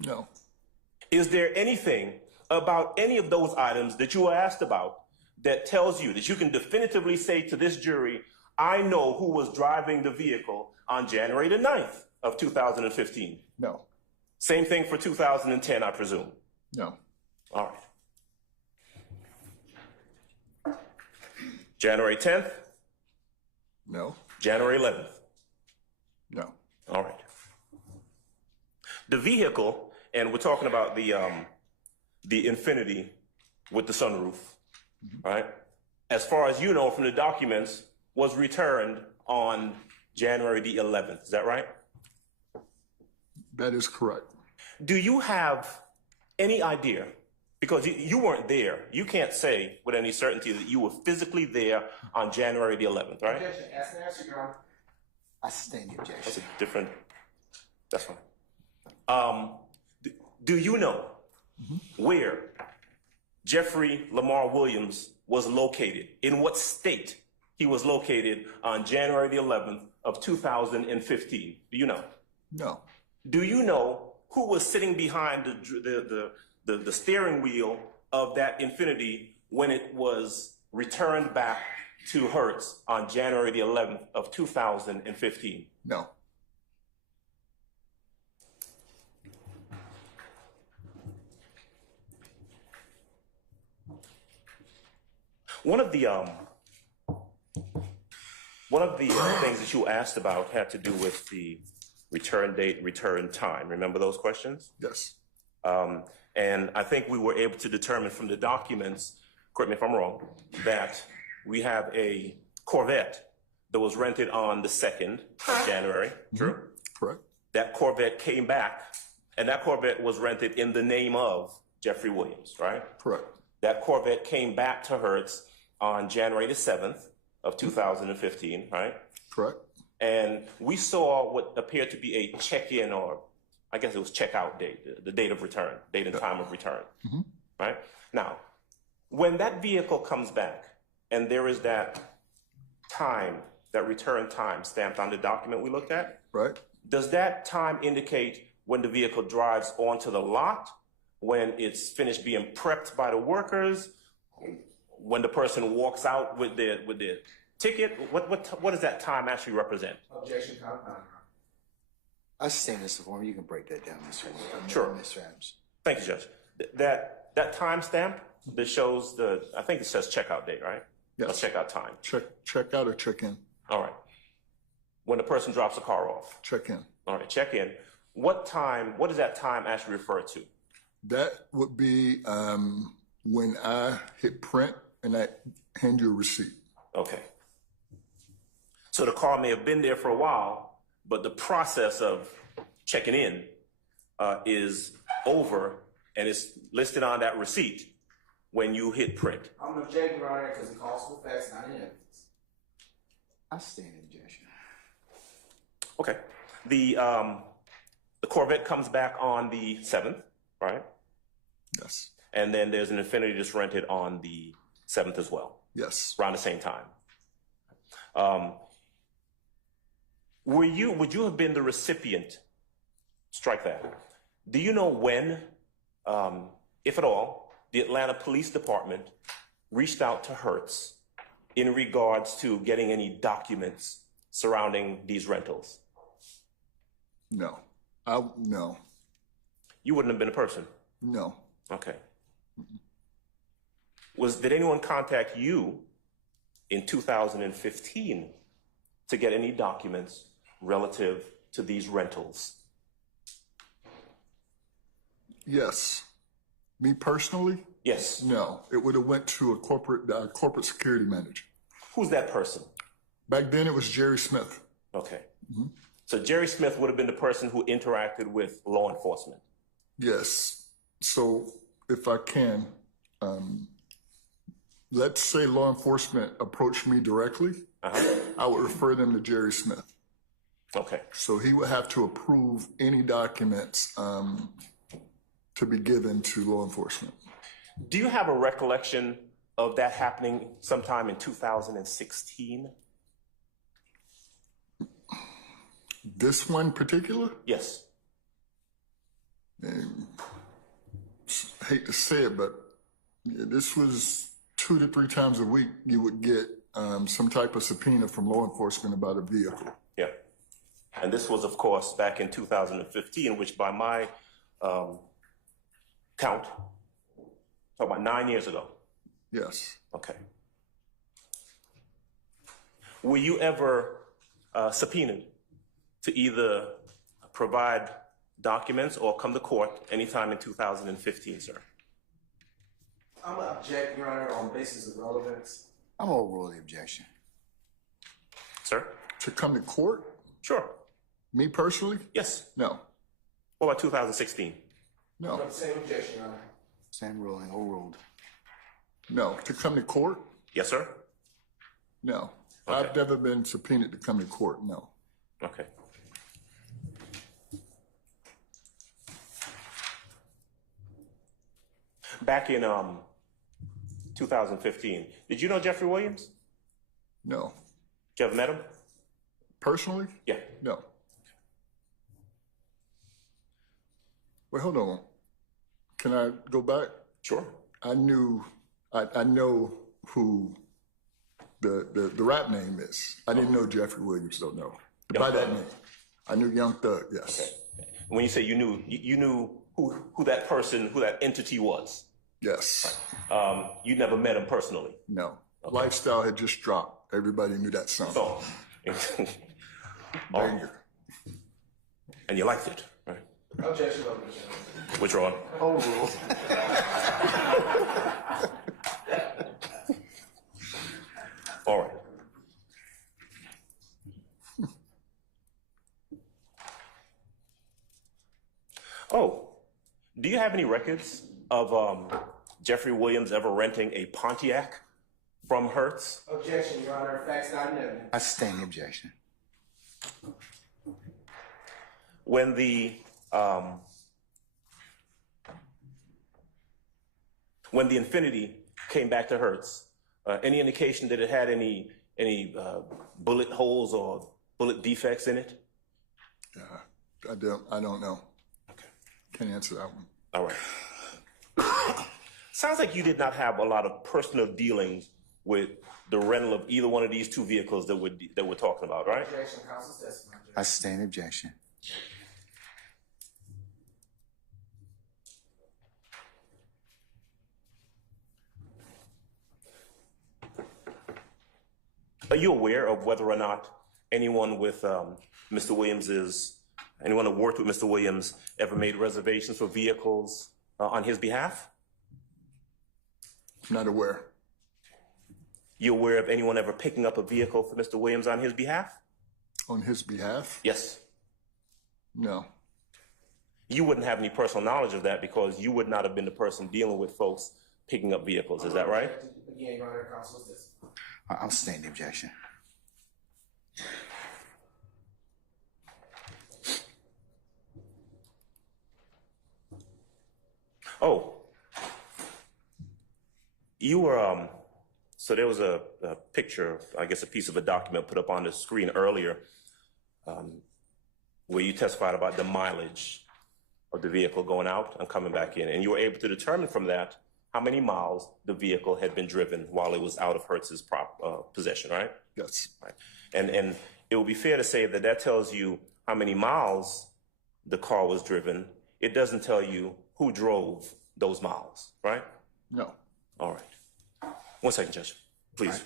No. Is there anything about any of those items that you were asked about that tells you that you can definitively say to this jury, I know who was driving the vehicle on January the 9th of 2015? No. Same thing for 2010, I presume. No. All right. January 10th? No. January 11th? No. All right. The vehicle, and we're talking about the Infinity with the sunroof, right? As far as you know from the documents, was returned on January the 11th. Is that right? That is correct. Do you have any idea, because you weren't there, you can't say with any certainty that you were physically there on January the 11th, right? Objection. Ask the answer, Your Honor. I sustain the objection. That's a different, that's fine. Do you know where Jeffery Lamar Williams was located? In what state he was located on January the 11th of 2015? Do you know? No. Do you know who was sitting behind the steering wheel of that Infinity when it was returned back to Hertz on January the 11th of 2015? No. One of the things that you asked about had to do with the return date, return time. Remember those questions? Yes. And I think we were able to determine from the documents, correct me if I'm wrong, that we have a Corvette that was rented on the 2nd of January. True? Correct. That Corvette came back, and that Corvette was rented in the name of Jeffery Williams, right? Correct. That Corvette came back to Hertz on January the 7th of 2015, right? Correct. And we saw what appeared to be a check-in, or I guess it was check-out date, the date of return, date and time of return, right? Now, when that vehicle comes back and there is that time, that return time stamped on the document we looked at, Right. does that time indicate when the vehicle drives onto the lot, when it's finished being prepped by the workers, when the person walks out with their ticket? What does that time actually represent? Objection. Compound, Your Honor. I sustain this form. You can break that down, Mr. Sure. Mr. Adams. Thank you, Judge. That time stamp that shows I think it says checkout date, right? Yes. Or checkout time. Check out or check in? All right. When the person drops the car off. Check in. All right, check in. What does that time actually refer to? That would be when I hit print and I hand you a receipt. Okay. So the car may have been there for a while, but the process of checking in is over, and it's listed on that receipt when you hit print. I'm objecting, Your Honor, because it calls for facts, not in evidence. I sustain the objection. Okay. The Corvette comes back on the 7th, right? Yes. And then there's an Infinity that's rented on the 7th as well, Yes. around the same time. Would you have been the recipient? Strike that. Do you know when, if at all, the Atlanta Police Department reached out to Hertz in regards to getting any documents surrounding these rentals? No. No. You wouldn't have been a person? No. Okay. Did anyone contact you in 2015 to get any documents relative to these rentals? Yes. Me personally? Yes. No. It would have went to a corporate security manager. Who's that person? Back then it was Jerry Smith. Okay. So Jerry Smith would have been the person who interacted with law enforcement. Yes. So if I can, let's say law enforcement approached me directly, I would refer them to Jerry Smith. Okay. So he would have to approve any documents to be given to law enforcement. Do you have a recollection of that happening sometime in 2016? This one particular? Yes. And hate to say it, but this was 2 to 3 times a week you would get some type of subpoena from law enforcement about a vehicle. Yeah. And this was, of course, back in 2015, which by my count, talk about 9 years ago. Yes. Okay. Were you ever subpoenaed to either provide documents or come to court anytime in 2015, sir? I'm going to object, Your Honor, on basis of relevance. I'm gonna overrule the objection. Sir? To come to court? Sure. Me personally? Yes. No. What about 2016? No. Same objection, Your Honor. Same ruling, overruled. No. To come to court? Yes, sir. No. Okay. I've never been subpoenaed to come to court, no. Okay. Back in 2015, did you know Jeffery Williams? No. Did you ever met him? Personally? Yeah. No. Wait, hold on. Can I go back? Sure. I know who the rap name is. I didn't know Jeffery Williams, don't know. By that name. I knew Young Thug, yes. Okay. When you say you knew who that person, who that entity was. Yes. You never met him personally. No. Lifestyle had just dropped. Everybody knew that song. Oh. Banger. And you liked it, right? Objection, Your Honor. Withdrawn. Overruled. All right. Oh, do you have any records of Jeffery Williams ever renting a Pontiac from Hertz? Objection, Your Honor. Facts not known. I sustain the objection. When the Infiniti came back to Hertz, any indication that it had any bullet holes or bullet defects in it? I don't know. Okay. Can't answer that one. All right. Sounds like you did not have a lot of personal dealings with the rental of either one of these two vehicles that we're talking about, right? Objection, counsel's testimony. I sustain the objection. Are you aware of whether or not anyone who worked with Mr. Williams ever made reservations for vehicles on his behalf? Not aware. You aware of anyone ever picking up a vehicle for Mr. Williams on his behalf? On his behalf? Yes. No. You wouldn't have any personal knowledge of that because you would not have been the person dealing with folks picking up vehicles. Is that right? Again, Your Honor, counsel's testimony. I'll sustain the objection. Oh, you were, so there was a picture, I guess a piece of a document put up on the screen earlier where you testified about the mileage of the vehicle going out and coming back in. And you were able to determine from that how many miles the vehicle had been driven while it was out of Hertz's possession, right? Yes. Right. And it would be fair to say that that tells you how many miles the car was driven. It doesn't tell you who drove those miles, right? No. All right. 1 second, Judge, please.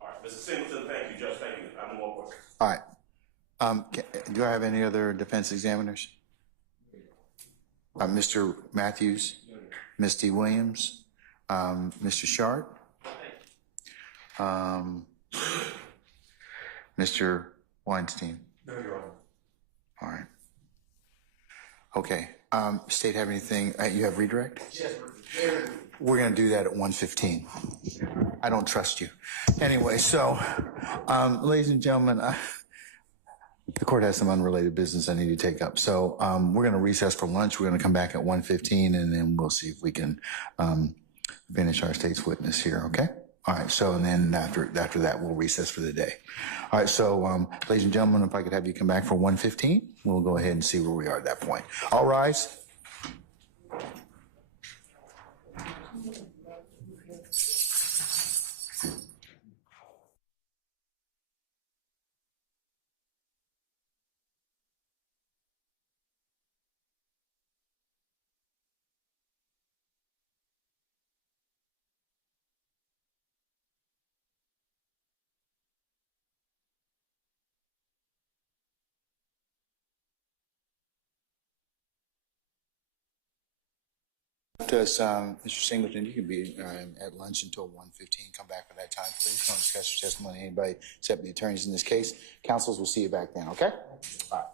All right, Mr. Singleton, thank you, Judge, thank you. I have no more questions. All right. Do I have any other defense examiners? Mr. Matthews, Ms. D. Williams, Mr. Sharp, Mr. Weinstein. No, Your Honor. All right. Okay. State have anything? You have redirect? Yes, very good. We're going to do that at 1:15. I don't trust you. Anyway, so, ladies and gentlemen, the court has some unrelated business I need to take up. So we're going to recess for lunch. We're going to come back at 1:15, and then we'll see if we can finish our state's witness here, okay? All right, so and then after that, we'll recess for the day. All right, so ladies and gentlemen, if I could have you come back for 1:15, we'll go ahead and see where we are at that point. All rise. Does Mr. Singleton, you can be at lunch until 1:15. Come back for that time, please. Don't discuss your testimony with anybody except the attorneys in this case. Counsels, will see you back then, okay? All right.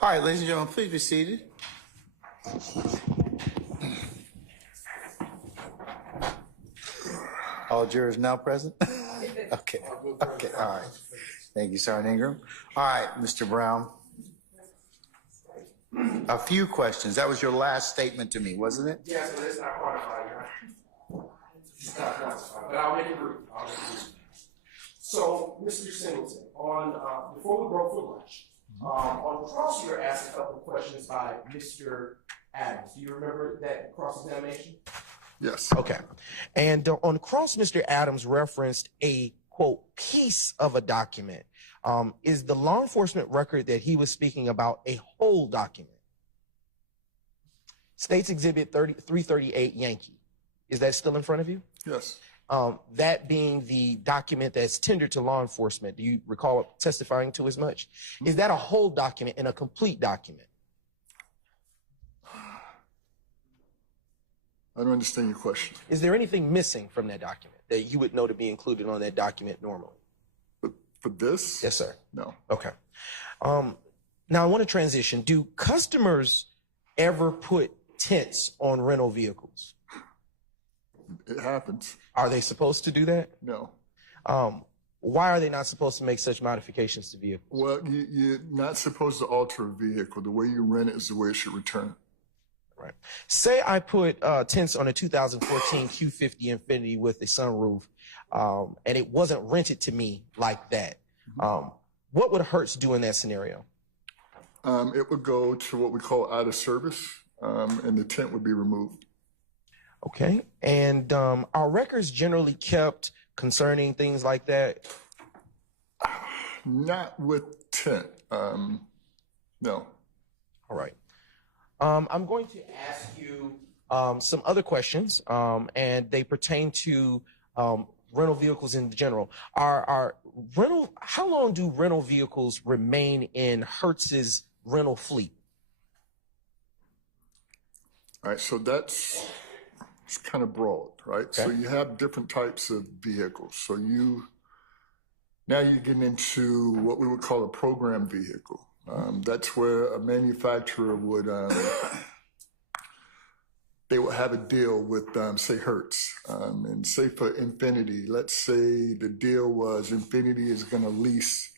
All right, ladies and gentlemen, please be seated. All jurors now present? Okay, okay, all right. Thank you, Sergeant Ingram. All right, Mr. Brown. A few questions. That was your last statement to me, wasn't it? Yes, but it's not quantified, Your Honor. It's not quantified, but I'll make it brief. So, Mr. Singleton, before we broke for lunch, on cross, you were asked a couple of questions by Mr. Adams. Do you remember that cross-examination? Yes. Okay. And on cross, Mr. Adams referenced a, quote, piece of a document. Is the law enforcement record that he was speaking about a whole document? State's Exhibit 338 Yankee. Is that still in front of you? Yes. That being the document that's tendered to law enforcement. Do you recall testifying to as much? Is that a whole document and a complete document? I don't understand your question. Is there anything missing from that document that you would know to be included on that document normally? For this? Yes, sir. No. Okay. Now I want to transition. Do customers ever put tents on rental vehicles? It happens. Are they supposed to do that? No. Why are they not supposed to make such modifications to vehicles? Well, you're not supposed to alter a vehicle. The way you rent it is the way it should return. Right. Say I put tents on a 2014 Q50 Infiniti with a sunroof, and it wasn't rented to me like that. What would Hertz do in that scenario? It would go to what we call out of service, and the tent would be removed. Okay. And are records generally kept concerning things like that? Not with tent. No. All right. I'm going to ask you some other questions, and they pertain to rental vehicles in general. How long do rental vehicles remain in Hertz's rental fleet? All right, so it's kind of broad, right? Okay. So you have different types of vehicles. So now you're getting into what we would call a program vehicle. That's where a manufacturer would they would have a deal with, say, Hertz. And say for Infiniti, let's say the deal was Infiniti is going to lease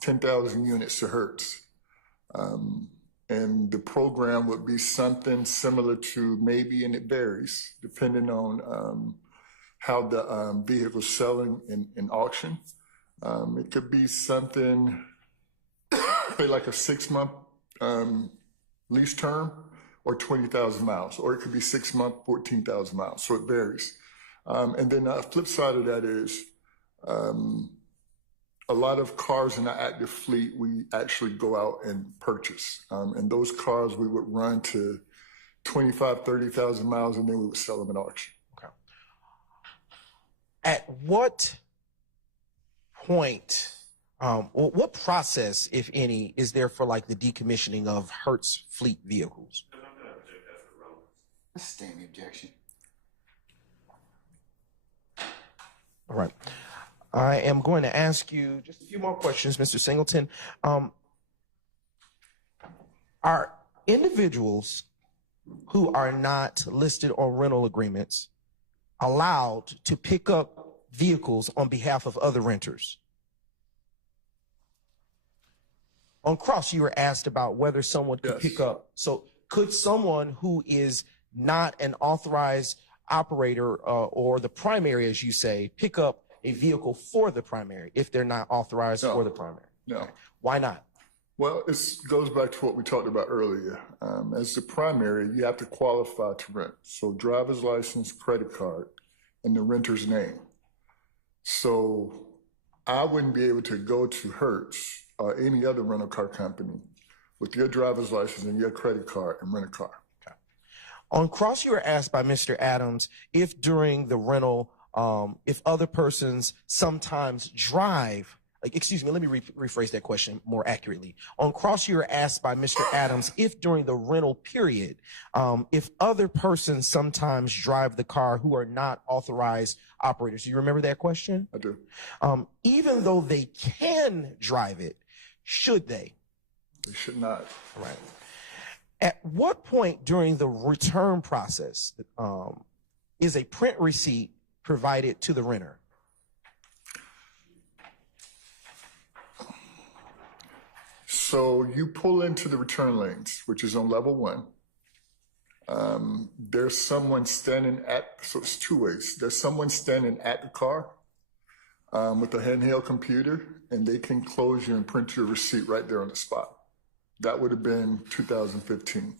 10,000 units to Hertz. And the program would be something similar to maybe, and it varies, depending on how the vehicle's selling in auction. It could be something, say like a 6-month lease term, or 20,000 miles, or it could be 6 months, 14,000 miles. So it varies. And then the flip side of that is a lot of cars in our active fleet, we actually go out and purchase. And those cars we would run to 25, 30,000 miles, and then we would sell them at auction. Okay. At what point, what process, if any, is there for like the decommissioning of Hertz fleet vehicles? Sustain the objection. All right. I am going to ask you just a few more questions, Mr. Singleton. Are individuals who are not listed on rental agreements allowed to pick up vehicles on behalf of other renters? On cross, you were asked about whether someone could pick up. So could someone who is not an authorized operator or the primary, as you say, pick up a vehicle for the primary if they're not authorized for the primary? No. Why not? Well, it goes back to what we talked about earlier. As the primary, you have to qualify to rent. So driver's license, credit card, and the renter's name. So I wouldn't be able to go to Hertz or any other rental car company with your driver's license and your credit card and rent a car. Okay. On cross, you were asked by Mr. Adams if during the rental, if other persons sometimes drive. Excuse me, let me rephrase that question more accurately. On cross, you were asked by Mr. Adams if during the rental period, if other persons sometimes drive the car who are not authorized operators. Do you remember that question? I do. Even though they can drive it, should they? They should not. Right. At what point during the return process is a print receipt provided to the renter? So you pull into the return lanes, which is on level 1. There's someone standing so it's 2 ways. There's someone standing at the car with a handheld computer, and they can close you and print your receipt right there on the spot. That would have been 2015.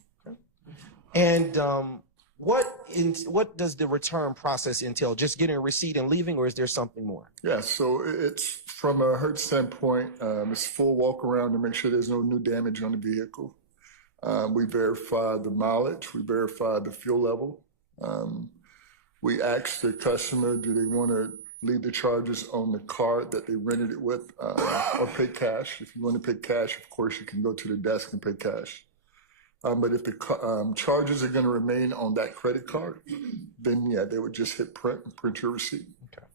And what does the return process entail? Just getting a receipt and leaving, or is there something more? Yeah, so it's from a Hertz standpoint, it's full walk around to make sure there's no new damage on the vehicle. We verify the mileage, we verify the fuel level. We ask the customer, do they want to leave the charges on the card that they rented it with or pay cash. If you want to pay cash, of course, you can go to the desk and pay cash. But if the charges are going to remain on that credit card, then yeah, they would just hit print and print your receipt. Okay.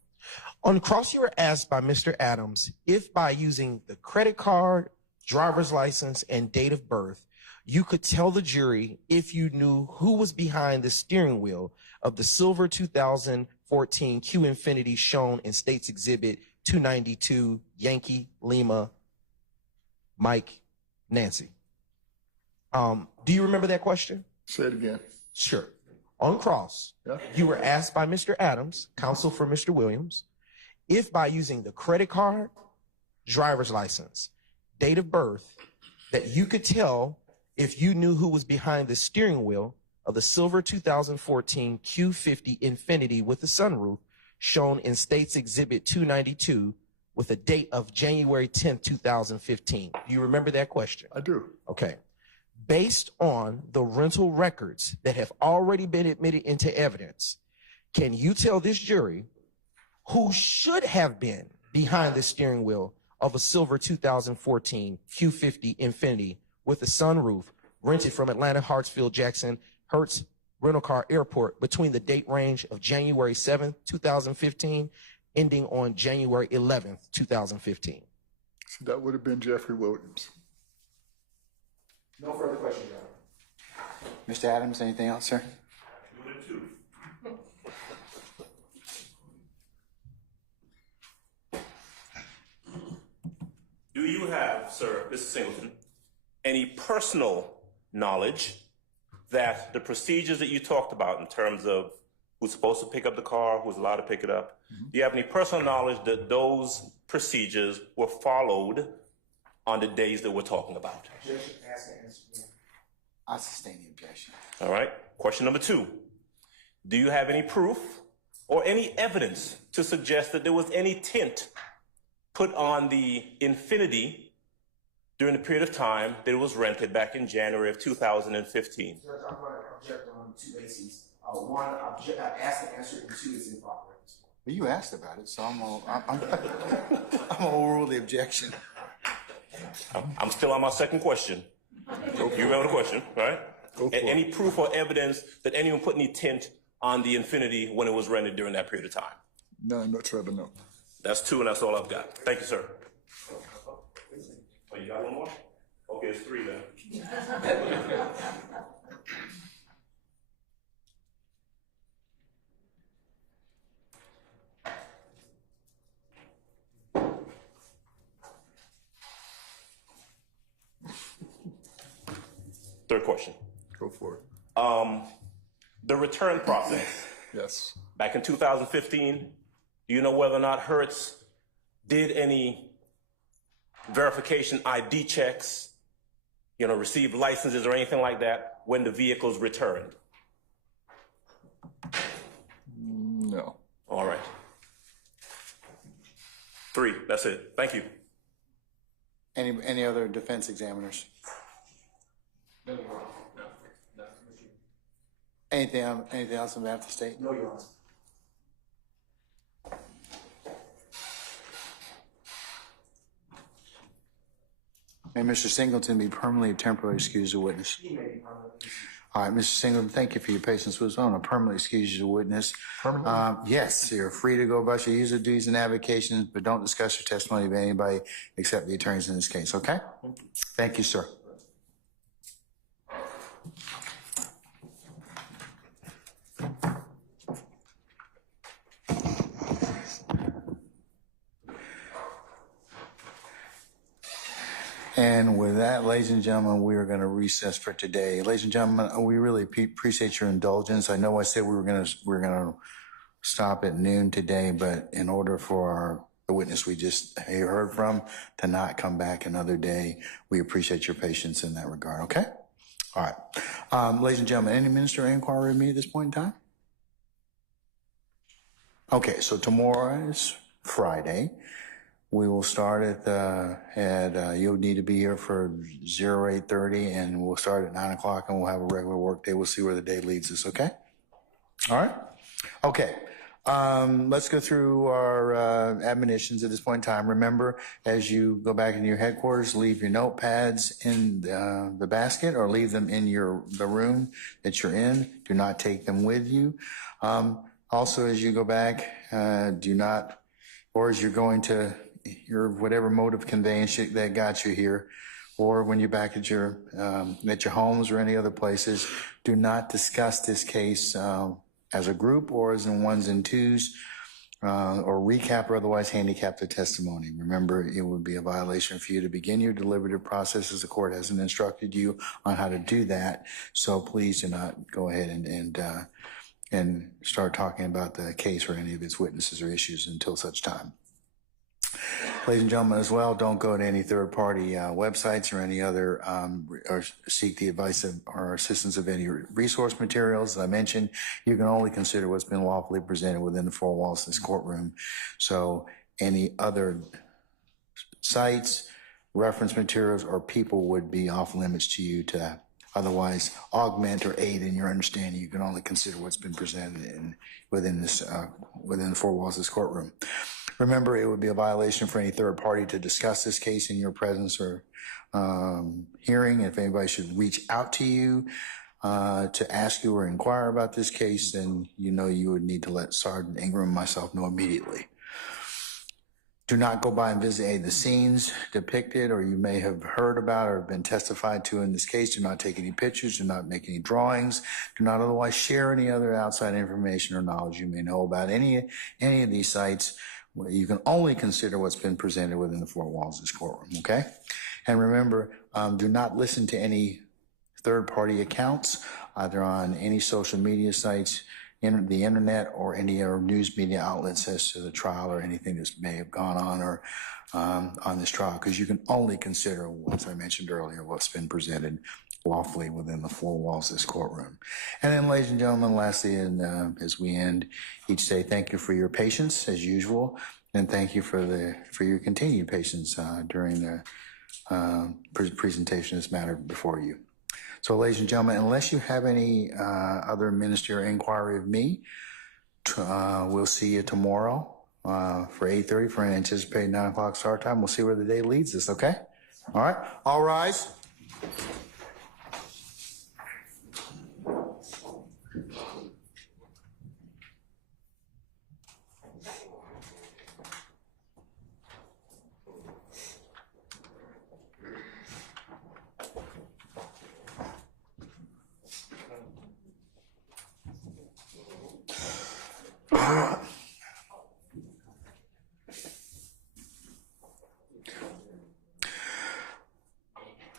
On cross, you were asked by Mr. Adams if by using the credit card, driver's license, and date of birth, you could tell the jury if you knew who was behind the steering wheel of the silver 2014 Q Infiniti shown in State's Exhibit 292, Yankee, Lima, Mike, Nancy. Do you remember that question? Say it again. Sure. On cross, Yeah. you were asked by Mr. Adams, counsel for Mr. Williams, if by using the credit card, driver's license, date of birth, that you could tell if you knew who was behind the steering wheel of the silver 2014 Q50 Infiniti with the sunroof shown in State's Exhibit 292 with a date of January 10th, 2015. Do you remember that question? I do. Okay. Based on the rental records that have already been admitted into evidence, can you tell this jury who should have been behind the steering wheel of a silver 2014 Q50 Infiniti with a sunroof rented from Atlanta Hartsfield Jackson Hertz Rental Car Airport between the date range of January 7th, 2015, ending on January 11th, 2015? So that would have been Jeffery Williams. No further questions, Your Honor. Mr. Adams, anything else, sir? Do you have, sir, Mr. Singleton, any personal knowledge that the procedures that you talked about in terms of who's supposed to pick up the car, who's allowed to pick it up, do you have any personal knowledge that those procedures were followed on the days that we're talking about? Objection, ask and answer. I sustain the objection. All right. Question number 2. Do you have any proof or any evidence to suggest that there was any tint put on the Infiniti during the period of time that it was rented back in January of 2015? Judge, I'm going to object on 2 bases. One, ask and answer, and 2 is improper. Well, you asked about it, so I'm gonna overrule the objection. I'm still on my second question. You remember the question, right? Any proof or evidence that anyone put any tint on the Infiniti when it was rented during that period of time? None whatsoever, no. That's 2, and that's all I've got. Thank you, sir. Oh, you got one more? Okay, it's 3 then. Third question. Go for it. The return process. Yes. Back in 2015, do you know whether or not Hertz did any verification ID checks, received licenses or anything like that when the vehicles returned? No. All right. 3, that's it. Thank you. Any other defense examiners? No, Your Honor. No. Anything else on behalf of the state? No, Your Honor. May Mr. Singleton be permanently or temporarily excused as a witness? He may be permanently excused. All right, Mr. Singleton, thank you for your patience with us. I'm going to permanently excuse you as a witness. Yes, you're free to go about your usual duties and avocations, but don't discuss your testimony with anybody except the attorneys in this case, okay? Thank you, sir. And with that, ladies and gentlemen, we are going to recess for today. Ladies and gentlemen, we really appreciate your indulgence. I know I said we were going to stop at noon today, but in order for the witness we just heard from to not come back another day, we appreciate your patience in that regard. Okay. All right. Ladies and gentlemen, any minister inquiry with me at this point in time? Okay. So tomorrow is Friday. We will start you'll need to be here for 08:30 and we'll start at 9 o'clock and we'll have a regular work day. We'll see where the day leads us. Okay. All right. Okay. Let's go through our admonitions at this point in time. Remember, as you go back into your headquarters, leave your notepads in the basket or leave them in the room that you're in. Do not take them with you. Also, as you go back, or as you're going to your whatever mode of conveyance that got you here, or when you're back at your homes or any other places, do not discuss this case as a group or as in ones and twos, or recap or otherwise handicap the testimony. Remember, it would be a violation for you to begin your deliberative process as the court hasn't instructed you on how to do that. So please do not go ahead and start talking about the case or any of its witnesses or issues until such time. Ladies and gentlemen, as well, don't go to any third-party websites or any other, or seek the advice of or assistance of any resource materials. As I mentioned, you can only consider what's been lawfully presented within the four walls of this courtroom. So any other sites, reference materials, or people would be off limits to you to otherwise augment or aid in your understanding. You can only consider what's been presented within the four walls of this courtroom. Remember, it would be a violation for any third party to discuss this case in your presence or hearing. If anybody should reach out to you to ask you or inquire about this case, then you would need to let Sergeant Ingram and myself know immediately. Do not go by and visit any of the scenes depicted or you may have heard about or been testified to in this case. Do not take any pictures. Do not make any drawings. Do not otherwise share any other outside information or knowledge you may know about any of these sites. You can only consider what's been presented within the four walls of this courtroom, okay? And remember, do not listen to any third-party accounts, either on any social media sites, the internet, or any other news media outlets as to the trial or anything that may have gone on or on this trial, because you can only consider, as I mentioned earlier, what's been presented lawfully within the four walls of this courtroom. And then, ladies and gentlemen, lastly, and as we end each day, thank you for your patience as usual, and thank you for your continued patience during the presentation of this matter before you. So, ladies and gentlemen, unless you have any other ministerial inquiry of me, we'll see you tomorrow for 8:30 for an anticipated 9 o'clock start time. We'll see where the day leads us, okay? All right, all rise.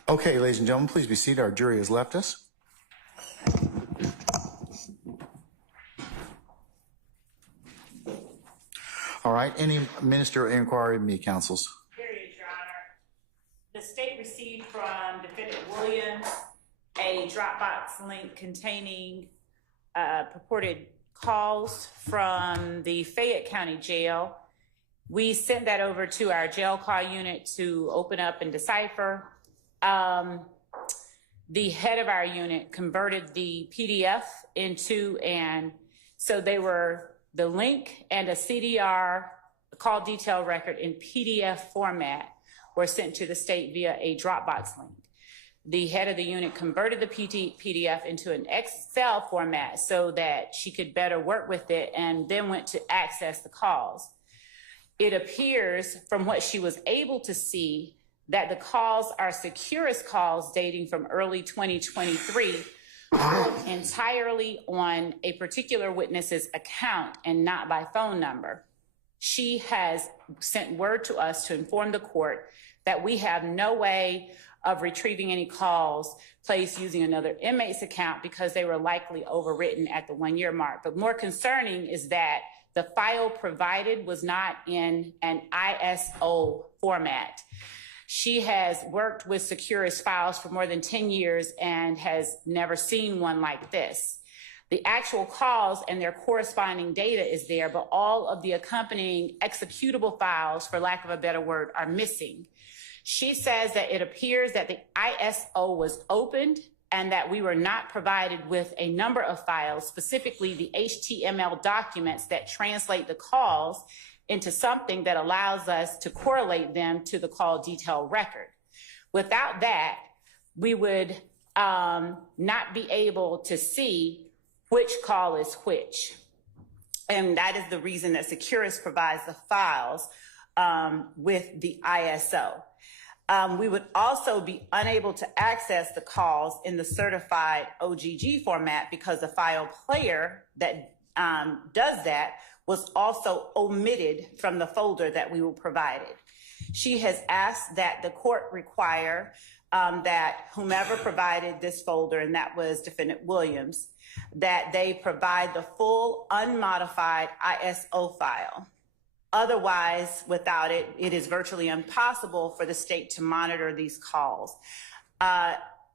Okay, ladies and gentlemen, please be seated. Our jury has left us. All right, any ministerial inquiry of me, counsels? Period, Your Honor. The state received from Defendant Williams a Dropbox link containing purported calls from the Fayette County Jail. We sent that over to our jail call unit to open up and decipher. The head of our unit converted the PDF into, and so they were the link and a CDR, a call detail record in PDF format were sent to the state via a Dropbox link. The head of the unit converted the PDF into an Excel format so that she could better work with it and then went to access the calls. It appears from what she was able to see that the calls are securest calls dating from early 2023 entirely on a particular witness's account and not by phone number. She has sent word to us to inform the court that we have no way of retrieving any calls placed using another inmate's account because they were likely overwritten at the 1 year mark. But more concerning is that the file provided was not in an ISO format. She has worked with Securus files for more than 10 years and has never seen one like this. The actual calls and their corresponding data is there, but all of the accompanying executable files, for lack of a better word, are missing. She says that it appears that the ISO was opened and that we were not provided with a number of files, specifically the HTML documents that translate the calls into something that allows us to correlate them to the call detail record. Without that, we would not be able to see which call is which. And that is the reason that Securus provides the files with the ISO. We would also be unable to access the calls in the certified OGG format because the file player that does that was also omitted from the folder that we were provided. She has asked that the court require that whomever provided this folder, and that was Defendant Williams, that they provide the full unmodified ISO file. Otherwise, without it, it is virtually impossible for the state to monitor these calls.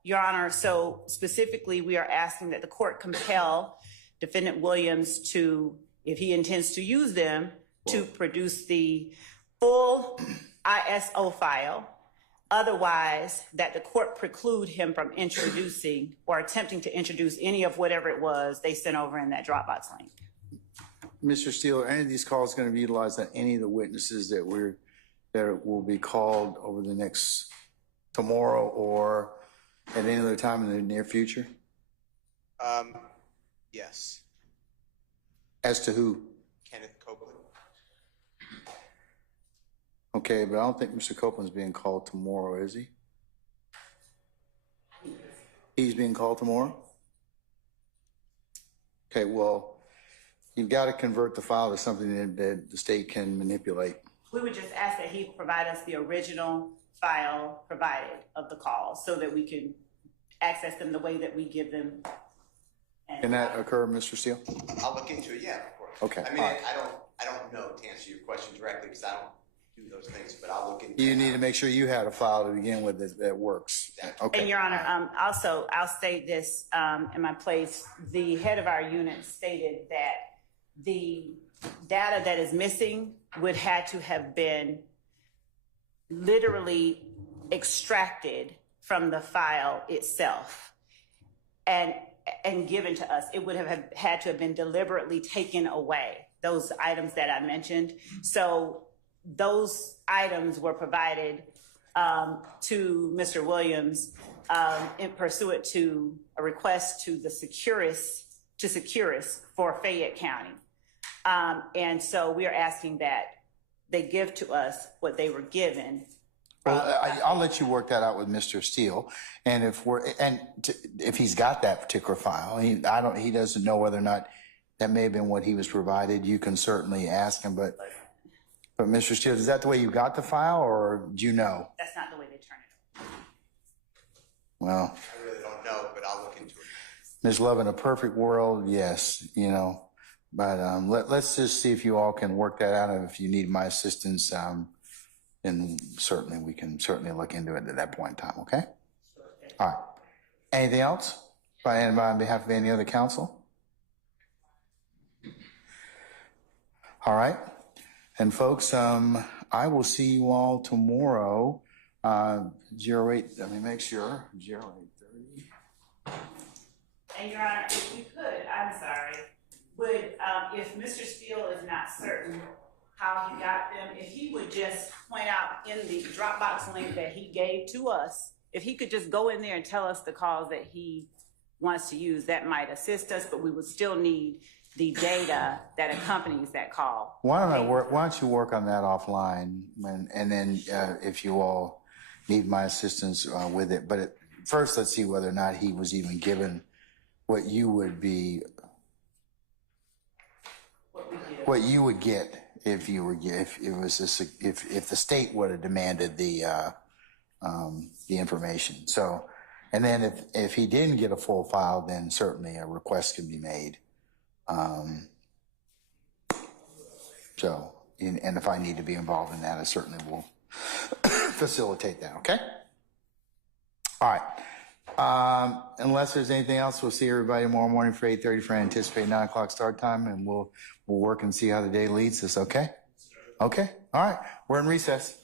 Your Honor, so specifically, we are asking that the court compel Defendant Williams to, if he intends to use them, to produce the full ISO file. Otherwise, that the court preclude him from introducing or attempting to introduce any of whatever it was they sent over in that Dropbox link. Mr. Steele, are any of these calls going to be utilized on any of the witnesses that will be called over the next tomorrow or at any other time in the near future? Yes. As to who? Kenneth Copeland. Okay, but I don't think Mr. Copeland's being called tomorrow, is he? He's being called tomorrow? Okay, well, you've got to convert the file to something that the state can manipulate. We would just ask that he provide us the original file provided of the calls so that we can access them the way that we give them. Can that occur, Mr. Steele? I'll look into it, yeah, of course. Okay. I mean, I don't know to answer your question directly because I don't do those things, but I'll look into it. You need to make sure you had a file to begin with that works. Exactly. Okay. And Your Honor, also, I'll state this in my place. The head of our unit stated that the data that is missing would have to have been literally extracted from the file itself and given to us. It would have had to have been deliberately taken away, those items that I mentioned. So those items were provided to Mr. Williams in pursuant to a request to the Securus for Fayette County. And so we are asking that they give to us what they were given. Well, I'll let you work that out with Mr. Steele, and if he's got that particular file, he doesn't know whether or not that may have been what he was provided. You can certainly ask him, but Mr. Steele, is that the way you got the file, or do you know? That's not the way they turn it over. Well, I really don't know, but I'll look into it. Ms. Love, in a perfect world, yes, but let's just see if you all can work that out, and if you need my assistance, then certainly we can look into it at that point in time, okay? All right. Anything else on behalf of any other counsel? All right. And folks, I will see you all tomorrow, 08, let me make sure, 08:30. And Your Honor, if you could, I'm sorry, would, if Mr. Steele is not certain how he got them, if he would just point out in the Dropbox link that he gave to us, if he could just go in there and tell us the calls that he wants to use, that might assist us, but we would still need the data that accompanies that call. Why don't you work on that offline, and then if you all need my assistance with it. But first, let's see whether or not he was even given what you would get if the state would have demanded the the information. So, and then if he didn't get a full file, then certainly a request can be made. And if I need to be involved in that, I certainly will facilitate that, okay? All right. Unless there's anything else, we'll see everybody tomorrow morning for 8:30 for anticipated 9 o'clock start time, and we'll work and see how the day leads us, okay? Okay, all right. We're in recess.